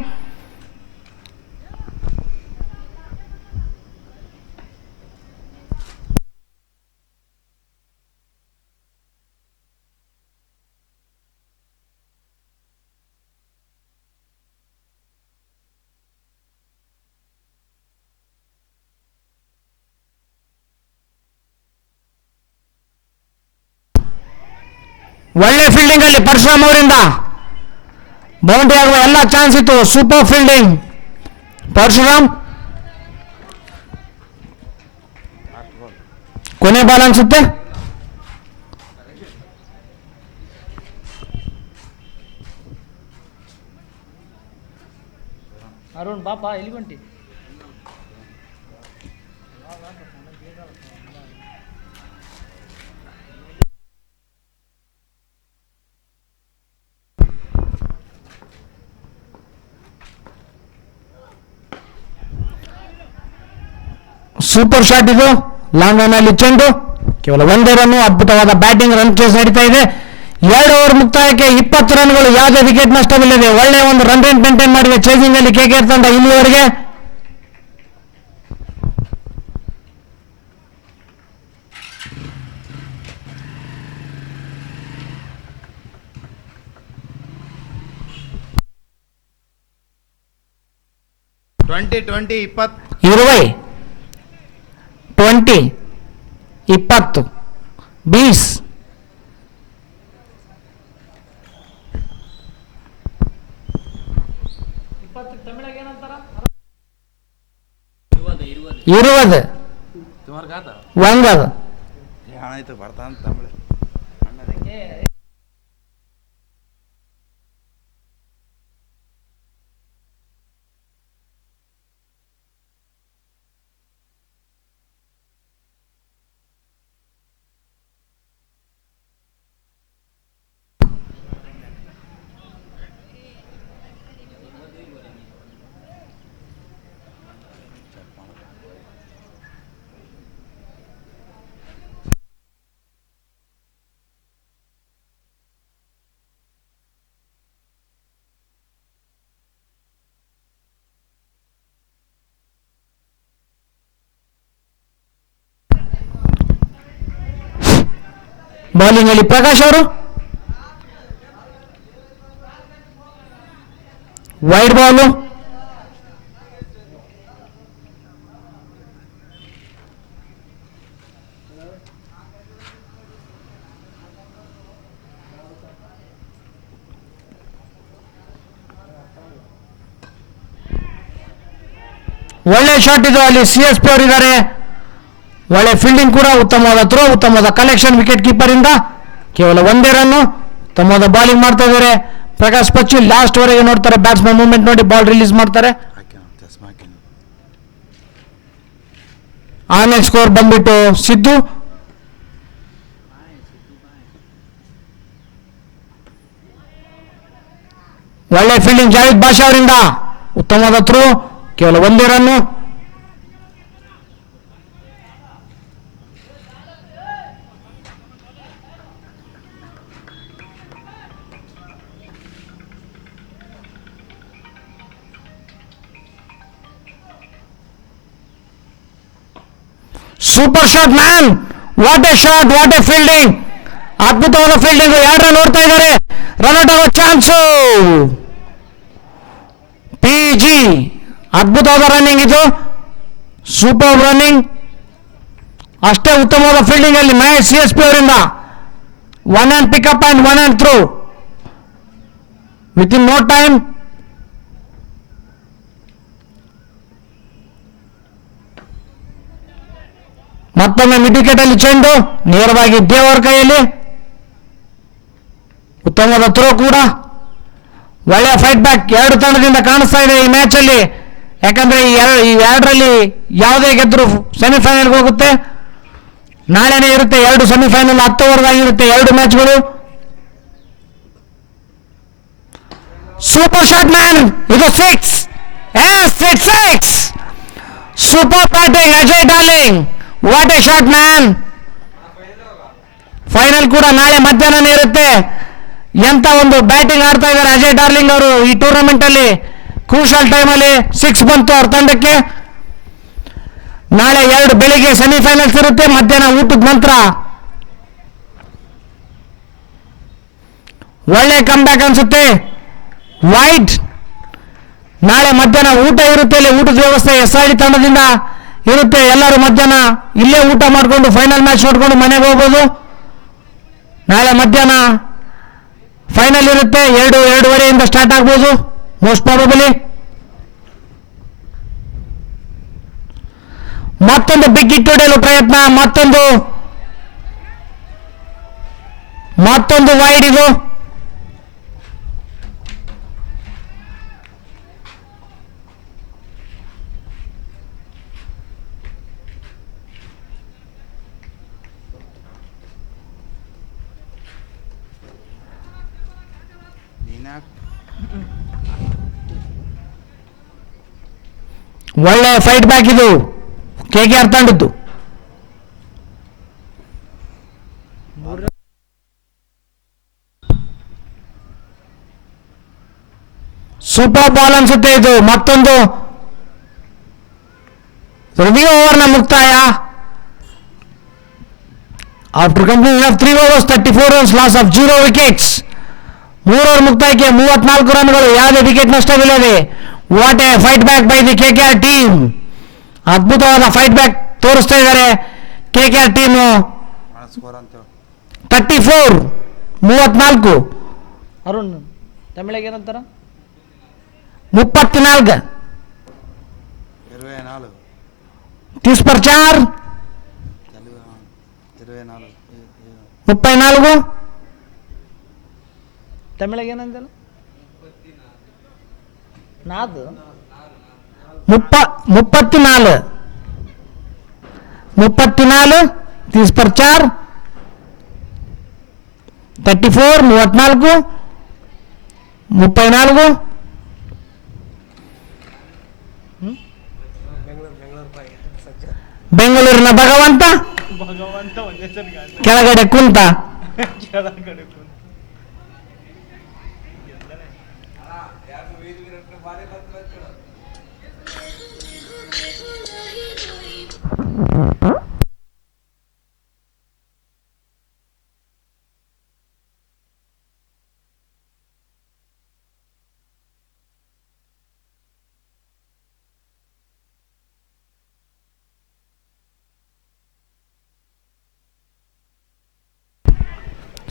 ಒಳ್ಳೆ ಫೀಲ್ಡಿಂಗ್ ಅಲ್ಲಿ ಪರಶುರಾಮ್ ಅವರಿಂದ ಬೌಂಡ್ರಿ ಆಗುವ ಎಲ್ಲ ಚಾನ್ಸ್ ಇತ್ತು. Super fielding Parashuram. ಕೊನೆ ಬಾಲ್ ಅನ್ಸುತ್ತೆ. ಅರುಣ್ ಬಾಪ ಎಲ್ಲಿ ಹೊಂಟಿ? ಸೂಪರ್ ಶಾಟ್ ಇದು. ಲಾಂಗ್ ಆನ್ ಅಲ್ಲಿ ಚೆಂಡು, ಕೇವಲ 1 ರನ್ನು. ಅದ್ಭುತವಾದ ಬ್ಯಾಟಿಂಗ್, ರನ್ ಚೇಸ್ ನಡೀತಾ ಇದೆ. 2 ಓವರ್ ಮುಕ್ತಾಯಕ್ಕೆ 20 ರನ್ಗಳು, ಯಾವುದೇ ವಿಕೆಟ್ ನಷ್ಟವಿಲ್ಲದೆ ಒಳ್ಳೆಯ ಒಂದು ರನ್ ರೇಟ್ ಮೇಂಟೈನ್ ಮಾಡಿದೆ ಚೇಸಿಂಗ್ ಅಲ್ಲಿ ಕೆಕೆಆರ್ ತಂಡ ಇಲ್ಲಿವರೆಗೆ. ಟ್ವೆಂಟಿ 20 20 20 20 20 இருபது ஒன்பது ಏನಾಯ್ತು ಬರ್ತಾನ ತಮಿಳು ಬೌಲಿಂಗ್ ಅಲ್ಲಿ ಪ್ರಕಾಶ್ ಅವರು ವೈಡ್ ಬಾಲು ಒಳ್ಳೆ ಶಾಟ್ ಇದು. ಅಲ್ಲಿ CSP ಅವರು ಇದ್ದಾರೆ. ಒಳ್ಳೆ ಫೀಲ್ಡಿಂಗ್ ಕೂಡ, ಉತ್ತಮವಾದ ಥ್ರೋ, ಉತ್ತಮವಾದ ಕಲೆಕ್ಷನ್ ವಿಕೆಟ್ ಕೀಪರ್ ಇಂದ. ಕೇವಲ ಒಂದೇ ರನ್ನು. ಉತ್ತಮವಾದ ಬಾಲಿಂಗ್ ಮಾಡ್ತಾ ಇದ್ದಾರೆ ಪ್ರಕಾಶ್ ಪಚ್ಚು. ಲಾಸ್ಟ್ ವರೆಗೆ ನೋಡ್ತಾರೆ, ಬ್ಯಾಟ್ಸ್ಮನ್ ಮೂವ್ಮೆಂಟ್ ನೋಡಿ ಬಾಲ್ ರಿಲೀಸ್ ಮಾಡ್ತಾರೆ. ಆಮೇಲೆ ಸ್ಕೋರ್ ಬಂದ್ಬಿಟ್ಟು ಸಿದ್ದು. ಒಳ್ಳೆ ಫೀಲ್ಡಿಂಗ್ ಜಾವೇದ್ ಬಾಷಾ ಅವರಿಂದ. ಉತ್ತಮವಾದ ಥ್ರೋ, ಕೇವಲ ಒಂದೇ run. Super shot man, what a shot, what a fielding. ಅದ್ಭುತವಾದ ಫೀಲ್ಡಿಂಗ್. 2 ರನ್ ನೋಡ್ತಾ ಇದ್ದಾರೆ. ರನ್ಔಟ್ ಆಗೋ ಚಾನ್ಸು. PG. ಅದ್ಭುತವಾದ ರನ್ನಿಂಗ್ ಇದು, ಸೂಪರ್ ರನ್ನಿಂಗ್. ಅಷ್ಟೇ ಉತ್ತಮವಾದ ಫೀಲ್ಡಿಂಗ್ ಅಲ್ಲಿ ಮಹೇಶ್ CSP ಅವರಿಂದ. 1 hand pickup and 1 hand throw with in no time. ಮತ್ತೊಮ್ಮೆ ಮಿಡ್ ವಿಕೆಟ್ ಅಲ್ಲಿ ಚೆಂಡು ನೇರವಾಗಿ ದೇವರ ಕೈಯಲ್ಲಿ. ಉತ್ತಮವಾದ ಥ್ರೋ ಕೂಡ. ಒಳ್ಳೆಯ ಫೈಟ್ ಬ್ಯಾಕ್ 2 ತಂಡದಿಂದ ಕಾಣಿಸ್ತಾ ಇದೆ ಈ ಮ್ಯಾಚ್ ಅಲ್ಲಿ. ಯಾಕಂದ್ರೆ ಈ ಎರಡರಲ್ಲಿ ಯಾವುದೇ ಗೆದ್ದರೂ ಸೆಮಿಫೈನಲ್ಗೆ ಹೋಗುತ್ತೆ. ನಾಳೆನೇ ಇರುತ್ತೆ 2 ಸೆಮಿಫೈನಲ್. 10 ಓವರ್ ಆಗಿರುತ್ತೆ 2 ಮ್ಯಾಚ್ಗಳು. ಸೂಪರ್ ಶಾಟ್ ಮ್ಯಾನ್, ಇದು 6. It's 6. Super batting Ajay darling. What a shot man. Final ಕೂಡ ನಾಳೆ ಮಧ್ಯಾಹ್ನನೇ ಇರುತ್ತೆ. ಎಂತ ಒಂದು ಬ್ಯಾಟಿಂಗ್ ಆಡ್ತಾ ಇದ್ದಾರೆ ಅಜಯ್ ಡಾರ್ಲಿಂಗ್ ಅವರು ಈ ಟೂರ್ನಮೆಂಟ್ ಅಲ್ಲಿ. ಕ್ರೂಷಲ್ ಟೈಮ್ ಅಲ್ಲಿ 6 ಬಂತು ಅವ್ರ ತಂಡಕ್ಕೆ. ನಾಳೆ 2 ಬೆಳಿಗ್ಗೆ ಸೆಮಿಫೈನಲ್ಸ್ ಇರುತ್ತೆ, ಮಧ್ಯಾಹ್ನ ಊಟದ ನಂತರ. ಒಳ್ಳೆ ಕಮ್ ಬ್ಯಾಕ್ ಅನ್ಸುತ್ತೆ. ವೈಡ್ ನಾಳೆ ಮಧ್ಯಾಹ್ನ ಊಟ ಇರುತ್ತೆ. ಇಲ್ಲಿ ಊಟದ ವ್ಯವಸ್ಥೆ SRD ತಂಡದಿಂದ ಇರುತ್ತೆ. ಎಲ್ಲರೂ ಮಧ್ಯಾಹ್ನ ಇಲ್ಲೇ ಊಟ ಮಾಡಿಕೊಂಡು ಫೈನಲ್ ಮ್ಯಾಚ್ ನೋಡ್ಕೊಂಡು ಮನೆಗೆ ಹೋಗ್ಬೋದು. ನಾಳೆ ಮಧ್ಯಾಹ್ನ ಫೈನಲ್ ಇರುತ್ತೆ. 2-2:30 ಸ್ಟಾರ್ಟ್ ಆಗ್ಬೋದು ಮೋಸ್ಟ್ ಪ್ರಾಬಬಲಿ. ಮತ್ತೊಂದು ಬಿಗ್ ಹಿಟ್ ಹೊಡೆಯಲು ಪ್ರಯತ್ನ. ಮತ್ತೊಂದು ವೈಡ್ ಇದು. ಒಳ್ಳೆ ಫೈಟ್ ಬ್ಯಾಕ್ ಇದು KKR ತಂಡದ್ದು. ಸೂಪರ್ ಬಾಲ್ ಅನ್ಸುತ್ತೆ ಇದು. ಮತ್ತೊಂದು ರಿವ್ಯೂ ಓವರ್ನ ಮುಕ್ತಾಯ. After complete of 3 overs 34 runs loss of 0 wickets. 3 over ಮುಕ್ತಾಯಕ್ಕೆ 34 ರನ್ಗಳು, ಯಾವುದೇ ವಿಕೆಟ್ ನಷ್ಟವಿಲ್ಲದೆ. What a fight back by the KKR team. ಅದ್ಭುತವಾದ ಫೈಟ್ ಬ್ಯಾಕ್ ತೋರಿಸ್ತಾ ಇದ್ದಾರೆ KKR ಟೀಮು. 34-34. ಅರುಣ್ ತಮಿಳಿಗೆ ಏನಂತಾರ? 34 24 30 per 4 24 34 ತಮಿಳಾಗ ಏನಂದಲ್ಲ ನಾದು 34 34 30 per 4 34 34 34 ಬೆಂಗಳೂರಿನ ಭಗವಂತ ಕೆಳಗಡೆ ಕುಂತ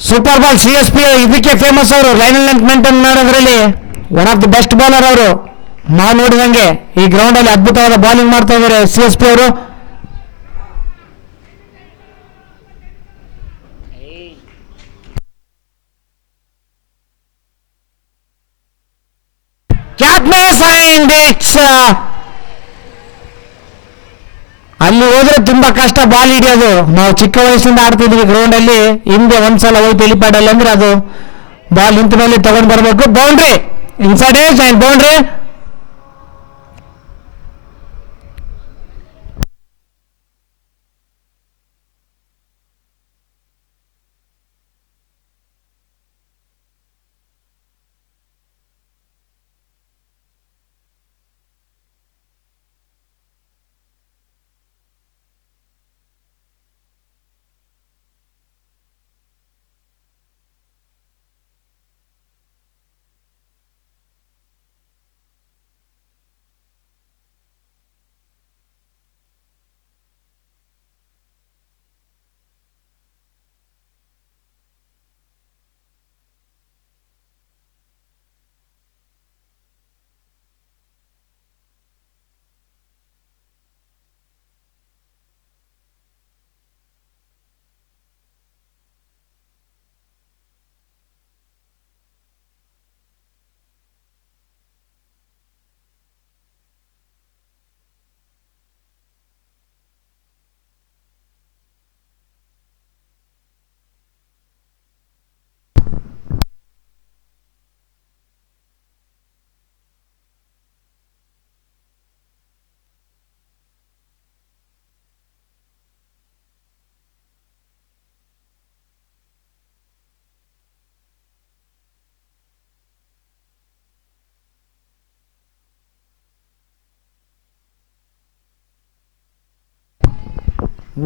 ಸೂಪರ್ ಬಾಲ್ CSP ಇದಕ್ಕೆ ಫೇಮಸ್ ಅವರು ಲೈನ್ ಲೆಂತ್ ಮೇಂಟೈನ್ ಮಾಡೋದ್ರಲ್ಲಿ one of the best bowler ಅವರು. ನಾವು ನೋಡಿದಂಗೆ ಈ ಗ್ರೌಂಡ್ ಅಲ್ಲಿ ಅದ್ಭುತವಾದ ಬೌಲಿಂಗ್ ಮಾಡ್ತಾ ಇದ್ದಾರೆ CSP ಅವರು. ಅಲ್ಲಿ ಹೋದ್ರೆ ತುಂಬಾ ಕಷ್ಟ ಬಾಲ್ ಹಿಡಿಯೋದು. ನಾವು ಚಿಕ್ಕ ವಯಸ್ಸಿಂದ ಆಡ್ತಿದ್ವಿ ಗ್ರೌಂಡ್ ಅಲ್ಲಿ. ಹಿಂದೆ ಒಂದ್ಸಲ ಹೋಯ್ತು ಎಲಿಪ್ಯಾಡ್ ಅಲ್ಲಿ ಅಂದ್ರೆ ಅದು ಬಾಲ್ ನಿಂತ ಮೇಲೆ ತಗೊಂಡ್ ಬರ್ಬೇಕು. Boundary inside age and boundary.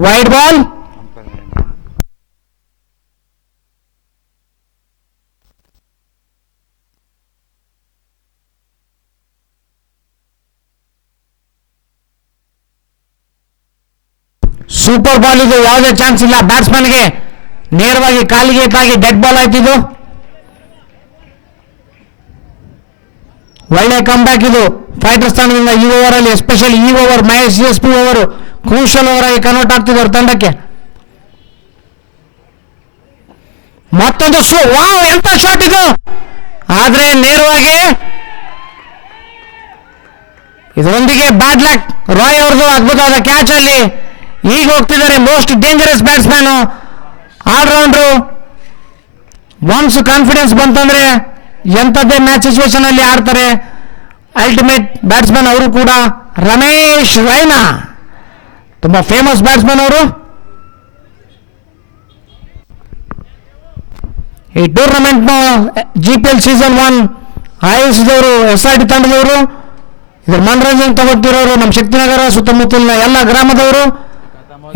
Wide ball. Super ball ಇದು, ಯಾವುದೇ ಚಾನ್ಸ್ ಇಲ್ಲ ಬ್ಯಾಟ್ಸ್ಮನ್ಗೆ. ನೇರವಾಗಿ ಕಾಲಿಗೆ ತಾಗಿ ಡೆಡ್ ಬಾಲ್ ಆಯ್ತಿದ್ದು. ಒಳ್ಳೆ ಕಮ್ ಬ್ಯಾಕ್ ಇದು ಫೈಟರ್ ಸ್ಥಾನದಿಂದ. ಈ ಓವರ್ ಅಲ್ಲಿ ಎಸ್ಪೆಷಲಿ ಈ over Mahesh CSP over crucial over ಆಗಿ ಕನ್ವರ್ಟ್ ಆಗ್ತಿದ್ದಾರೆ ತಂಡಕ್ಕೆ. ಮತ್ತೊಂದು ವಾವ್ ಎಂತ ಶಾಟ್ ಇದು, ಆದ್ರೆ ನೇರವಾಗಿ ಇದರೊಂದಿಗೆ ಬ್ಯಾಡ್ ಲಕ್. ರಾಯ್ ಅವ್ರದ್ದು ಅದ್ಭುತವಾದ ಕ್ಯಾಚ್ ಅಲ್ಲಿ. ಈಗ ಹೋಗ್ತಿದ್ದಾರೆ most dangerous batsman all-rounder. Once confidence ಬಂತಂದ್ರೆ ಎಂಥದ್ದೇ ಮ್ಯಾಚ್ ಸಿಚುವೇಶನ್ ಅಲ್ಲಿ ಆಡ್ತಾರೆ. ಅಲ್ಟಿಮೇಟ್ ಬ್ಯಾಟ್ಸ್ಮನ್ ಅವರು ಕೂಡ ರಮೇಶ್ ರೈನಾ, ತುಂಬಾ ಫೇಮಸ್ ಬ್ಯಾಟ್ಸ್ಮನ್ ಅವರು. ಈ ಟೂರ್ನಮೆಂಟ್ನ GPL ಸೀಸನ್ 1 ಆಯೋಜಿಸಿದವರು SRD ತಂಡದವರು. ಇದ್ರ ಮನೋರಂಜನೆ ತಗೋತಿರೋರು ನಮ್ಮ ಶಕ್ತಿನಗರ ಸುತ್ತಮುತ್ತಲಿನ ಎಲ್ಲ ಗ್ರಾಮದವರು.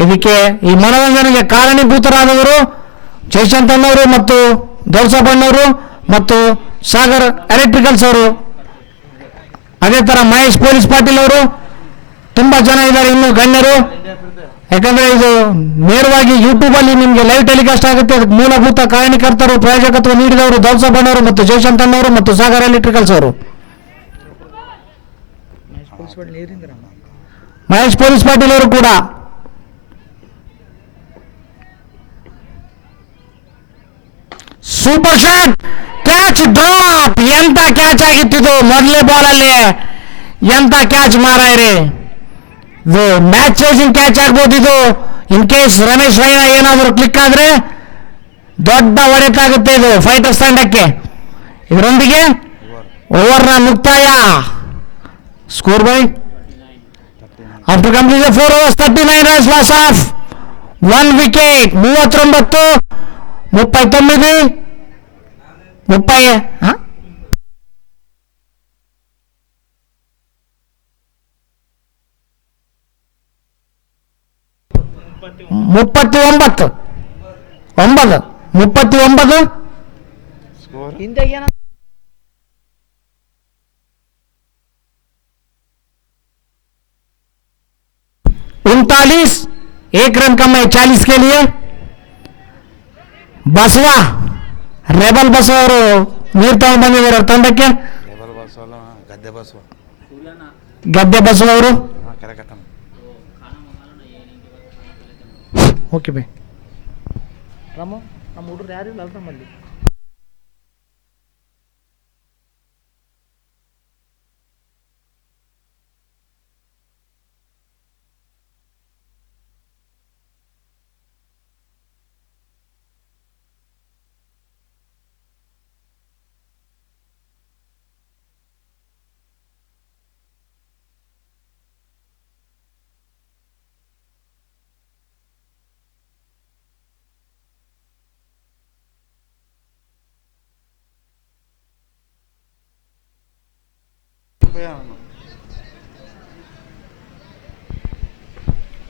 ಇದಕ್ಕೆ ಈ ಮನೋರಂಜನೆಗೆ ಕಾರಣೀಭೂತರಾದವರು ಜಯಶಂತನವರು ಮತ್ತು ದೌಸಬಣ್ಣವರು ಮತ್ತು ಸಾಗರ್ ಎಲೆಕ್ಟ್ರಿಕಲ್ಸ್ ಅವರು. ಅದೇ ತರ ಮಹೇಶ್ ಪೊಲೀಸ್ ಪಾಟೀಲ್ ಅವರು. ತುಂಬಾ ಜನ ಇದ್ದಾರೆ ಇನ್ನು ಗಣ್ಯರು. ಯಾಕಂದ್ರೆ ಇದು ನೇರವಾಗಿ ಯೂಟ್ಯೂಬ್ ಅಲ್ಲಿ ನಿಮ್ಗೆ ಲೈವ್ ಟೆಲಿಕಾಸ್ಟ್ ಆಗುತ್ತೆ. ಅದಕ್ಕೆ ಮೂಲಭೂತ ಕಾರಣಕರ್ತರು, ಪ್ರಾಯೋಜಕತ್ವ ನೀಡಿದವರು ದೌಸಬಣ್ಣವರು ಮತ್ತು ಜಯಶಂತನವರು ಮತ್ತು ಸಾಗರ್ ಎಲೆಕ್ಟ್ರಿಕಲ್ಸ್ ಅವರು. ಮಹೇಶ್ ಪೊಲೀಸ್ ಪಾಟೀಲ್ ಅವರು ಕೂಡ ಸೂಪರ್ ಶಾಟ್, ಕ್ಯಾಚ್ ಡ್ರಾಪ್. ಎಂತ ಕ್ಯಾಚ್ ಆಗಿತ್ತಿದು ಮೊದಲೇ ಬಾಲಲ್ಲಿ, ಎಂತ ಕ್ಯಾಚ್ ಮಾರಾಯ್ರಿ. ಇದು ಮ್ಯಾಚ್ ಚೇಸಿಂಗ್ ಕ್ಯಾಚ್ ಆಗ್ಬೋದು ಇದು. ಇನ್ ಕೇಸ್ ರಮೇಶ್ ರೈನಾ ಏನಾದರೂ ಕ್ಲಿಕ್ ಆದ್ರೆ ದೊಡ್ಡ ಹೊಡೆತ ಆಗುತ್ತೆ ಇದು ಫೈಟರ್ಸ್ ತಂಡಕ್ಕೆ. ಇದರೊಂದಿಗೆ ಓವರ್ನ ಮುಕ್ತಾಯ. Score by after complete 4 overs 39 runs, loss of 1 wicket. 39 39 39, 1 run कम है 40 के लिए. ಬಸವ ರೆಬಲ್ ಬಸವ ಅವರು ನೀರು ತಗೊಂಡು ಬಂದಿದ್ದಾರೆ ತಂಡಕ್ಕೆ. ಗದ್ದೆ ಬಸವ ಅವರು. Okay by. ರಾಮು ನಮ್ಮ ಹುಡುಗರು ಯಾರು ಇಲ್ಲ ನಮ್ಮಲ್ಲಿ.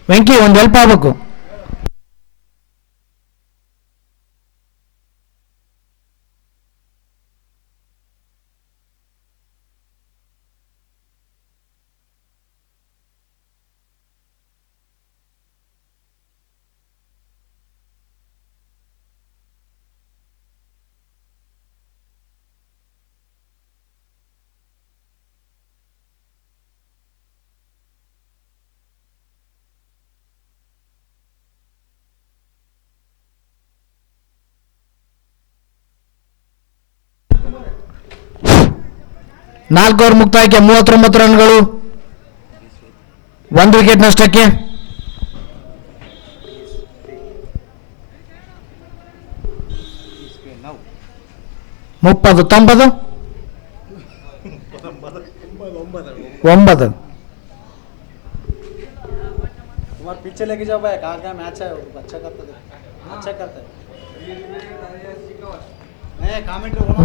ವೆಂಕಿ ಒಂದು ಹೆಲ್ಪ್ ಆಗ್ಬೇಕು. ನಾಲ್ಕು ಓವರ್ ಮುಕ್ತಾಯಕ್ಕೆ 39 ರನ್ಗಳು, 1 ವಿಕೆಟ್ ನಷ್ಟಕ್ಕೆ. ಮುಪ್ಪದು 90 9. तुम्हारे पीछे लेके जाओ भाई, कहाँ कहाँ मैच है, अच्छा करता है.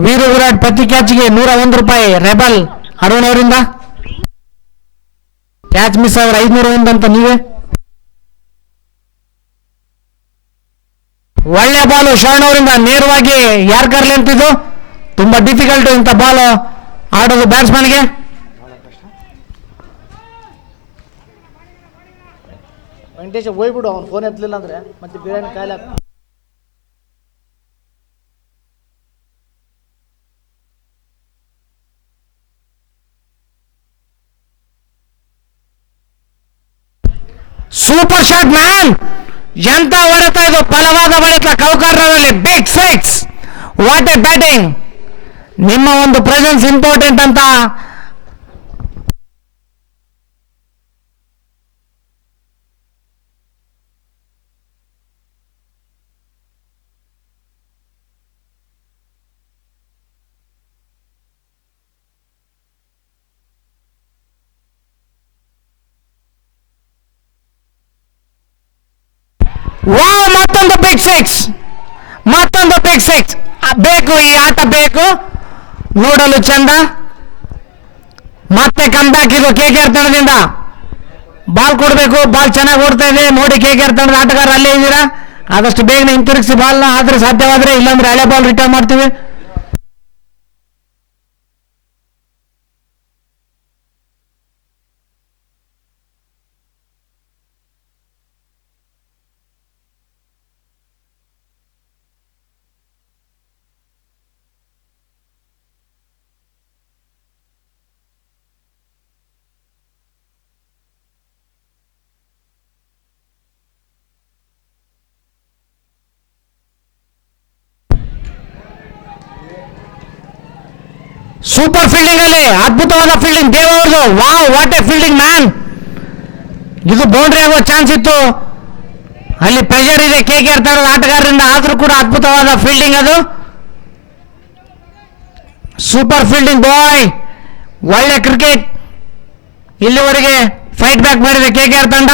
ವೀರು ವಿರಾಟ್ ಪ್ರತಿ ಕ್ಯಾಚ್ಗೆ 101 ರೂಪಾಯಿ. ರೆಬಲ್ ಅರುಣ್ ಅವರಿಂದ ಕ್ಯಾಚ್ ಮಿಸ್ ಆದ್ರೆ 501 ಅಂತ ನೀವೇ. ಒಳ್ಳೆ ಬಾಲು ಶರಣ್ ಅವರಿಂದ ನೇರವಾಗಿ ಯಾರ್ಕರ್ ಲೆಂತ್. ಇದು ತುಂಬಾ ಡಿಫಿಕಲ್ಟ್ ಇಂಥ ಬಾಲ್ ಆಡೋದು ಬ್ಯಾಟ್ಸ್ಮನ್ಗೆ. ವೆಂಕಟೇಶ ಹೋಗ್ಬಿಡು, ಅವ್ನು ಫೋನ್ ಎತ್ತಲಿಲ್ಲ ಅಂದ್ರೆ ಮತ್ತೆ ಬಿರಿಯಾನಿ ಕಾಯಿಲೆ. ಸೂಪರ್ ಶಾಟ್ ಮ್ಯಾನ್, ಎಂತ ಹೊಡೆತ ಇದು, ಬಲವಾದ ಹೊಡೆತ ಕೌಕರ್ರದಲ್ಲಿ. Big six, what a batting. ನಿಮ್ಮ ಒಂದು ಪ್ರೆಸೆನ್ಸ್ ಇಂಪಾರ್ಟೆಂಟ್ ಅಂತ ವಾವ್, ಮತ್ತೊಂದು ಬಿಗ್ ಸಿಕ್ಸ್, ಮತ್ತೊಂದು ಬಿಗ್ ಸಿಕ್ಸ್. ಬೇಕು, ಈ ಆಟ ಬೇಕು, ನೋಡಲು ಚಂದ. ಮತ್ತೆ ಕಮ್ ಬ್ಯಾಕ್ ಇದು KKR ತಂಡದಿಂದ. ಬಾಲ್ ಕೊಡಬೇಕು, ಬಾಲ್ ಚೆನ್ನಾಗಿ ಓಡ್ತಾ ಇದೆ ನೋಡಿ. KKR ತಂಡದ ಆಟಗಾರ ಅಲ್ಲೇ ಇದ್ದೀರಾ, ಆದಷ್ಟು ಬೇಗನೆ ಹಿಂತಿರುಗಿಸಿ ಬಾಲ್ನ, ಆದ್ರೆ ಸಾಧ್ಯವಾದ್ರೆ, ಇಲ್ಲಾಂದ್ರೆ ಹಳೆ ಬಾಲ್ ರಿಟರ್ನ್ ಮಾಡ್ತೀವಿ. ಸೂಪರ್ ಫೀಲ್ಡಿಂಗ್ ಅಲ್ಲಿ ಅದ್ಭುತವಾದ ಫೀಲ್ಡಿಂಗ್ ದೇವ್ ಅವ್ರದ್ದು. Wow, what a fielding man. ಇದು ಬೌಂಡ್ರಿ ಆಗೋ ಚಾನ್ಸ್ ಇತ್ತು. ಅಲ್ಲಿ ಪ್ರೆಷರ್ ಇದೆ KKR ತಂಡದ ಆಟಗಾರರಿಂದ, ಆದ್ರೂ ಕೂಡ ಅದ್ಭುತವಾದ ಫೀಲ್ಡಿಂಗ್ ಅದು. ಸೂಪರ್ ಫೀಲ್ಡಿಂಗ್ ಬಾಯ್, ಒಳ್ಳೆ ಕ್ರಿಕೆಟ್. ಇಲ್ಲಿವರೆಗೆ ಫೈಟ್ ಬ್ಯಾಕ್ ಮಾಡಿದೆ KKR ತಂಡ.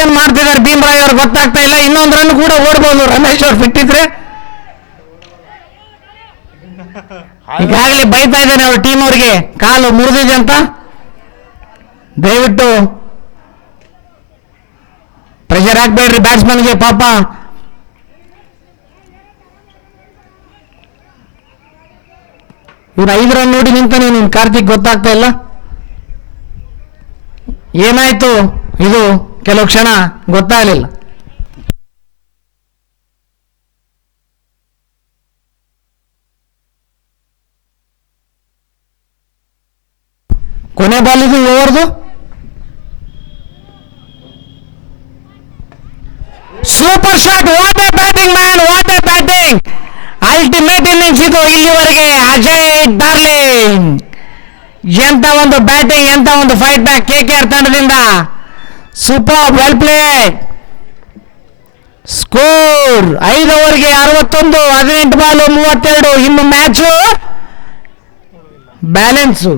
ಏನ್ ಮಾಡ್ತಿದ್ದಾರೆ ಭೀಮರಾಯ್ ಅವ್ರು ಗೊತ್ತಾಗ್ತಾ ಇಲ್ಲ. ಇನ್ನೊಂದು ರನ್ ಕೂಡ ಓಡ್ಬೋದು ರಮೇಶ್ ಅವ್ರು ಬಿಟ್ಟಿದ್ರೆ. ಈಗಾಗಲೇ ಬೈತಾ ಇದ್ದಾನೆ ಅವ್ರ ಟೀಮ್ ಅವ್ರಿಗೆ, ಕಾಲು ಮುರಿದಿದೆ ಅಂತ. ದಯವಿಟ್ಟು ಪ್ರೆಷರ್ ಹಾಕ್ಬೇಡ್ರಿ ಬ್ಯಾಟ್ಸ್ಮನ್ಗೆ. ಪಾಪ ಇವ್ರು 5 ರನ್ ನೋಡಿ ನಿಂತಾನೆ ನಿನ್ ಕಾರ್ತಿಕ್, ಗೊತ್ತಾಗ್ತಾ ಇಲ್ಲ ಏನಾಯ್ತು. ಇದು ಕೆಲವು ಕ್ಷಣ ಗೊತ್ತಾಗಲಿಲ್ಲ. ಕೊನೆ ಬಾಲ್ ಇದು ಓವರ್ದು. Super shot, what a batting man, what a batting. Ultimate innings ಇದು ಇಲ್ಲಿವರೆಗೆ ಅಜಯ್ ಡಾರ್ಲಿಂಗ್. ಎಂತ ಒಂದು ಬ್ಯಾಟಿಂಗ್, ಎಂತ ಒಂದು ಫೈಟ್ ಬ್ಯಾಕ್ KKR ತಂಡದಿಂದ. Super, well played. ಸ್ಕೋರ್ 5 ಓವರ್ಗೆ 61, 18 ಬಾಲು 32. ಇನ್ನು ಮ್ಯಾಚು ಬ್ಯಾಲೆನ್ಸು.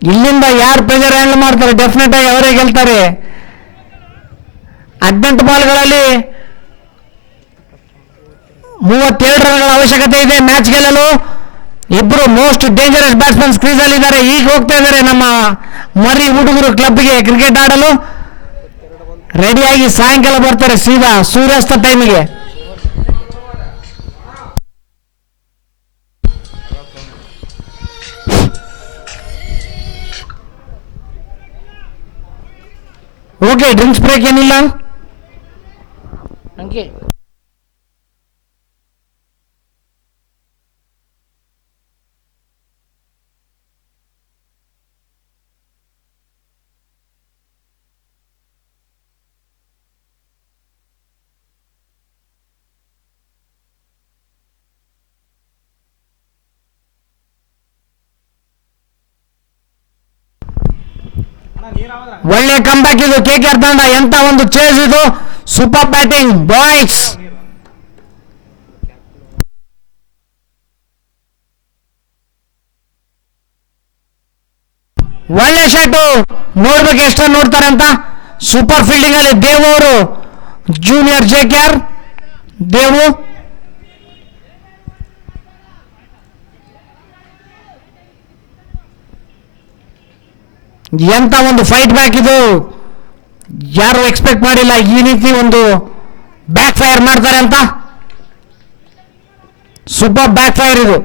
ಇಲ್ಲಿಂದ ಯಾರು ಪ್ರೆಷರ್ ಹ್ಯಾಂಡಲ್ ಮಾಡ್ತಾರೆ ಡೆಫಿನೆಟ್ ಆಗಿ ಅವರೇ ಗೆಲ್ತಾರೆ. 18 ಬಾಲ್ಗಳಲ್ಲಿ 32 ರನ್ಗಳ ಅವಶ್ಯಕತೆ ಇದೆ ಮ್ಯಾಚ್ ಗೆಲ್ಲಲು. ಇಬ್ರು ಮೋಸ್ಟ್ ಡೇಂಜರಸ್ ಬ್ಯಾಟ್ಸ್ಮನ್ ಕ್ರೀಸ್ ಅಲ್ಲಿ ಇದ್ದಾರೆ. ಈಗ ಹೋಗ್ತಾ ಇದ್ದಾರೆ ನಮ್ಮ ಮರಿ ಹುಡುಗರು ಕ್ಲಬ್ಗೆ ಕ್ರಿಕೆಟ್ ಆಡಲು. ರೆಡಿಯಾಗಿ ಸಾಯಂಕಾಲ ಬರ್ತಾರೆ ಸೀದಾ ಸೂರ್ಯಾಸ್ತ ಟೈಮಿಗೆ. ಓಕೆ, ಡ್ರಿಂಕ್ಸ್ ಬ್ರೇಕ್ ಏನಿಲ್ಲ. ಅಂಕಿ ಒಳ್ಳೆ ಕಂಬ್ಯಾಕ್ ಇದು KKR ತಂಡ. ಎಂತ ಒಂದು ಚೇಸ್ ಇದು. Super batting boys. ಒಳ್ಳೆ ಶಾಟು. ನೋಡ್ಬೇಕು ಎಷ್ಟು ನೋಡ್ತಾರೆ ಅಂತ. ಸೂಪರ್ ಫೀಲ್ಡಿಂಗ್ ಅಲ್ಲಿ ದೇವ್ ಅವರು, ಜೂನಿಯರ್ KKR ದೇವು. ಎಂತ ಒಂದು ಫೈಟ್ ಬ್ಯಾಕ್ ಇದು. ಯಾರು ಎಕ್ಸ್ಪೆಕ್ಟ್ ಮಾಡಿಲ್ಲ ಈ ರೀತಿ ಒಂದು ಬ್ಯಾಕ್ ಫೈರ್ ಮಾಡ್ತಾರೆ ಅಂತ. ಸೂಪರ್ ಬ್ಯಾಕ್ ಫೈರ್ ಇದು.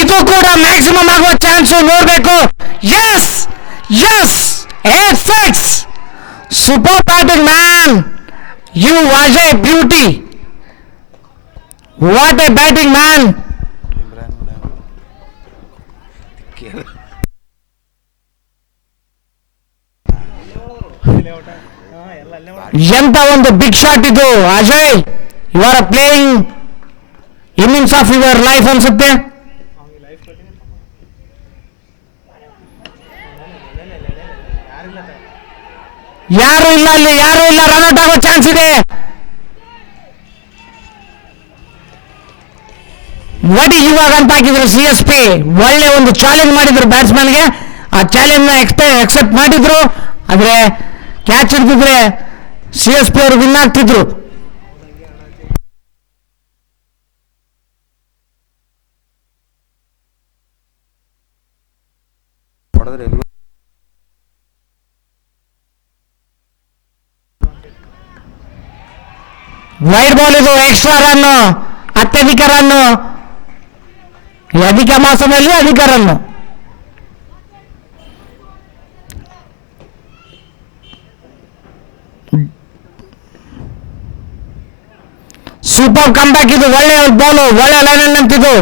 ಇದು ಕೂಡ ಮ್ಯಾಕ್ಸಿಮಮ್ ಆಗುವ ಚಾನ್ಸ್ ನೋಡ್ಬೇಕು. S S 8 super batting man. You was a beauty. What a batting man. ಎಂತ ಒಂದು ಬಿಗ್ ಶಾಟ್ ಇದು Ajay. You are playing innings of your life ಅನ್ಸುತ್ತೆ. ಯಾರು ಇಲ್ಲ ಅಲ್ಲಿ, ಯಾರು ಇಲ್ಲ. ರನ್ಔಟ್ ಆಗೋ ಚಾನ್ಸ್ ಇದೆ. ವಡಿ ಇವಾಗ ಅಂತ ಹಾಕಿದ್ರು CSP. ಒಳ್ಳೆ ಒಂದು ಚಾಲೆಂಜ್ ಮಾಡಿದ್ರು ಬ್ಯಾಟ್ಸ್ಮನ್ಗೆ. ಆ ಚಾಲೆಂಜ್ ಎಕ್ಸೆಪ್ಟ್ ಮಾಡಿದ್ರು. ಆದ್ರೆ ಕ್ಯಾಚ್ ಹಿಡಿದಿದ್ರೆ CSP ಅವರು ವಿನ್ ಆಗ್ತಿದ್ರು. ವೈಡ್ ಬಾಲ್ ಇದು. ಎಕ್ಸ್ಟ್ರಾ ರನ್ನು, ಅತ್ಯಧಿಕ ರನ್ನು. ಅಧಿಕ ಮಾಸದಲ್ಲಿ ಅಧಿಕ run. Super super come back ಇದು, ಒಳ್ಳೆ ಬಾಲು, ಒಳ್ಳೆ ಲೈನ್ ನಿಂತಿದ್ದು.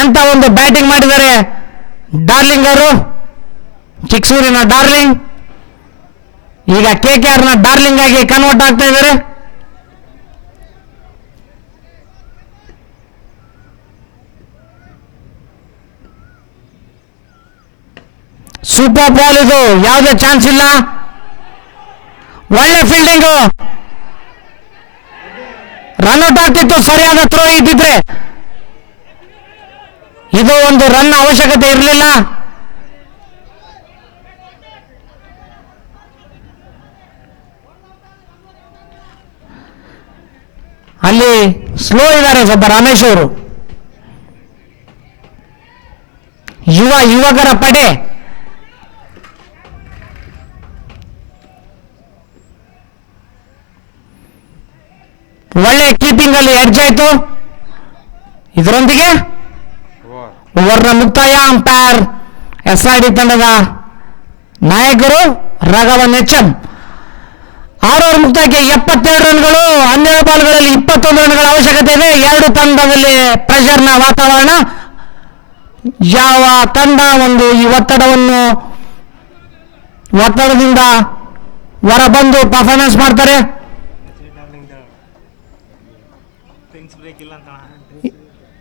ಎಂತ ಒಂದು ಬ್ಯಾಟಿಂಗ್ ಮಾಡಿದ್ದಾರೆ ಡಾರ್ಲಿಂಗ್ ಅವರು, ಚಿಕ್ಕಸೂರಿನ ಡಾರ್ಲಿಂಗ್ ಈಗ KKR ನ ಡಾರ್ಲಿಂಗ್ ಆಗಿ ಕನ್ವರ್ಟ್ ಆಗ್ತಾ ಇದ್ದಾರೆ. ಸೂಪರ್ ಬಾಲ್ ಇದು, ಯಾವುದೇ ಚಾನ್ಸ್ ಇಲ್ಲ. ಒಳ್ಳೆ ಫೀಲ್ಡಿಂಗು, ರನ್ಔಟ್ ಆಗ್ತಿತ್ತು ಸರಿಯಾದ ಥ್ರೋ ಇದ್ದಿದ್ರೆ. ಇದು ಒಂದು ರನ್ ಅವಶ್ಯಕತೆ ಇರಲಿಲ್ಲ. ಅಲ್ಲಿ ಸ್ಲೋ ಇದ್ದಾರೆ ಸ್ವಲ್ಪ ರಮೇಶ್ ಅವರು. ಯುವಕರ ಪಡೆ ಒಳ್ಳೆ ಕೀಪಿಂಗ್ ಅಲ್ಲಿ ಎಡ್ಜ್ ಆಯ್ತು. ಇದರೊಂದಿಗೆ ಓವರ್ನ ಮುಕ್ತಾಯ. ಅಂಪೈರ್ SRD ತಂಡದ ನಾಯಕರು ರಾಘವನ್ HM. 6 ಓವರ್ ಮುಕ್ತಾಯಕ್ಕೆ 72 ರನ್ಗಳು, 12 ಬಾಲ್ಗಳಲ್ಲಿ 21 ರನ್ಗಳ ಅವಶ್ಯಕತೆ ಇದೆ. ಎರಡು ತಂಡದಲ್ಲಿ ಪ್ರೆಷರ್ನ ವಾತಾವರಣ. ಯಾವ ತಂಡ ಒಂದು ಈ ಒತ್ತಡದಿಂದ ಹೊರಬಂದು ಪರ್ಫಾರ್ಮೆನ್ಸ್ ಮಾಡ್ತಾರೆ.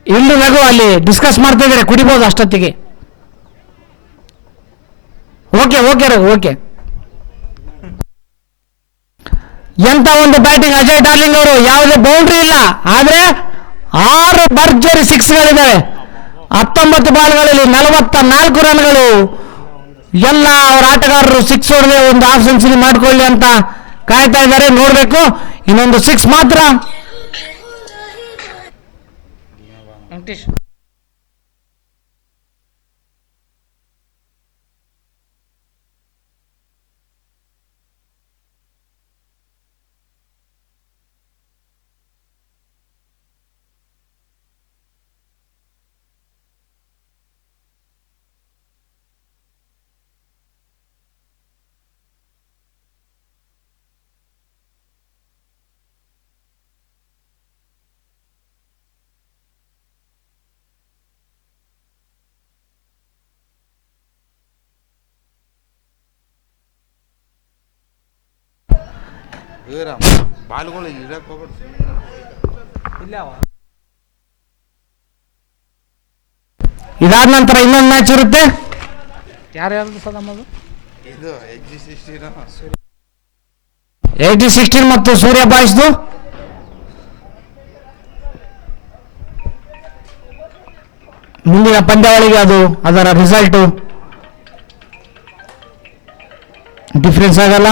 ಇಲ್ಲಿ ನಗು ಅಲ್ಲಿ ಡಿಸ್ಕಸ್ ಮಾಡ್ತಾ ಇದ್ದಾರೆ, ಕುಡಿಬಹುದು ಅಷ್ಟೊತ್ತಿಗೆ. Okay Raghu okay. ಎಂತ ಒಂದು ಬ್ಯಾಟಿಂಗ್ ಅಜಯ್ ಡಾರ್ಲಿಂಗ್ ಅವರು. ಯಾವುದೇ ಬೌಂಡ್ರಿ ಇಲ್ಲ, ಆದ್ರೆ 6 ಭರ್ಜರಿ 6ಗಳಿದ್ದಾವೆ. 19 ಬಾಲ್ಗಳಲ್ಲಿ 44 ರನ್ಗಳು. ಎಲ್ಲ ಅವರ ಆಟಗಾರರು 6 ಹೊಡೆದೇ ಒಂದು ಹಾಫ್ ಸೆಂಚುರಿ ಮಾಡ್ಕೊಳ್ಳಿ ಅಂತ ಕಾಯ್ತಾ ಇದ್ದಾರೆ. ನೋಡ್ಬೇಕು, ಇನ್ನೊಂದು 6 ಮಾತ್ರ. ವೆಂಕಟೇಶ್ ಬಾಲ್ಗಳು ಇಡಕ್ಕೆ ಹೋಗ್ಬಿಡ್ತು. ಇದಾದ ನಂತರ ಇನ್ನೊಂದು ಮ್ಯಾಚ್ ಇರುತ್ತೆ. ಯಾರ್ಯಾರು ಸದಮ್ಮದು? ಇದು HG16 80-16 ಮತ್ತು ಸೂರ್ಯ ಬಾಯ್ಸ್ದು. ಮುಂದಿನ ಪಂದ್ಯಾವಳಿಗೆ ಅದರ ರಿಸಲ್ಟು ಡಿಫರೆನ್ಸ್ ಆಗಲ್ಲ.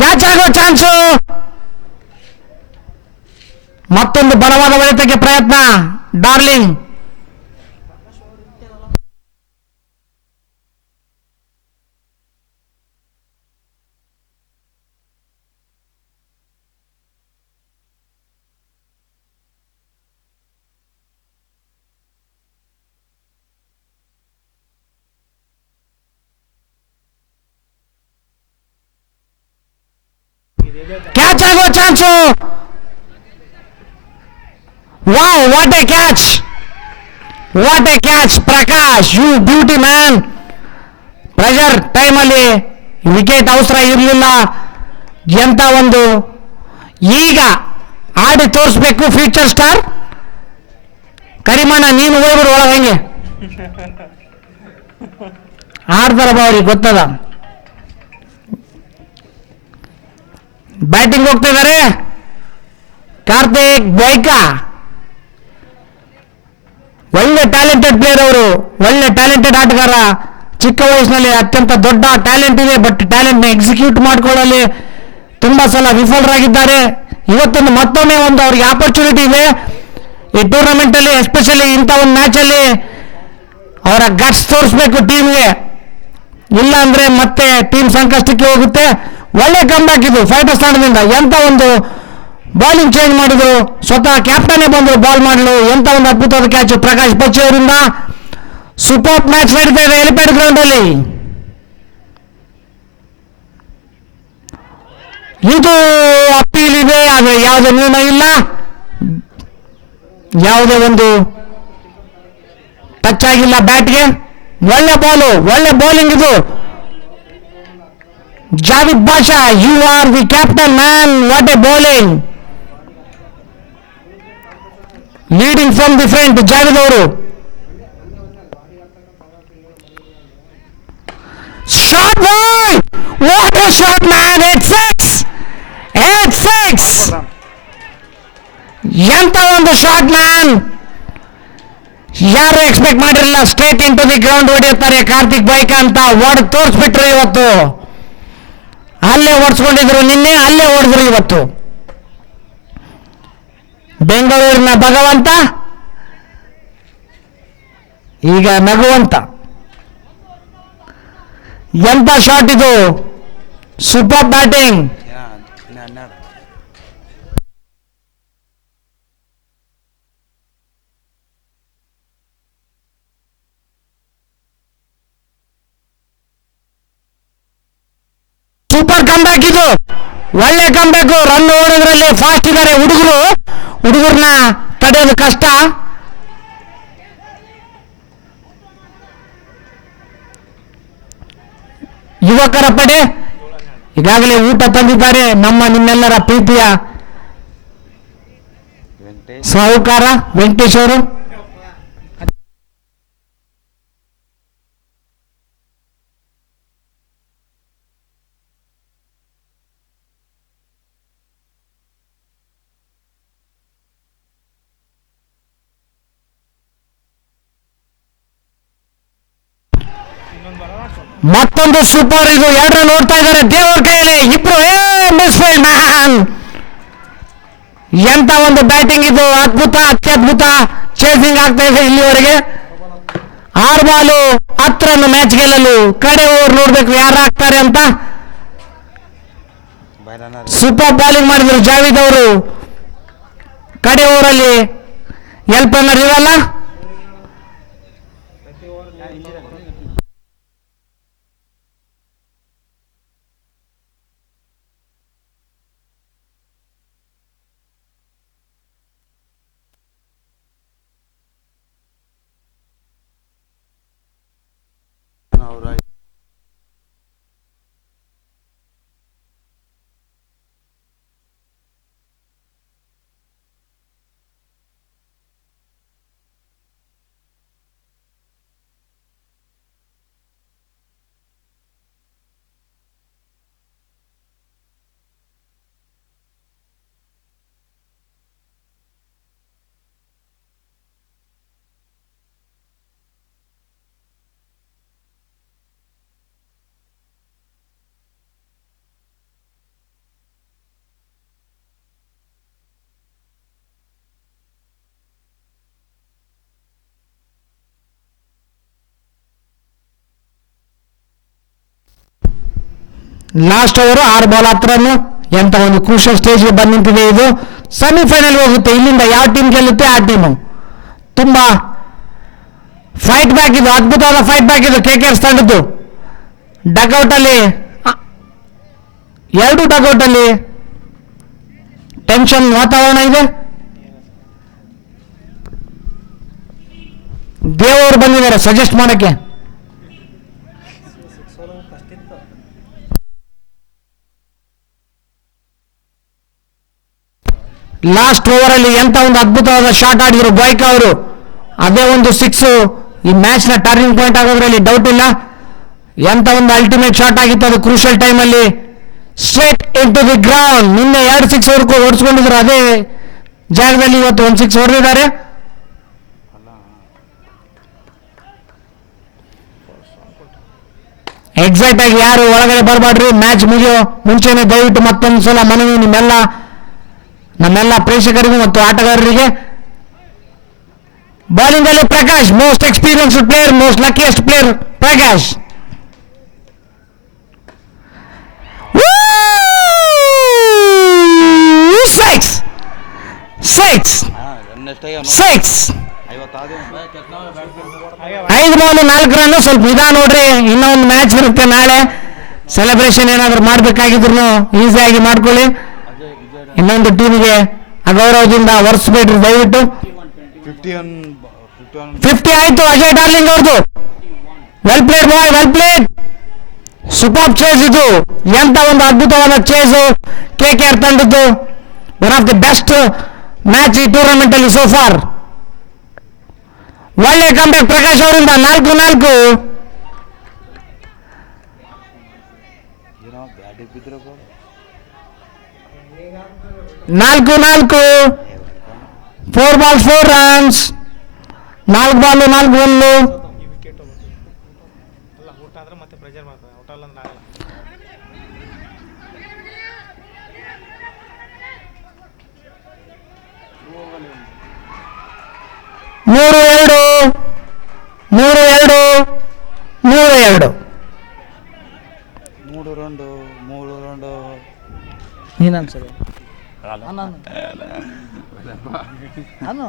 ಕ್ಯಾಚ್ ಆಗೋ ಚಾನ್ಸು. ಮತ್ತೊಂದು ಬಲವಾದ ಹೊಡೆತಕ್ಕೆ ಪ್ರಯತ್ನ ಡಾರ್ಲಿಂಗ್. ಕ್ಯಾಚ್ ಆಗೋ chance. Wow, what a catch, what a catch Prakash, you beauty man. Pressure ಟೈಮಲ್ಲಿ ವಿಕೆಟ್ ಅವಸರ ಇರಲಿಲ್ಲ. ಎಂತ ಒಂದು ಈಗ ಆಡಿ ತೋರಿಸ್ಬೇಕು ಫ್ಯೂಚರ್ ಸ್ಟಾರ್. ಕರಿಮಣ್ಣ ನೀನು ಹೋಗ್ಬಿಡು ಒಳಗೆ, ಹಂಗೆ ಆಡ್ತಾರಪ್ಪ, ಅವ್ರಿಗೆ ಗೊತ್ತದ. ಬ್ಯಾಟಿಂಗ್ ಹೋಗ್ತಾ ಇದ್ದಾರೆ ಕಾರ್ತಿಕ್ ಬೈಕಾ. ಒಳ್ಳೆ ಟ್ಯಾಲೆಂಟೆಡ್ ಪ್ಲೇಯರ್ ಅವರು, ಒಳ್ಳೆ ಟ್ಯಾಲೆಂಟೆಡ್ ಆಟಗಾರ. ಚಿಕ್ಕ ವಯಸ್ಸಿನಲ್ಲಿ ಅತ್ಯಂತ ದೊಡ್ಡ ಟ್ಯಾಲೆಂಟ್ ಇದೆ, ಬಟ್ ಟ್ಯಾಲೆಂಟ್ನ ಎಕ್ಸಿಕ್ಯೂಟ್ ಮಾಡ್ಕೊಳ್ಳಲು ತುಂಬಾ ಸಲ ವಿಫಲರಾಗಿದ್ದಾರೆ. ಇವತ್ತೊಂದು ಮತ್ತೊಮ್ಮೆ ಒಂದು ಅವ್ರಿಗೆ ಆಪರ್ಚುನಿಟಿ ಇದೆ ಈ ಟೂರ್ನಮೆಂಟಲ್ಲಿ, ಎಸ್ಪೆಷಲಿ ಇಂಥ ಒಂದು ಮ್ಯಾಚಲ್ಲಿ ಅವರ ಗಟ್ಸ್ ತೋರಿಸ್ಬೇಕು ಟೀಮ್ಗೆ. ಇಲ್ಲ ಅಂದ್ರೆ ಮತ್ತೆ ಟೀಮ್ ಸಂಕಷ್ಟಕ್ಕೆ ಹೋಗುತ್ತೆ. ಒಳ್ಳೆ ಕಮ್ ಬ್ಯಾಕ್ ಇದು ಫೈಟರ್ಸ್ ತಂಡದಿಂದ. ಎಂತ ಒಂದು ಬಾಲಿಂಗ್ ಚೇಂಜ್ ಮಾಡಿದ್ರು, ಸ್ವತಃ ಕ್ಯಾಪ್ಟನ್ನೇ ಬಂದರು ಬಾಲ್ ಮಾಡಲು. ಎಂತ ಒಂದು ಅದ್ಭುತವಾದ ಕ್ಯಾಚ್ ಪ್ರಕಾಶ್ ಬಚ್ಚಿ ಅವರಿಂದ. ಸೂಪರ್ ಮ್ಯಾಚ್ ನಡೀತಾ ಇದೆ ಎಲಿಫೆಂಟ್ ಗ್ರೌಂಡ್ ಅಲ್ಲಿ. ಇದು ಅಪೀಲ್ ಇದೆ, ಆದರೆ ಯಾವುದೇ ನಿರ್ಣಯ ಇಲ್ಲ, ಯಾವುದೇ ಒಂದು ಟಚ್ ಆಗಿಲ್ಲ ಬ್ಯಾಟ್ಗೆ. ಒಳ್ಳೆ ಬಾಲು, ಒಳ್ಳೆ ಬೌಲಿಂಗ್ ಇದು. Javid Basha, you are the captain man, what a bowling. Leading from the front Javid ಅವರು. Shot boy, what a shot man. 8-6 ಎಂತ ಒಂದು ಶಾಟ್ ಮ್ಯಾನ್. ಯಾರು ಎಕ್ಸ್ಪೆಕ್ಟ್ ಮಾಡಿರಲಿಲ್ಲ. Straight into the ground ಹೊಡೆಯುತ್ತಾರೆ ಕಾರ್ತಿಕ್ ಬೈಕ ಅಂತ ಹೊಡೆದು ತೋರಿಸ್ಬಿಟ್ರು ಇವತ್ತು. ಅಲ್ಲೇ ಓಡಿಸ್ಕೊಂಡಿದ್ರು ನಿನ್ನೆ, ಅಲ್ಲೇ ಹೊಡೆದ್ರು ಇವತ್ತು. ಬೆಂಗಳೂರಿನ ಭಗವಂತ ಈಗ ನಗುವಂತ. ಎಂತ ಶಾಟ್ ಇದು, ಸೂಪರ್ ಬ್ಯಾಟಿಂಗ್. ಸೂಪರ್ ಕಮ್ಬ್ಯಾಕ್ ಇದು, ಒಳ್ಳೆ ಕಮ್ಬ್ಯಾಕ್. ರನ್ ಓಡೋದ್ರಲ್ಲಿ ಫಾಸ್ಟ್ ಇದ್ದಾರೆ ಹುಡುಗರು, ಹುಡುಗರನ್ನ ತಡೆಯೋದು ಕಷ್ಟ. ಯುವಕರ ಪಡೆ ಈಗಾಗಲೇ ಊಟ ತಂದಿದ್ದಾರೆ ನಮ್ಮ ನಿಮ್ಮೆಲ್ಲರ ಪ್ರೀತಿಯ ಸಾಹುಕಾರ ವೆಂಕಟೇಶ್ ಅವರು. ಮತ್ತೊಂದು ಸೂಪರ್ ಇದು, ಎರಡು ನೋಡ್ತಾ ಇದ್ದಾರೆ ದೇವರ ಕೈಯಲ್ಲಿ ಇಬ್ರು. ಮಿಸ್ಫೀಲ್ಡ್ ಮ್ಯಾನ್, ಎಂತ ಒಂದು ಬ್ಯಾಟಿಂಗ್ ಇದು, ಅದ್ಭುತ, ಅತ್ಯದ್ಭುತ ಚೇಸಿಂಗ್ ಆಗ್ತಾ ಇದೆ ಇಲ್ಲಿವರೆಗೆ. 6 ಬಾಲು 10 ರನ್ ಮ್ಯಾಚ್ ಗೆಲ್ಲಲು. ಕಡೆ ಓವರ್ ನೋಡ್ಬೇಕು ಯಾರು ಆಗ್ತಾರೆ ಅಂತ. ಸೂಪರ್ ಬೌಲಿಂಗ್ ಮಾಡಿದ್ರು ಜಾವೀದ್ ಅವರು. ಕಡೆ ಓವರಲ್ಲಿ ಎಲ್ಪ್ ರನ್ನರ್ ಇರಲ್ಲ. Last over 6 ball 10 run. ಎಂತ ಒಂದು ಕ್ರೂಷಿಯಲ್ ಸ್ಟೇಜ್ಗೆ ಬಂದು ನಿಂತಿದೆ ಇದು. ಸೆಮಿಫೈನಲ್ ಹೋಗುತ್ತೆ. ಇಲ್ಲಿಂದ ಯಾವ ಟೀಮ್ ಗೆಲ್ಲುತ್ತೆ ಆ ಟೀಮು. ತುಂಬಾ ಫೈಟ್ ಬ್ಯಾಕ್ ಇದು, ಅದ್ಭುತವಾದ ಫೈಟ್ ಬ್ಯಾಕ್ ಇದು KKR ತಂಡದ್ದು. ಡಗ್ಔಟಲ್ಲಿ 2 ಡಗ್ಔಟಲ್ಲಿ ಟೆನ್ಷನ್ ವಾತಾವರಣ ಇದೆ. ದೇವರು ಬಂದಿದ್ದಾರೆ ಸಜೆಸ್ಟ್ ಮಾಡಕ್ಕೆ. ಲಾಸ್ಟ್ ಓವರಲ್ಲಿ ಎಂತ ಒಂದು ಅದ್ಭುತವಾದ ಶಾಟ್ ಆಡಿದ್ರು ಗೋಯ್ಕ ಅವರು. ಅದೇ ಒಂದು 6 ಈ ಮ್ಯಾಚ್ ನ ಟರ್ನಿಂಗ್ ಪಾಯಿಂಟ್ ಆಗೋದ್ರಲ್ಲಿ ಡೌಟ್ ಇಲ್ಲ. ಎಂತ ಒಂದು ಅಲ್ಟಿಮೇಟ್ ಶಾಟ್ ಆಗಿತ್ತು ಅದು ಕ್ರೂಷಿಯಲ್ ಟೈಮಲ್ಲಿ. Straight into the ground. ನಿನ್ನೆ 2 6 ಹೊಡಿಸ್ಕೊಂಡಿದ್ರು ಅದೇ ಜಾಗದಲ್ಲಿ ಇವತ್ತು 1 6 ಹೊಡೆದಿದ್ದಾರೆ. ಎಕ್ಸಾಕ್ಟ್ ಆಗಿ ಯಾರು ಒಳಗಡೆ ಬರಬಾರ್ದು. ಮ್ಯಾಚ್ ಮುಗಿಯೋ ಮುಂಚೆನೆ ದಯವಿಟ್ಟು ಮತ್ತೊಂದು ಸಲ ಮನವಿ ನಮ್ಮೆಲ್ಲ ಪ್ರೇಕ್ಷಕರಿಗೂ ಮತ್ತು ಆಟಗಾರರಿಗೆ. ಬೌಲಿಂಗ್ ಅಲ್ಲಿ Prakash, most experienced player, most luckiest player Prakash. Six 5 ball 4 run. ಸ್ವಲ್ಪ ನಿಧಾನ ನೋಡ್ರಿ, ಇನ್ನೊಂದು ಮ್ಯಾಚ್ ಇರುತ್ತೆ ನಾಳೆ. ಸೆಲೆಬ್ರೇಷನ್ ಏನಾದರೂ ಮಾಡಬೇಕಾಗಿದ್ರು ಈಸಿಯಾಗಿ ಮಾಡ್ಕೊಳ್ಳಿ. ಇನ್ನೊಂದು ಟೀಮಿಗೆ ಅಗೌರವದಿಂದ ಒರೆಸ್ಬೇಡ್ರಿ ದಯವಿಟ್ಟು. 50 ಆಯ್ತು ಅಜಯ್ ಡಾರ್ಲಿಂಗ್ ಅವ್ರದ್ದು. Well played boy, well played. Super chase ಇದು. ಎಂತ ಒಂದು ಅದ್ಭುತವಾದ ಚೇಸು KKR ತಂಡದ್ದು. One of the best match ಈ ಟೂರ್ನಮೆಂಟ್ ಅಲ್ಲಿ ಸೋಫಾರ್. ಒಳ್ಳೆ ಕಂಬ್ಯಾಕ್ ಪ್ರಕಾಶ್ ಅವರಿಂದ. 4-4. ನಾಲ್ಕು 4 balls 4 runs. 4 ball 4 goal. ಈ ವಿಕೆಟ್ ಅಲ್ಲ ಔಟ್ ಆದ್ರೆ ಮತ್ತೆ ಪ್ರೆಷರ್ ಮಾಡ್ತಾರೆ, ಔಟ್ ಅಲ್ಲ ಅಂದ್ರೆ ಆಗಲ್ಲ. 3-2. 3 ರೌಂಡು. ನೀನನ್ಸರಿ ನಾನು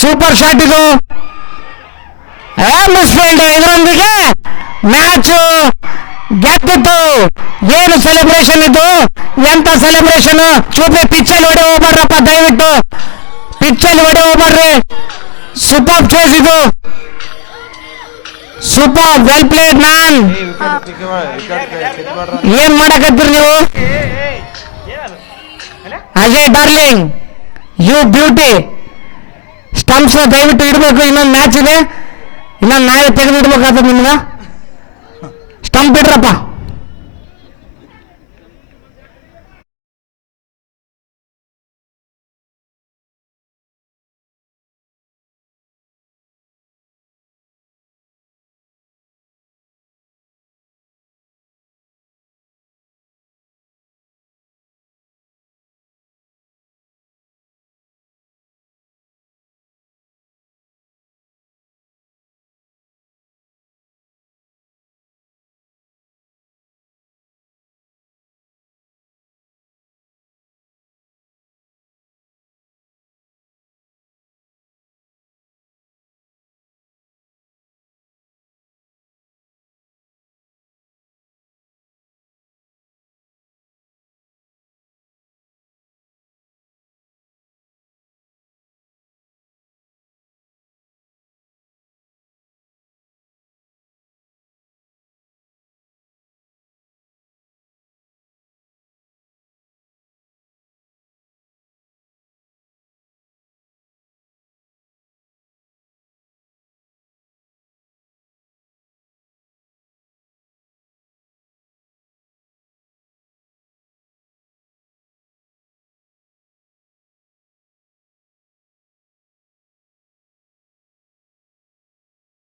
ಸೂಪರ್ ಶಾಟ್ ಇದು. ಮಿಸ್ಫೀಲ್ಡ್. ಇದರೊಂದಿಗೆ ಮ್ಯಾಚ್ ಗೆದ್ದಿತ್ತು. ಏನು ಸೆಲೆಬ್ರೇಷನ್ ಇದು, ಎಂತ ಸೆಲೆಬ್ರೇಷನ್. ಚೂಪೆ ಪಿಚ್ಚಲ್ಲಿ ಹೊಡೆ ಹೋಗ್ಬಾರ್ರಪ್ಪ ದಯವಿಟ್ಟು, ಪಿಚ್ಚಲ್ಲಿ ಹೊಡೆ ಹೋಗ್ಬಾರ್ರಿ. ಸೂಪರ್ ಚೇಸ್ ಇದು. Super, well played man. ಏನ್ ಮಾಡಕತ್ತೀರಿ ನೀವು? Ajay darling, you beauty. Stumps ದಯವಿಟ್ಟು ಇಡಬೇಕು. ಇನ್ನೊಂದು ಮ್ಯಾಚ್ ಇದೆ, ಇನ್ನೊಂದು ನಾಳೆ ತೆಗೆದು ಇಡ್ಬೇಕಾಗ್ತದೆ ನಿಮ್ಗೆ. ಸ್ಟಂಪ್ ಇಡ್ರಪ್ಪ.